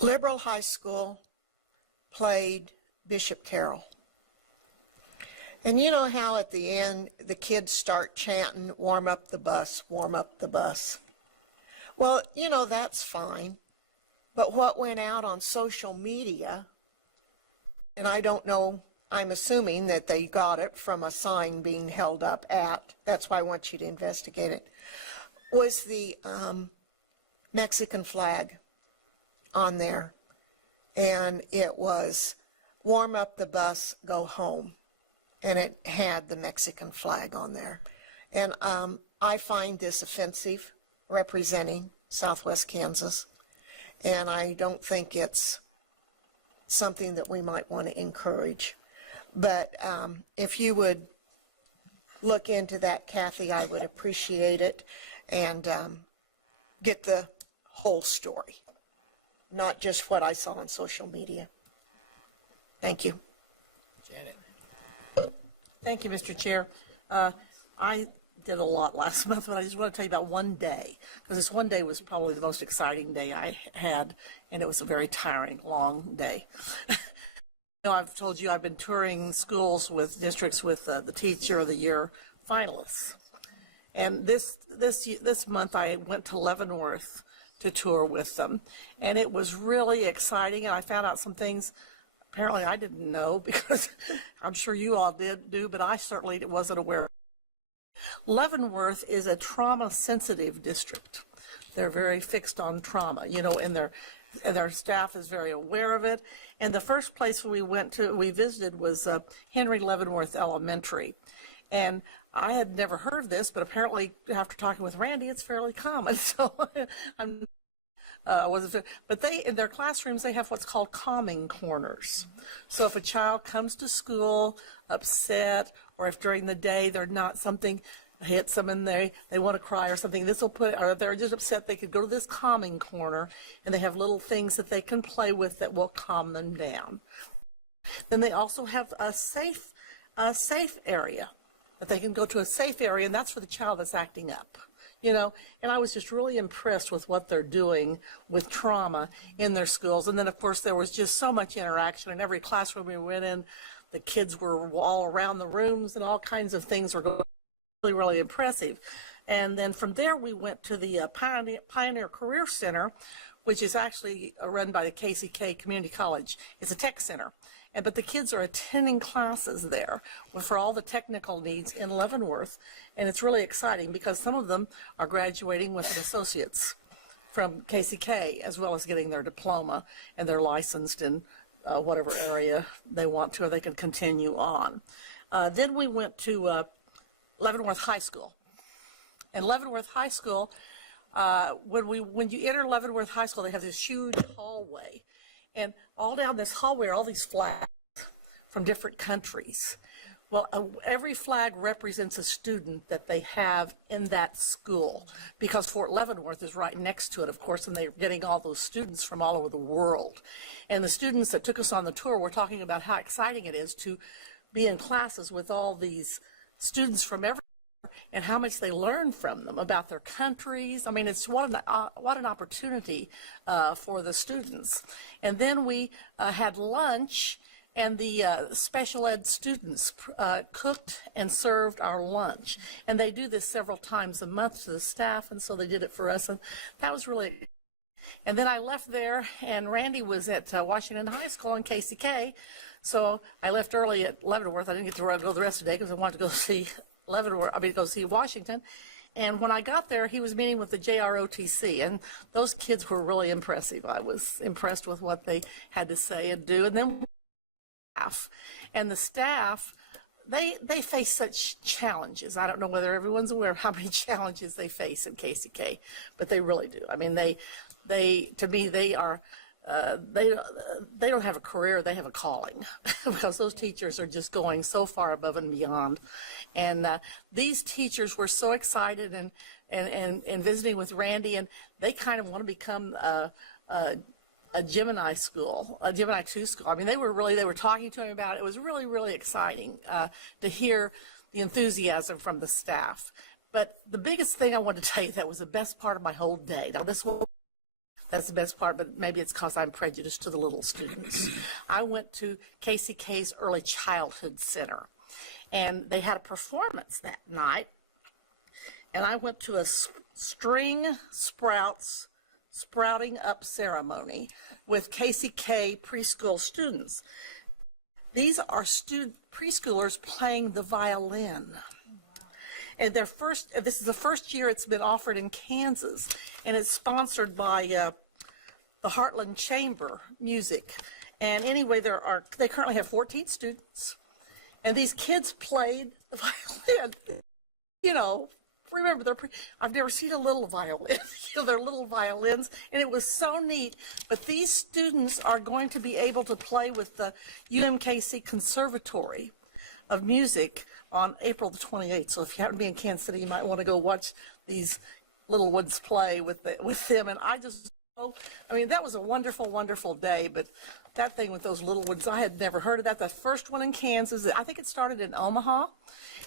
Liberal High School played Bishop Carroll. And you know how at the end the kids start chanting, warm up the bus, warm up the bus. Well, you know, that's fine. But what went out on social media, and I don't know, I'm assuming that they got it from a sign being held up at, that's why I want you to investigate it, was the Mexican flag on there. And it was, warm up the bus, go home. And it had the Mexican flag on there. And I find this offensive, representing Southwest Kansas. And I don't think it's something that we might want to encourage. But if you would look into that, Kathy, I would appreciate it, and get the whole story, not just what I saw on social media. Thank you. Janet. Thank you, Mr. Chair. I did a lot last month, but I just want to tell you about one day, because this one day was probably the most exciting day I had, and it was a very tiring, long day. I've told you I've been touring schools with districts with the Teacher of the Year finalists. And this month I went to Leavenworth to tour with them. And it was really exciting, and I found out some things apparently I didn't know, because I'm sure you all do, but I certainly wasn't aware. Leavenworth is a trauma-sensitive district. They're very fixed on trauma, and their staff is very aware of it. And the first place we visited was Henry Leavenworth Elementary. And I had never heard of this, but apparently after talking with Randy, it's fairly common. So but in their classrooms, they have what's called calming corners. So if a child comes to school upset, or if during the day something hits them and they want to cry or something, or they're just upset, they could go to this calming corner, and they have little things that they can play with that will calm them down. Then they also have a safe area, that they can go to a safe area, and that's for the child that's acting up. And I was just really impressed with what they're doing with trauma in their schools. And then, of course, there was just so much interaction. In every classroom we went in, the kids were all around the rooms, and all kinds of things were going. Really, really impressive. And then from there, we went to the Pioneer Career Center, which is actually run by the KCK Community College. It's a tech center. But the kids are attending classes there for all the technical needs in Leavenworth. And it's really exciting, because some of them are graduating with an associate's from KCK, as well as getting their diploma, and they're licensed in whatever area they want to, or they can continue on. Then we went to Leavenworth High School. And Leavenworth High School, when you enter Leavenworth High School, they have this huge hallway. And all down this hallway are all these flags from different countries. Well, every flag represents a student that they have in that school, because Fort Leavenworth is right next to it, of course, and they're getting all those students from all over the world. And the students that took us on the tour were talking about how exciting it is to be in classes with all these students from everywhere, and how much they learn from them about their countries. I mean, it's what an opportunity for the students. And then we had lunch, and the special ed students cooked and served our lunch. And they do this several times a month to the staff, and so they did it for us, and that was really. And then I left there, and Randy was at Washington High School in KCK, so I left early at Leavenworth. I didn't get to go the rest of the day because I wanted to go see go see Washington. And when I got there, he was meeting with the JROTC, and those kids were really impressive. I was impressed with what they had to say and do. And then the staff, they face such challenges. I don't know whether everyone's aware of how many challenges they face in KCK, but they really do. I mean, to me, they are. They don't have a career, they have a calling, because those teachers are just going so far above and beyond. And these teachers were so excited and visiting with Randy, and they kind of want to become a Gemini school, a Gemini 2 school. I mean, they were talking to him about it. It was really, really exciting to hear the enthusiasm from the staff. But the biggest thing I wanted to tell you, that was the best part of my whole day. Now, that's the best part, but maybe it's because I'm prejudiced to the little students. I went to KCK's Early Childhood Center, and they had a performance that night, and I went to a string sprouting up ceremony with KCK preschool students. These are preschoolers playing the violin. And this is the first year it's been offered in Kansas, and it's sponsored by the Heartland Chamber Music. And anyway, they currently have 14 students, and these kids played the violin. Remember, I've never seen a little violin. They're little violins, and it was so neat. But these students are going to be able to play with the UMKC Conservatory of Music on April the 28th. So if you happen to be in Kansas City, you might want to go watch these little ones play with them. And that was a wonderful, wonderful day. But that thing with those little ones, I had never heard of that. The first one in Kansas, I think it started in Omaha,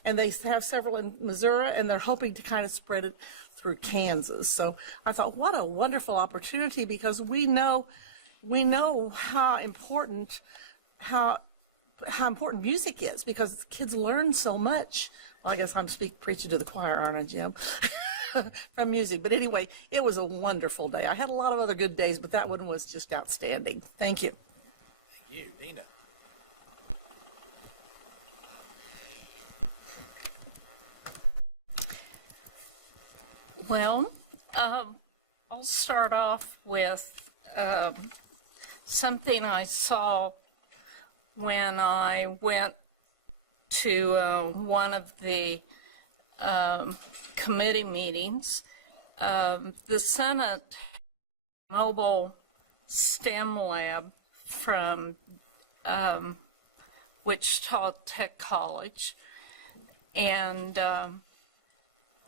and they have several in Missouri, and they're hoping to kind of spread it through Kansas. So I thought, what a wonderful opportunity, because we know how important how important music is, because kids learn so much. Well, I guess I'm preaching to the choir, aren't I, Jim? From music. But anyway, it was a wonderful day. I had a lot of other good days, but that one was just outstanding. Thank you. Thank you. Dina? Well, I'll start off with something I saw when I went to one of the committee meetings. The Senate Mobile STEM Lab from Wichita Tech College, and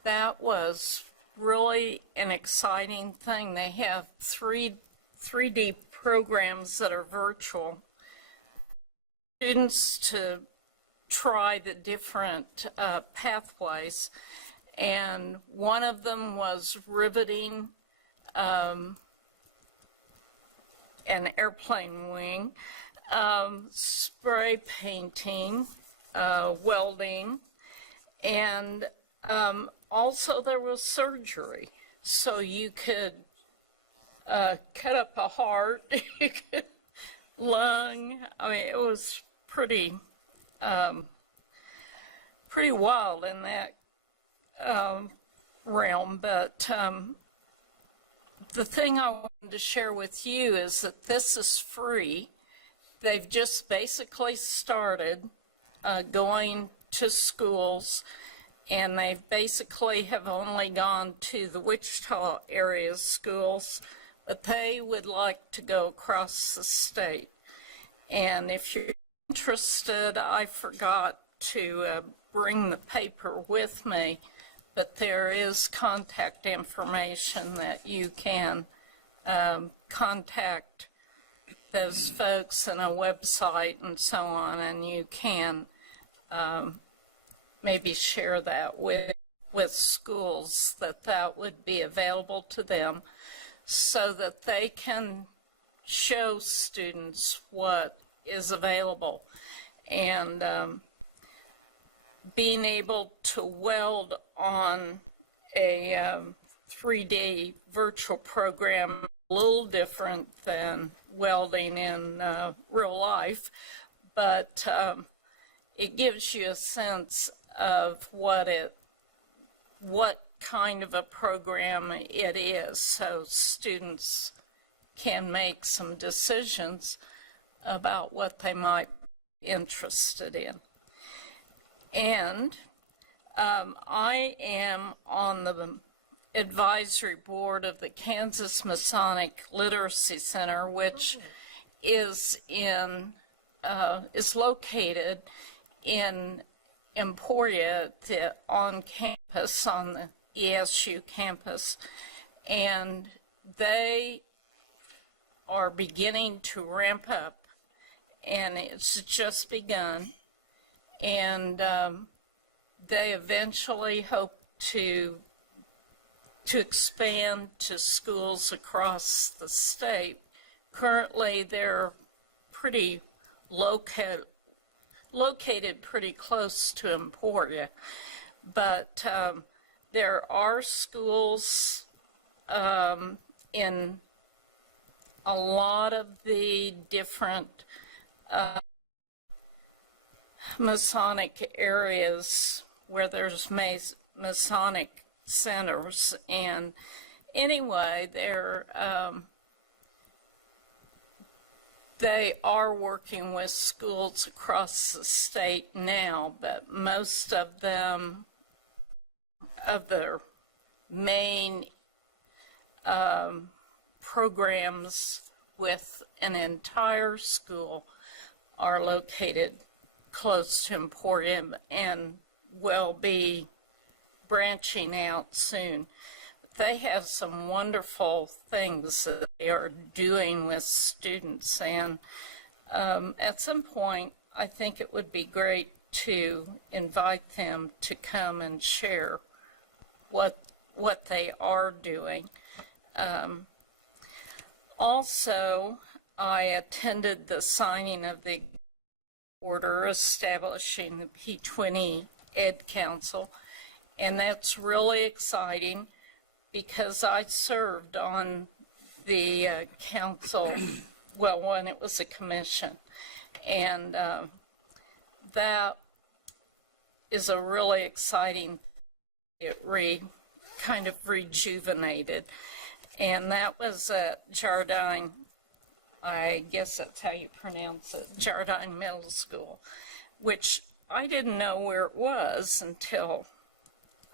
that was really an exciting thing. They have 3D programs that are virtual. Students to try the different pathways, and one of them was riveting an airplane wing, spray painting, welding, and also there was surgery. So you could cut up a heart, you could lung. I mean, it was pretty wild in that realm. But the thing I wanted to share with you is that this is free. They've just basically started going to schools, and they basically have only gone to the Wichita area schools, but they would like to go across the state. And if you're interested, I forgot to bring the paper with me, but there is contact information that you can contact those folks, and a website and so on, and you can maybe share that with schools, that would be available to them, so that they can show students what is available. And being able to weld on a 3D virtual program, a little different than welding in real life, but it gives you a sense of what kind of a program it is, so students can make some decisions about what they might be interested in. And I am on the advisory board of the Kansas Masonic Literacy Center, which is located in Emporia, on campus, on the ESU campus, and they are beginning to ramp up, and it's just begun, and they eventually hope to expand to schools across the state. Currently, they're pretty located pretty close to Emporia, but there are schools in a lot of the different Masonic areas where there's Masonic centers. And anyway, they are working with schools across the state now, but most of them, of their main programs with an entire school, are located close to Emporium and will be branching out soon. They have some wonderful things that they are doing with students, and at some point I think it would be great to invite them to come and share what they are doing. Also, I attended the signing of the order establishing the P20 Ed Council. And that's really exciting because I served on the council, well, when it was a commission. And that is a really exciting, it kind of rejuvenated. And that was at Jardine, I guess that's how you pronounce it, Jardine Middle School, which I didn't know where it was until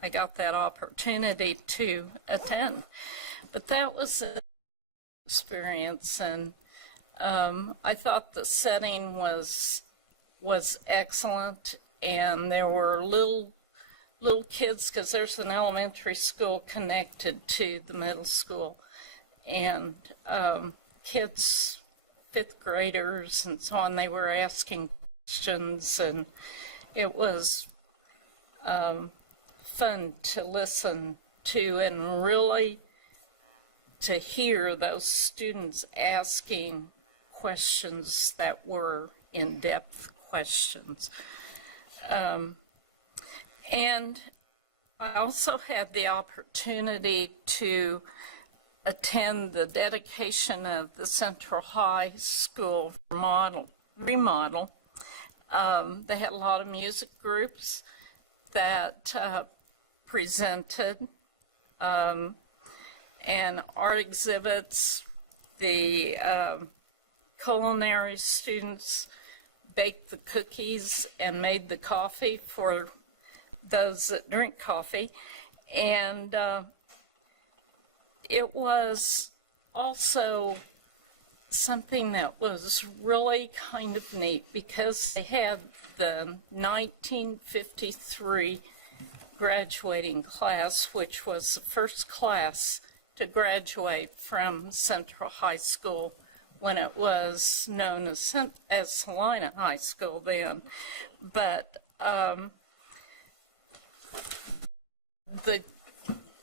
I got that opportunity to attend. But that was an experience, and I thought the setting was excellent, and there were little kids, because there's an elementary school connected to the middle school, and kids, fifth graders and so on, they were asking questions, and it was fun to listen to and really to hear those students asking questions that were in-depth questions. And I also had the opportunity to attend the dedication of the Central High School remodel. They had a lot of music groups that presented, and art exhibits. The culinary students baked the cookies and made the coffee for those that drink coffee. And it was also something that was really kind of neat because they had the 1953 graduating class, which was the first class to graduate from Central High School when it was known as Salina High School then. But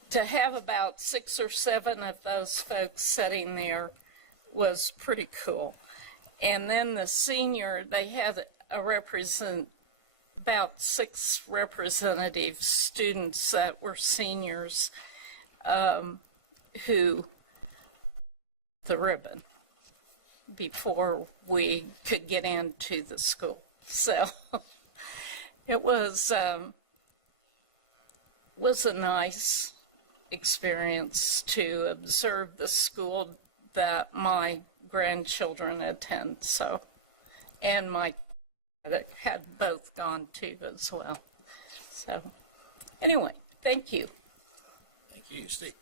to have about 6 or 7 of those folks sitting there was pretty cool. And then the senior, they had about 6 representative students that were seniors who the ribbon before we could get into the school. So it was a nice experience to observe the school that my grandchildren attend. So, and my that had both gone to as well. So, anyway, thank you. Thank you, Steve.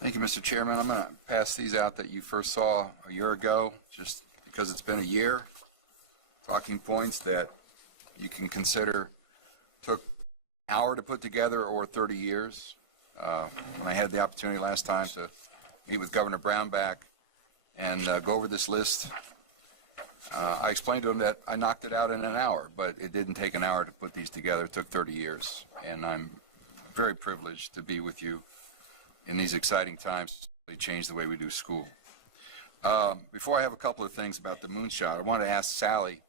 Thank you, Mr. Chairman. I'm going to pass these out that you first saw a year ago, just because it's been a year. Talking points that you can consider took an hour to put together or 30 years. When I had the opportunity last time to meet with Governor Brownback and go over this list, I explained to him that I knocked it out in an hour, but it didn't take an hour to put these together. It took 30 years, and I'm very privileged to be with you in these exciting times to change the way we do school. Before I have a couple of things about the moonshot, I want to ask Sally.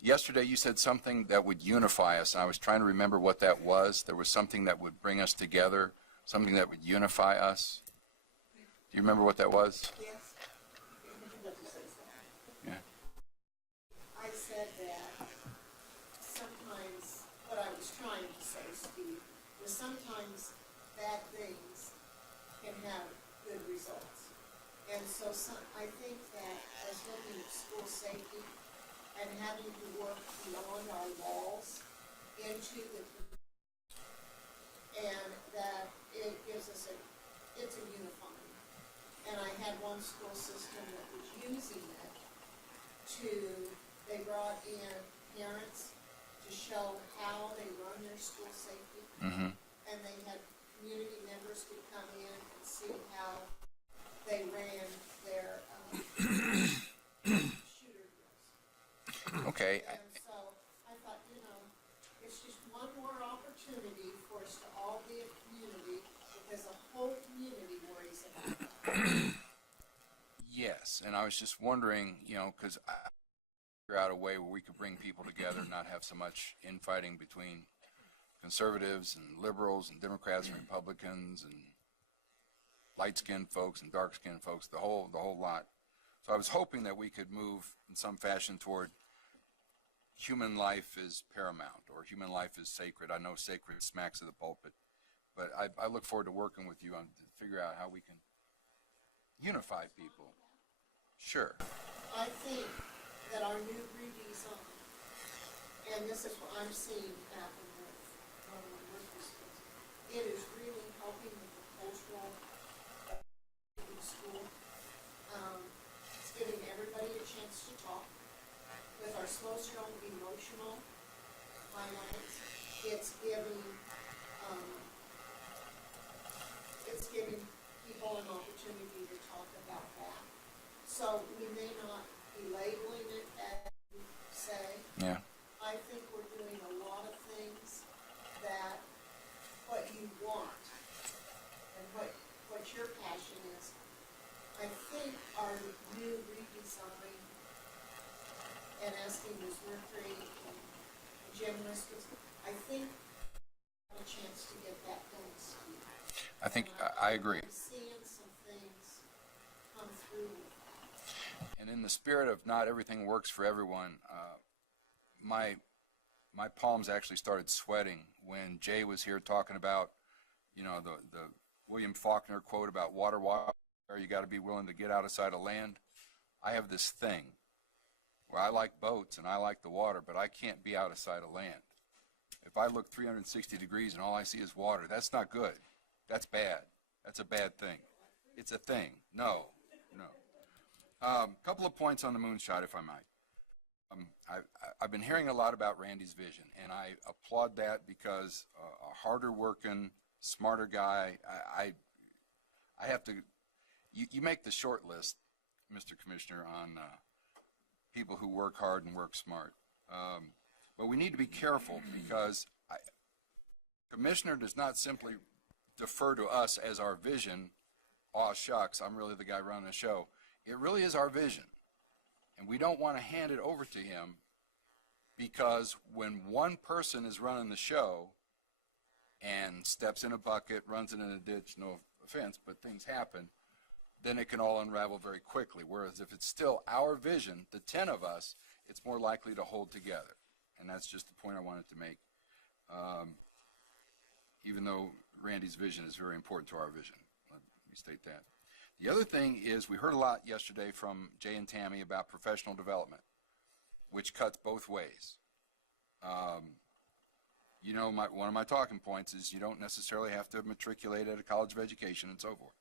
Yesterday you said something that would unify us, and I was trying to remember what that was. There was something that would bring us together, something that would unify us. Do you remember what that was? Yes. Yeah. I said that sometimes, what I was trying to say, Steve, was sometimes bad things can have good results. And so I think that as looking at school safety and having to work beyond our walls into the, and that it gives us it's a unifying. And I had one school system that was using it they brought in parents to show how they run their school safety. Mm-hmm. And they had community members who come in and see how they ran their shooter drills. Okay. And so I thought, it's just one more opportunity for us to all be a community because the whole community worries about that. Yes, and I was just wondering, because figure out a way where we could bring people together and not have so much infighting between conservatives and liberals and Democrats and Republicans and light-skinned folks and dark-skinned folks, the whole lot. So I was hoping that we could move in some fashion toward human life is paramount, or human life is sacred. I know sacred smacks of the pulpit, but I look forward to working with you on to figure out how we can unify people. Sure. I think that our new redesign, and this is what I'm seeing happen with one of my workers, it is really helping with the cultural in the school. It's giving everybody a chance to talk. With our slow, strong, emotional highlights, it's giving people an opportunity to talk about that. So we may not be labeling it as you say. Yeah. I think we're doing a lot of things that what you want and what your passion is. I think our new redesign and asking Ms. Mercury and Jim Liskis, I think we have a chance to get that done, Steve. I think I agree. I'm seeing some things come through with that. And in the spirit of not everything works for everyone, my palms actually started sweating when Jay was here talking about, you know, the William Faulkner quote about water, you got to be willing to get out of sight of land. I have this thing where I like boats and I like the water, but I can't be out of sight of land. If I look 360 degrees and all I see is water, that's not good. That's bad. That's a bad thing. It's a thing. No. Couple of points on the moonshot, if I might. I've been hearing a lot about Randy's vision, and I applaud that because a harder working, smarter guy, I have to, you make the short list, Mr. Commissioner, on people who work hard and work smart. But we need to be careful because Commissioner does not simply defer to us as our vision. Aw, shucks, I'm really the guy running the show. It really is our vision. And we don't want to hand it over to him because when one person is running the show and steps in a bucket, runs it in a ditch, no offense, but things happen, then it can all unravel very quickly. Whereas if it's still our vision, the 10 of us, it's more likely to hold together. And that's just the point I wanted to make. Even though Randy's vision is very important to our vision. Let me state that. The other thing is we heard a lot yesterday from Jay and Tammy about professional development, which cuts both ways. You know, one of my talking points is you don't necessarily have to matriculate at a college of education and so forth.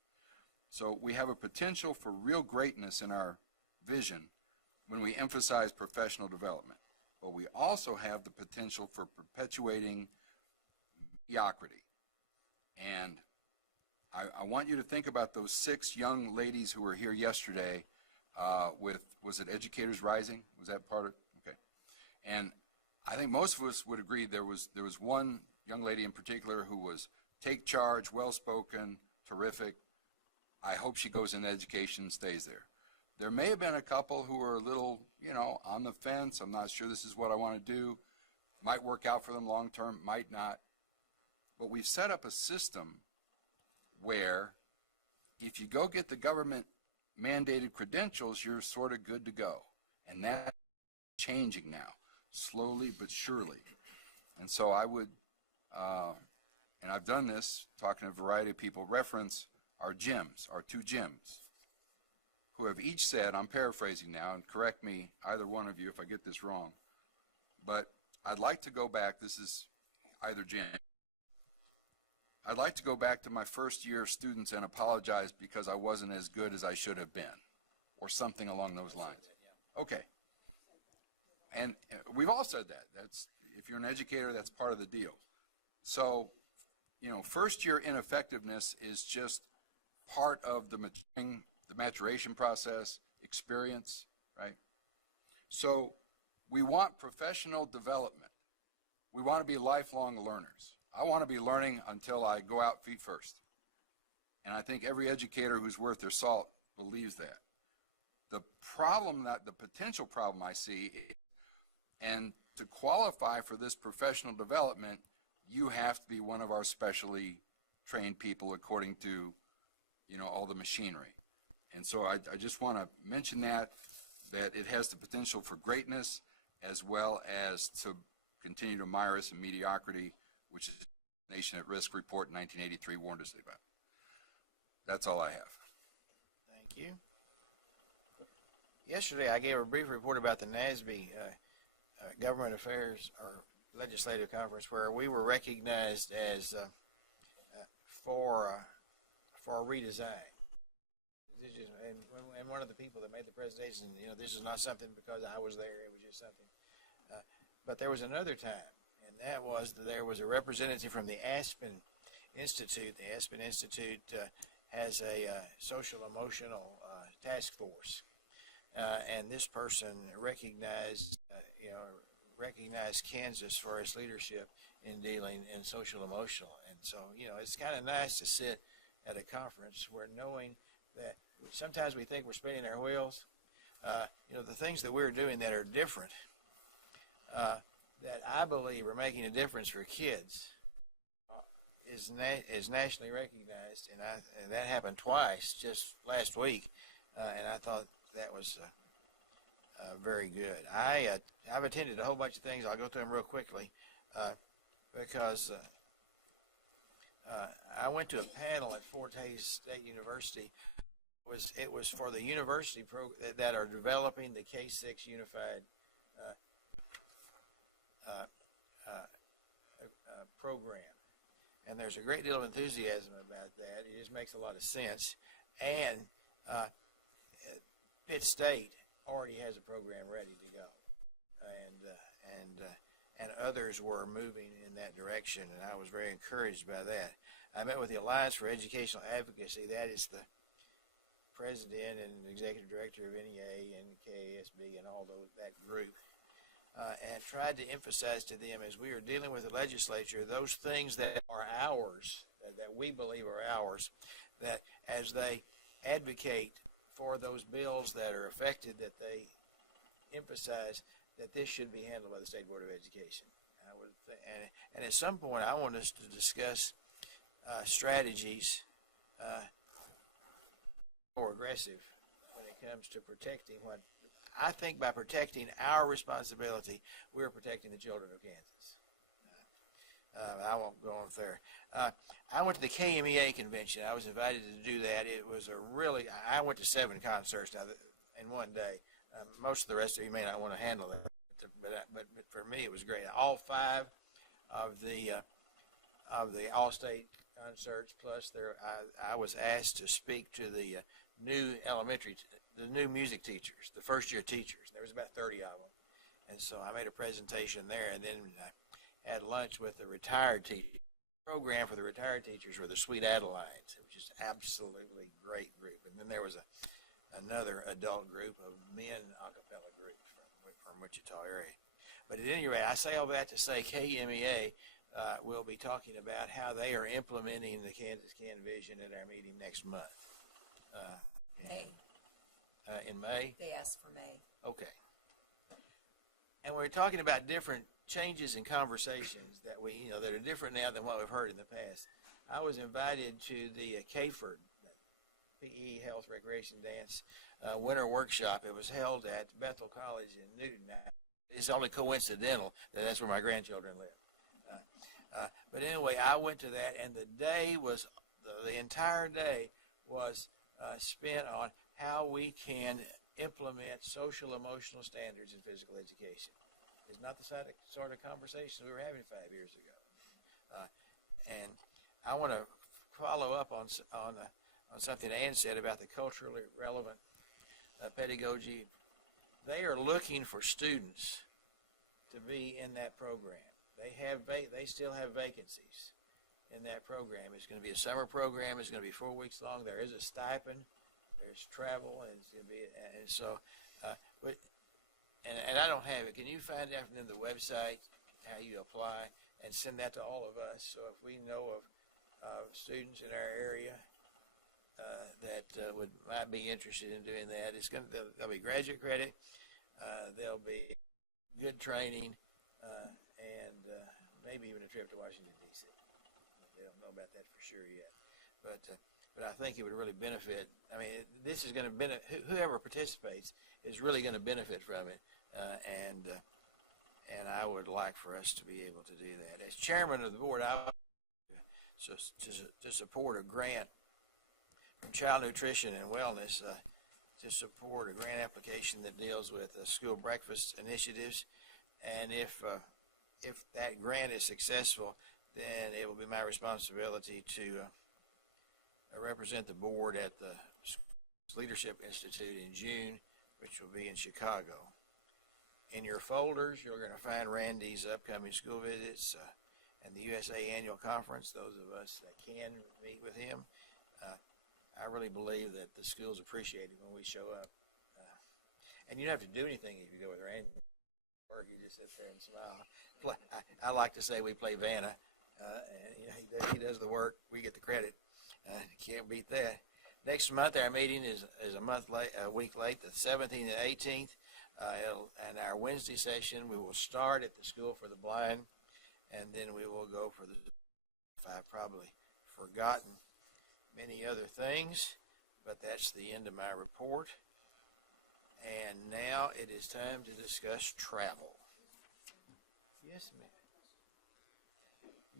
So we have a potential for real greatness in our vision when we emphasize professional development. But we also have the potential for perpetuating mediocrity. And I want you to think about those 6 young ladies who were here yesterday with, was it Educators Rising? Was that part of, okay. And I think most of us would agree there was one young lady in particular who was take charge, well-spoken, terrific. I hope she goes into education and stays there. There may have been a couple who were a little, you know, on the fence. I'm not sure this is what I want to do. Might work out for them long term, might not. But we've set up a system where if you go get the government mandated credentials, you're sort of good to go. And that's changing now, slowly but surely. And so I would, and I've done this, talking to a variety of people, reference our gyms, our 2 gyms, who have each said, I'm paraphrasing now, and correct me, either one of you, if I get this wrong, but I'd like to go back, this is either gym, I'd like to go back to my first year students and apologize because I wasn't as good as I should have been, or something along those lines. Okay. And we've all said that. That's, if you're an educator, that's part of the deal. So, you know, first year ineffectiveness is just part of the maturation process, experience, right? So we want professional development. We want to be lifelong learners. I want to be learning until I go out feet first. And I think every educator who's worth their salt believes that. The problem, that the potential problem I see, and to qualify for this professional development, you have to be one of our specially trained people according to, all the machinery. And so I just want to mention that it has the potential for greatness as well as to continue to mire us in mediocrity, which is the Nation at Risk report in 1983 warned us about. That's all I have. Thank you. Yesterday, I gave a brief report about the NASB Government Affairs or Legislative Conference, where we were recognized as for redesign. And one of the people that made the presentation, this is not something because I was there; it was just something. But there was another time, and that was that there was a representative from the Aspen Institute. The Aspen Institute has a social emotional task force. And this person recognized Kansas for its leadership in dealing in social emotional. And so, it's kind of nice to sit at a conference where knowing that sometimes we think we're spinning our wheels. The things that we're doing that are different, that I believe are making a difference for kids, is nationally recognized. And that happened twice just last week. And I thought that was very good. I've attended a whole bunch of things. I'll go through them real quickly because I went to a panel at Fort Hays State University. It was for the university that are developing the K-6 Unified program. And there's a great deal of enthusiasm about that. It just makes a lot of sense. And Pitt State already has a program ready to go, and others were moving in that direction, and I was very encouraged by that. I met with the Alliance for Educational Advocacy. That is the president and executive director of NEA and KSDE and all that group, and tried to emphasize to them, as we are dealing with the legislature, those things that are ours, that we believe are ours, that as they advocate for those bills that are affected, that they emphasize that this should be handled by the State Board of Education. And at some point, I want us to discuss strategies more aggressive when it comes to protecting what I think by protecting our responsibility, we're protecting the children of Kansas. I won't go on there. I went to the KMEA convention. I was invited to do that. It was I went to 7 concerts in one day. Most of the rest of you may not want to handle that, but for me it was great. All 5 of the all-state concerts, plus I was asked to speak to the new music teachers, the first-year teachers. There was about 30 of them, and so I made a presentation there, and then had lunch with the retired teachers. The program for the retired teachers were the Sweet Adelines. It was just absolutely great group. And then there was another adult group of men a cappella group from Wichita area. But at any rate, I say all that to say KMEA will be talking about how they are implementing the Kansas Can Vision at our meeting next month. May. In May? They asked for May. Okay. And we're talking about different changes in conversations that that are different now than what we've heard in the past. I was invited to the KFORD, PE Health Recreation Dance Winter Workshop. It was held at Bethel College in Newton. It's only coincidental that that's where my grandchildren live. But anyway, I went to that, and the entire day was spent on how we can implement social emotional standards in physical education. It's not the sort of conversation we were having 5 years ago. And I want to follow up on something Ann said about the culturally relevant pedagogy. They are looking for students to be in that program. They still have vacancies in that program. It's going to be a summer program. It's going to be 4 weeks long. There is a stipend. There's travel, and it's going to be, and so, and I don't have it. Can you find out from them the website how you apply and send that to all of us? So if we know of students in our area might be interested in doing that. There'll be graduate credit, there'll be good training, and maybe even a trip to Washington, D.C. They don't know about that for sure yet. But I think it would really benefit. I mean, this is going to benefit, whoever participates is really going to benefit from it. And I would like for us to be able to do that. As chairman of the board, I would to support a grant from Child Nutrition and Wellness to support a grant application that deals with school breakfast initiatives. And if that grant is successful, then it will be my responsibility to represent the board at the Leadership Institute in June, which will be in Chicago. In your folders, you're going to find Randy's upcoming school visits and the USA Annual Conference, those of us that can meet with him. I really believe that the schools appreciate it when we show up. And you don't have to do anything if you go with Randy. Or you just sit there and smile. I like to say we play Vanna, and he does the work, we get the credit. Can't beat that. Next month, our meeting is a week late, the 17th and 18th. And our Wednesday session, we will start at the School for the Blind, and then we will go for I've probably forgotten many other things, but that's the end of my report. And now it is time to discuss travel. Yes, ma'am.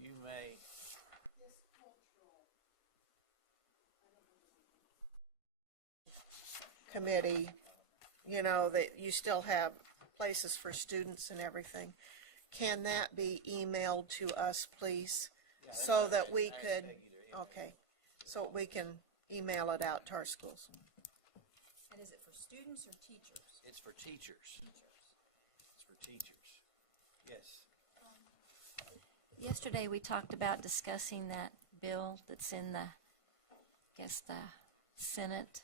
You may. Committee, you know, that you still have places for students and everything. Can that be emailed to us, please? Yeah, So that we could, okay, so we can email it out to our schools. And is it for students or teachers? It's for teachers. It's for teachers. Yes. Yesterday, we talked about discussing that bill that's in the Senate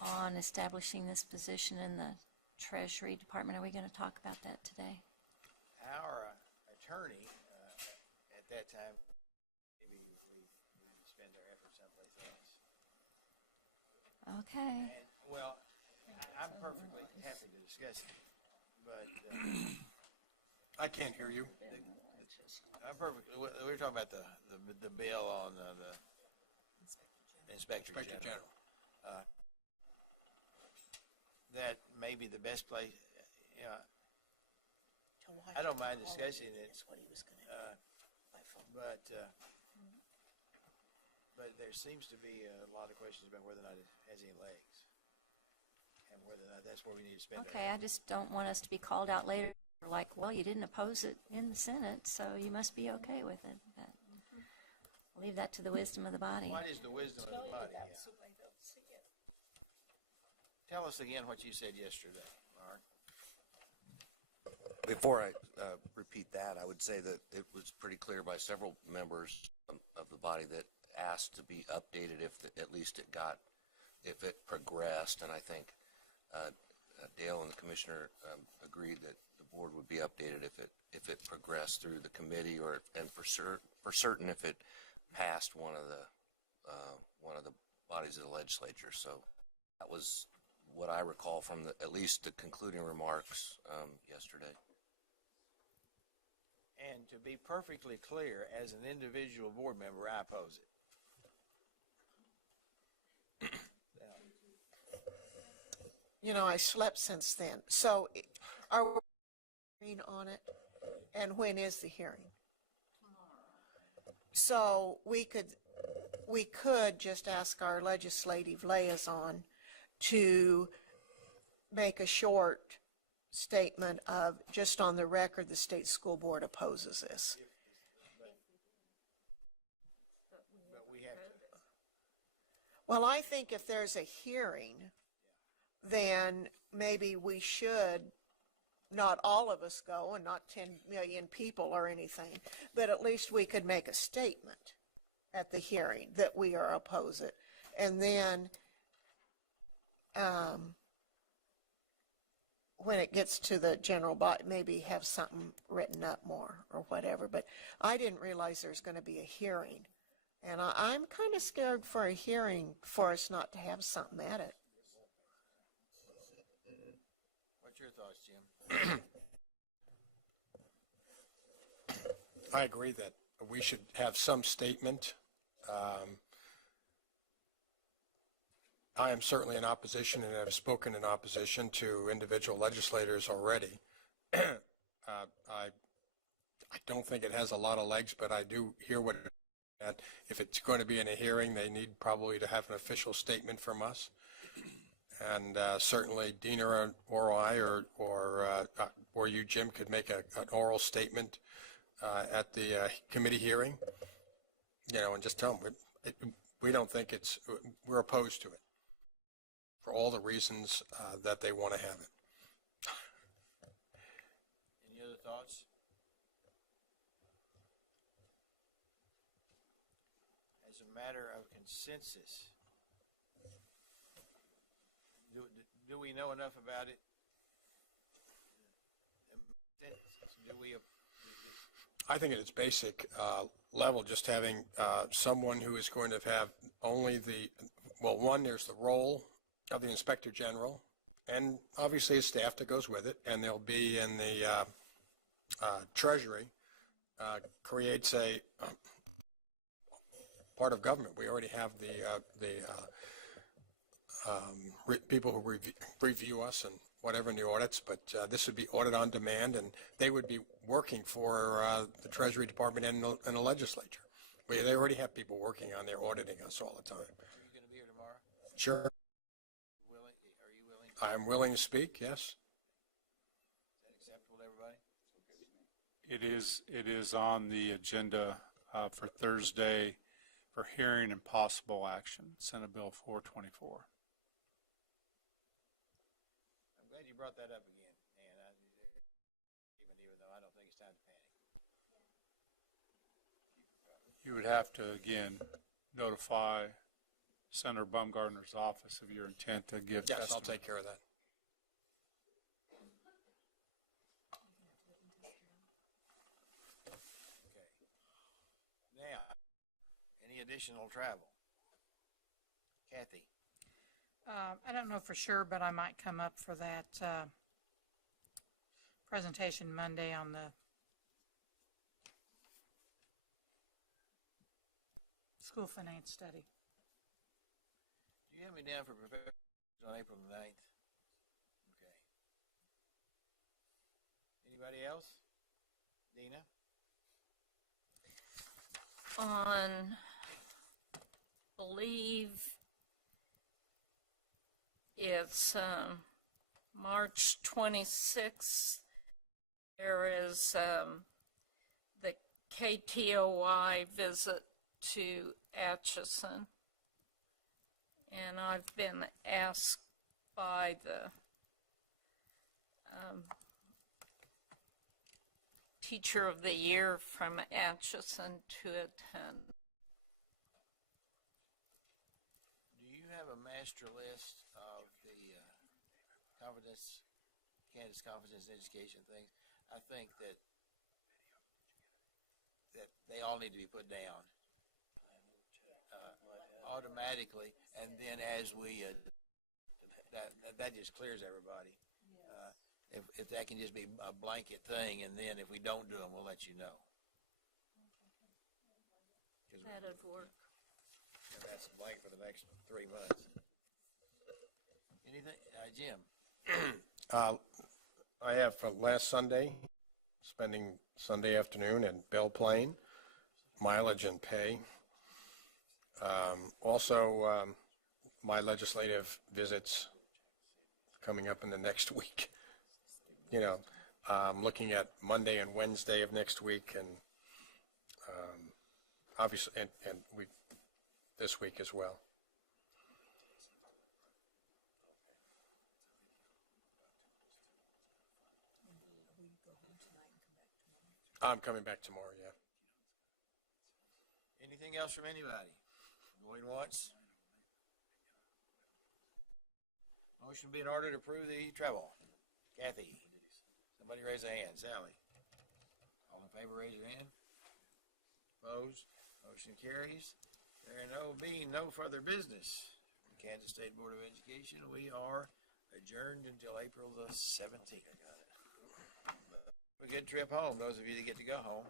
on establishing this position in the Treasury Department. Are we going to talk about that today? Our attorney at that time, maybe we spend our efforts someplace else. Okay. And, well, I'm perfectly happy to discuss it, but I can't hear you. I'm perfectly. We were talking about the bill on the Inspector General. That may be the best place. I don't mind discussing it, but there seems to be a lot of questions about whether or not it has any legs, and whether or not that's where we need to spend. Okay, I just don't want us to be called out later like, well, you didn't oppose it in the Senate, so you must be okay with it. But I'll leave that to the wisdom of the body. What is the wisdom of the body? Yeah. Tell us again what you said yesterday, Mark. Before I repeat that, I would say that it was pretty clear by several members of the body that asked to be updated if it progressed, and I think Dale and the commissioner agreed that the board would be updated if it progressed through the committee, and for certain if it passed one of the bodies of the legislature. So that was what I recall from at least the concluding remarks yesterday. And to be perfectly clear, as an individual board member, I oppose it. You know, I slept since then. So are we hearing on it? And when is the hearing? So we could just ask our legislative liaison to make a short statement of, just on the record, the state school board opposes this. But we have to. Well, I think if there's a hearing, then maybe we should, not all of us go and not 10 million people or anything, but at least we could make a statement at the hearing that we are oppose it. And then when it gets to the general body, maybe have something written up more or whatever. But I didn't realize there's going to be a hearing And I'm kind of scared for a hearing for us not to have something at it. What's your thoughts, Jim? I agree that we should have some statement. I am certainly in opposition and have spoken in opposition to individual legislators already. I don't think it has a lot of legs, but I do hear what that if it's going to be in a hearing, they need probably to have an official statement from us. And certainly Dina or I or you, Jim, could make an oral statement at the committee hearing, and just tell them we don't think we're opposed to it for all the reasons that they want to have it. Any other thoughts? As a matter of consensus, do we know enough about it? Do we? I think at its basic level, just having someone who is going to have only one, there's the role of the Inspector General, and obviously a staff that goes with it, and they'll be in the Treasury, creates a part of government. We already have the people who review us and whatever in the audits, but this would be audit on demand, and they would be working for the Treasury Department and the legislature. They already have people working on there auditing us all the time. Are you going to be here tomorrow? Sure. Are you willing? I'm willing to speak, yes. Is that acceptable to everybody? It is on the agenda for Thursday for hearing and possible action, Senate Bill 424. I'm glad you brought that up again, and even though I don't think it's time to panic. You would have to, again, notify Senator Baumgartner's office of your intent to give Yes, testimony. I'll take care of that. Okay. Now, any additional travel? Kathy? I don't know for sure, but I might come up for that presentation Monday on the school finance study. Do you have me down for professionals on April the 9th? Okay. Anybody else? Dina? On, believe it's March 26th, there is the KTOI visit to Atchison. And I've been asked by the Teacher of the Year from Atchison to attend. Do you have a master list of the Kansas Confidence Education things? I think that they all need to be put down automatically, and then as we that just clears everybody. If that can just be a blanket thing, and then if we don't do them, we'll let you know. That'd work. That's blank for the next 3 months. Anything, Jim? I have for last Sunday, spending Sunday afternoon in Belle Plaine, mileage and pay. Also, my legislative visits coming up in the next week. I'm looking at Monday and Wednesday of next week, and obviously, and we this week as well. I'm coming back tomorrow, yeah. Anything else from anybody? Going once? Motion be in order to approve the travel. Kathy? Somebody raise a hand. Sally? All in favor, raise your hand. Opposed? Motion carries. There being no further business, Kansas State Board of Education, we are adjourned until April the 17th. A good trip home, those of you that get to go home.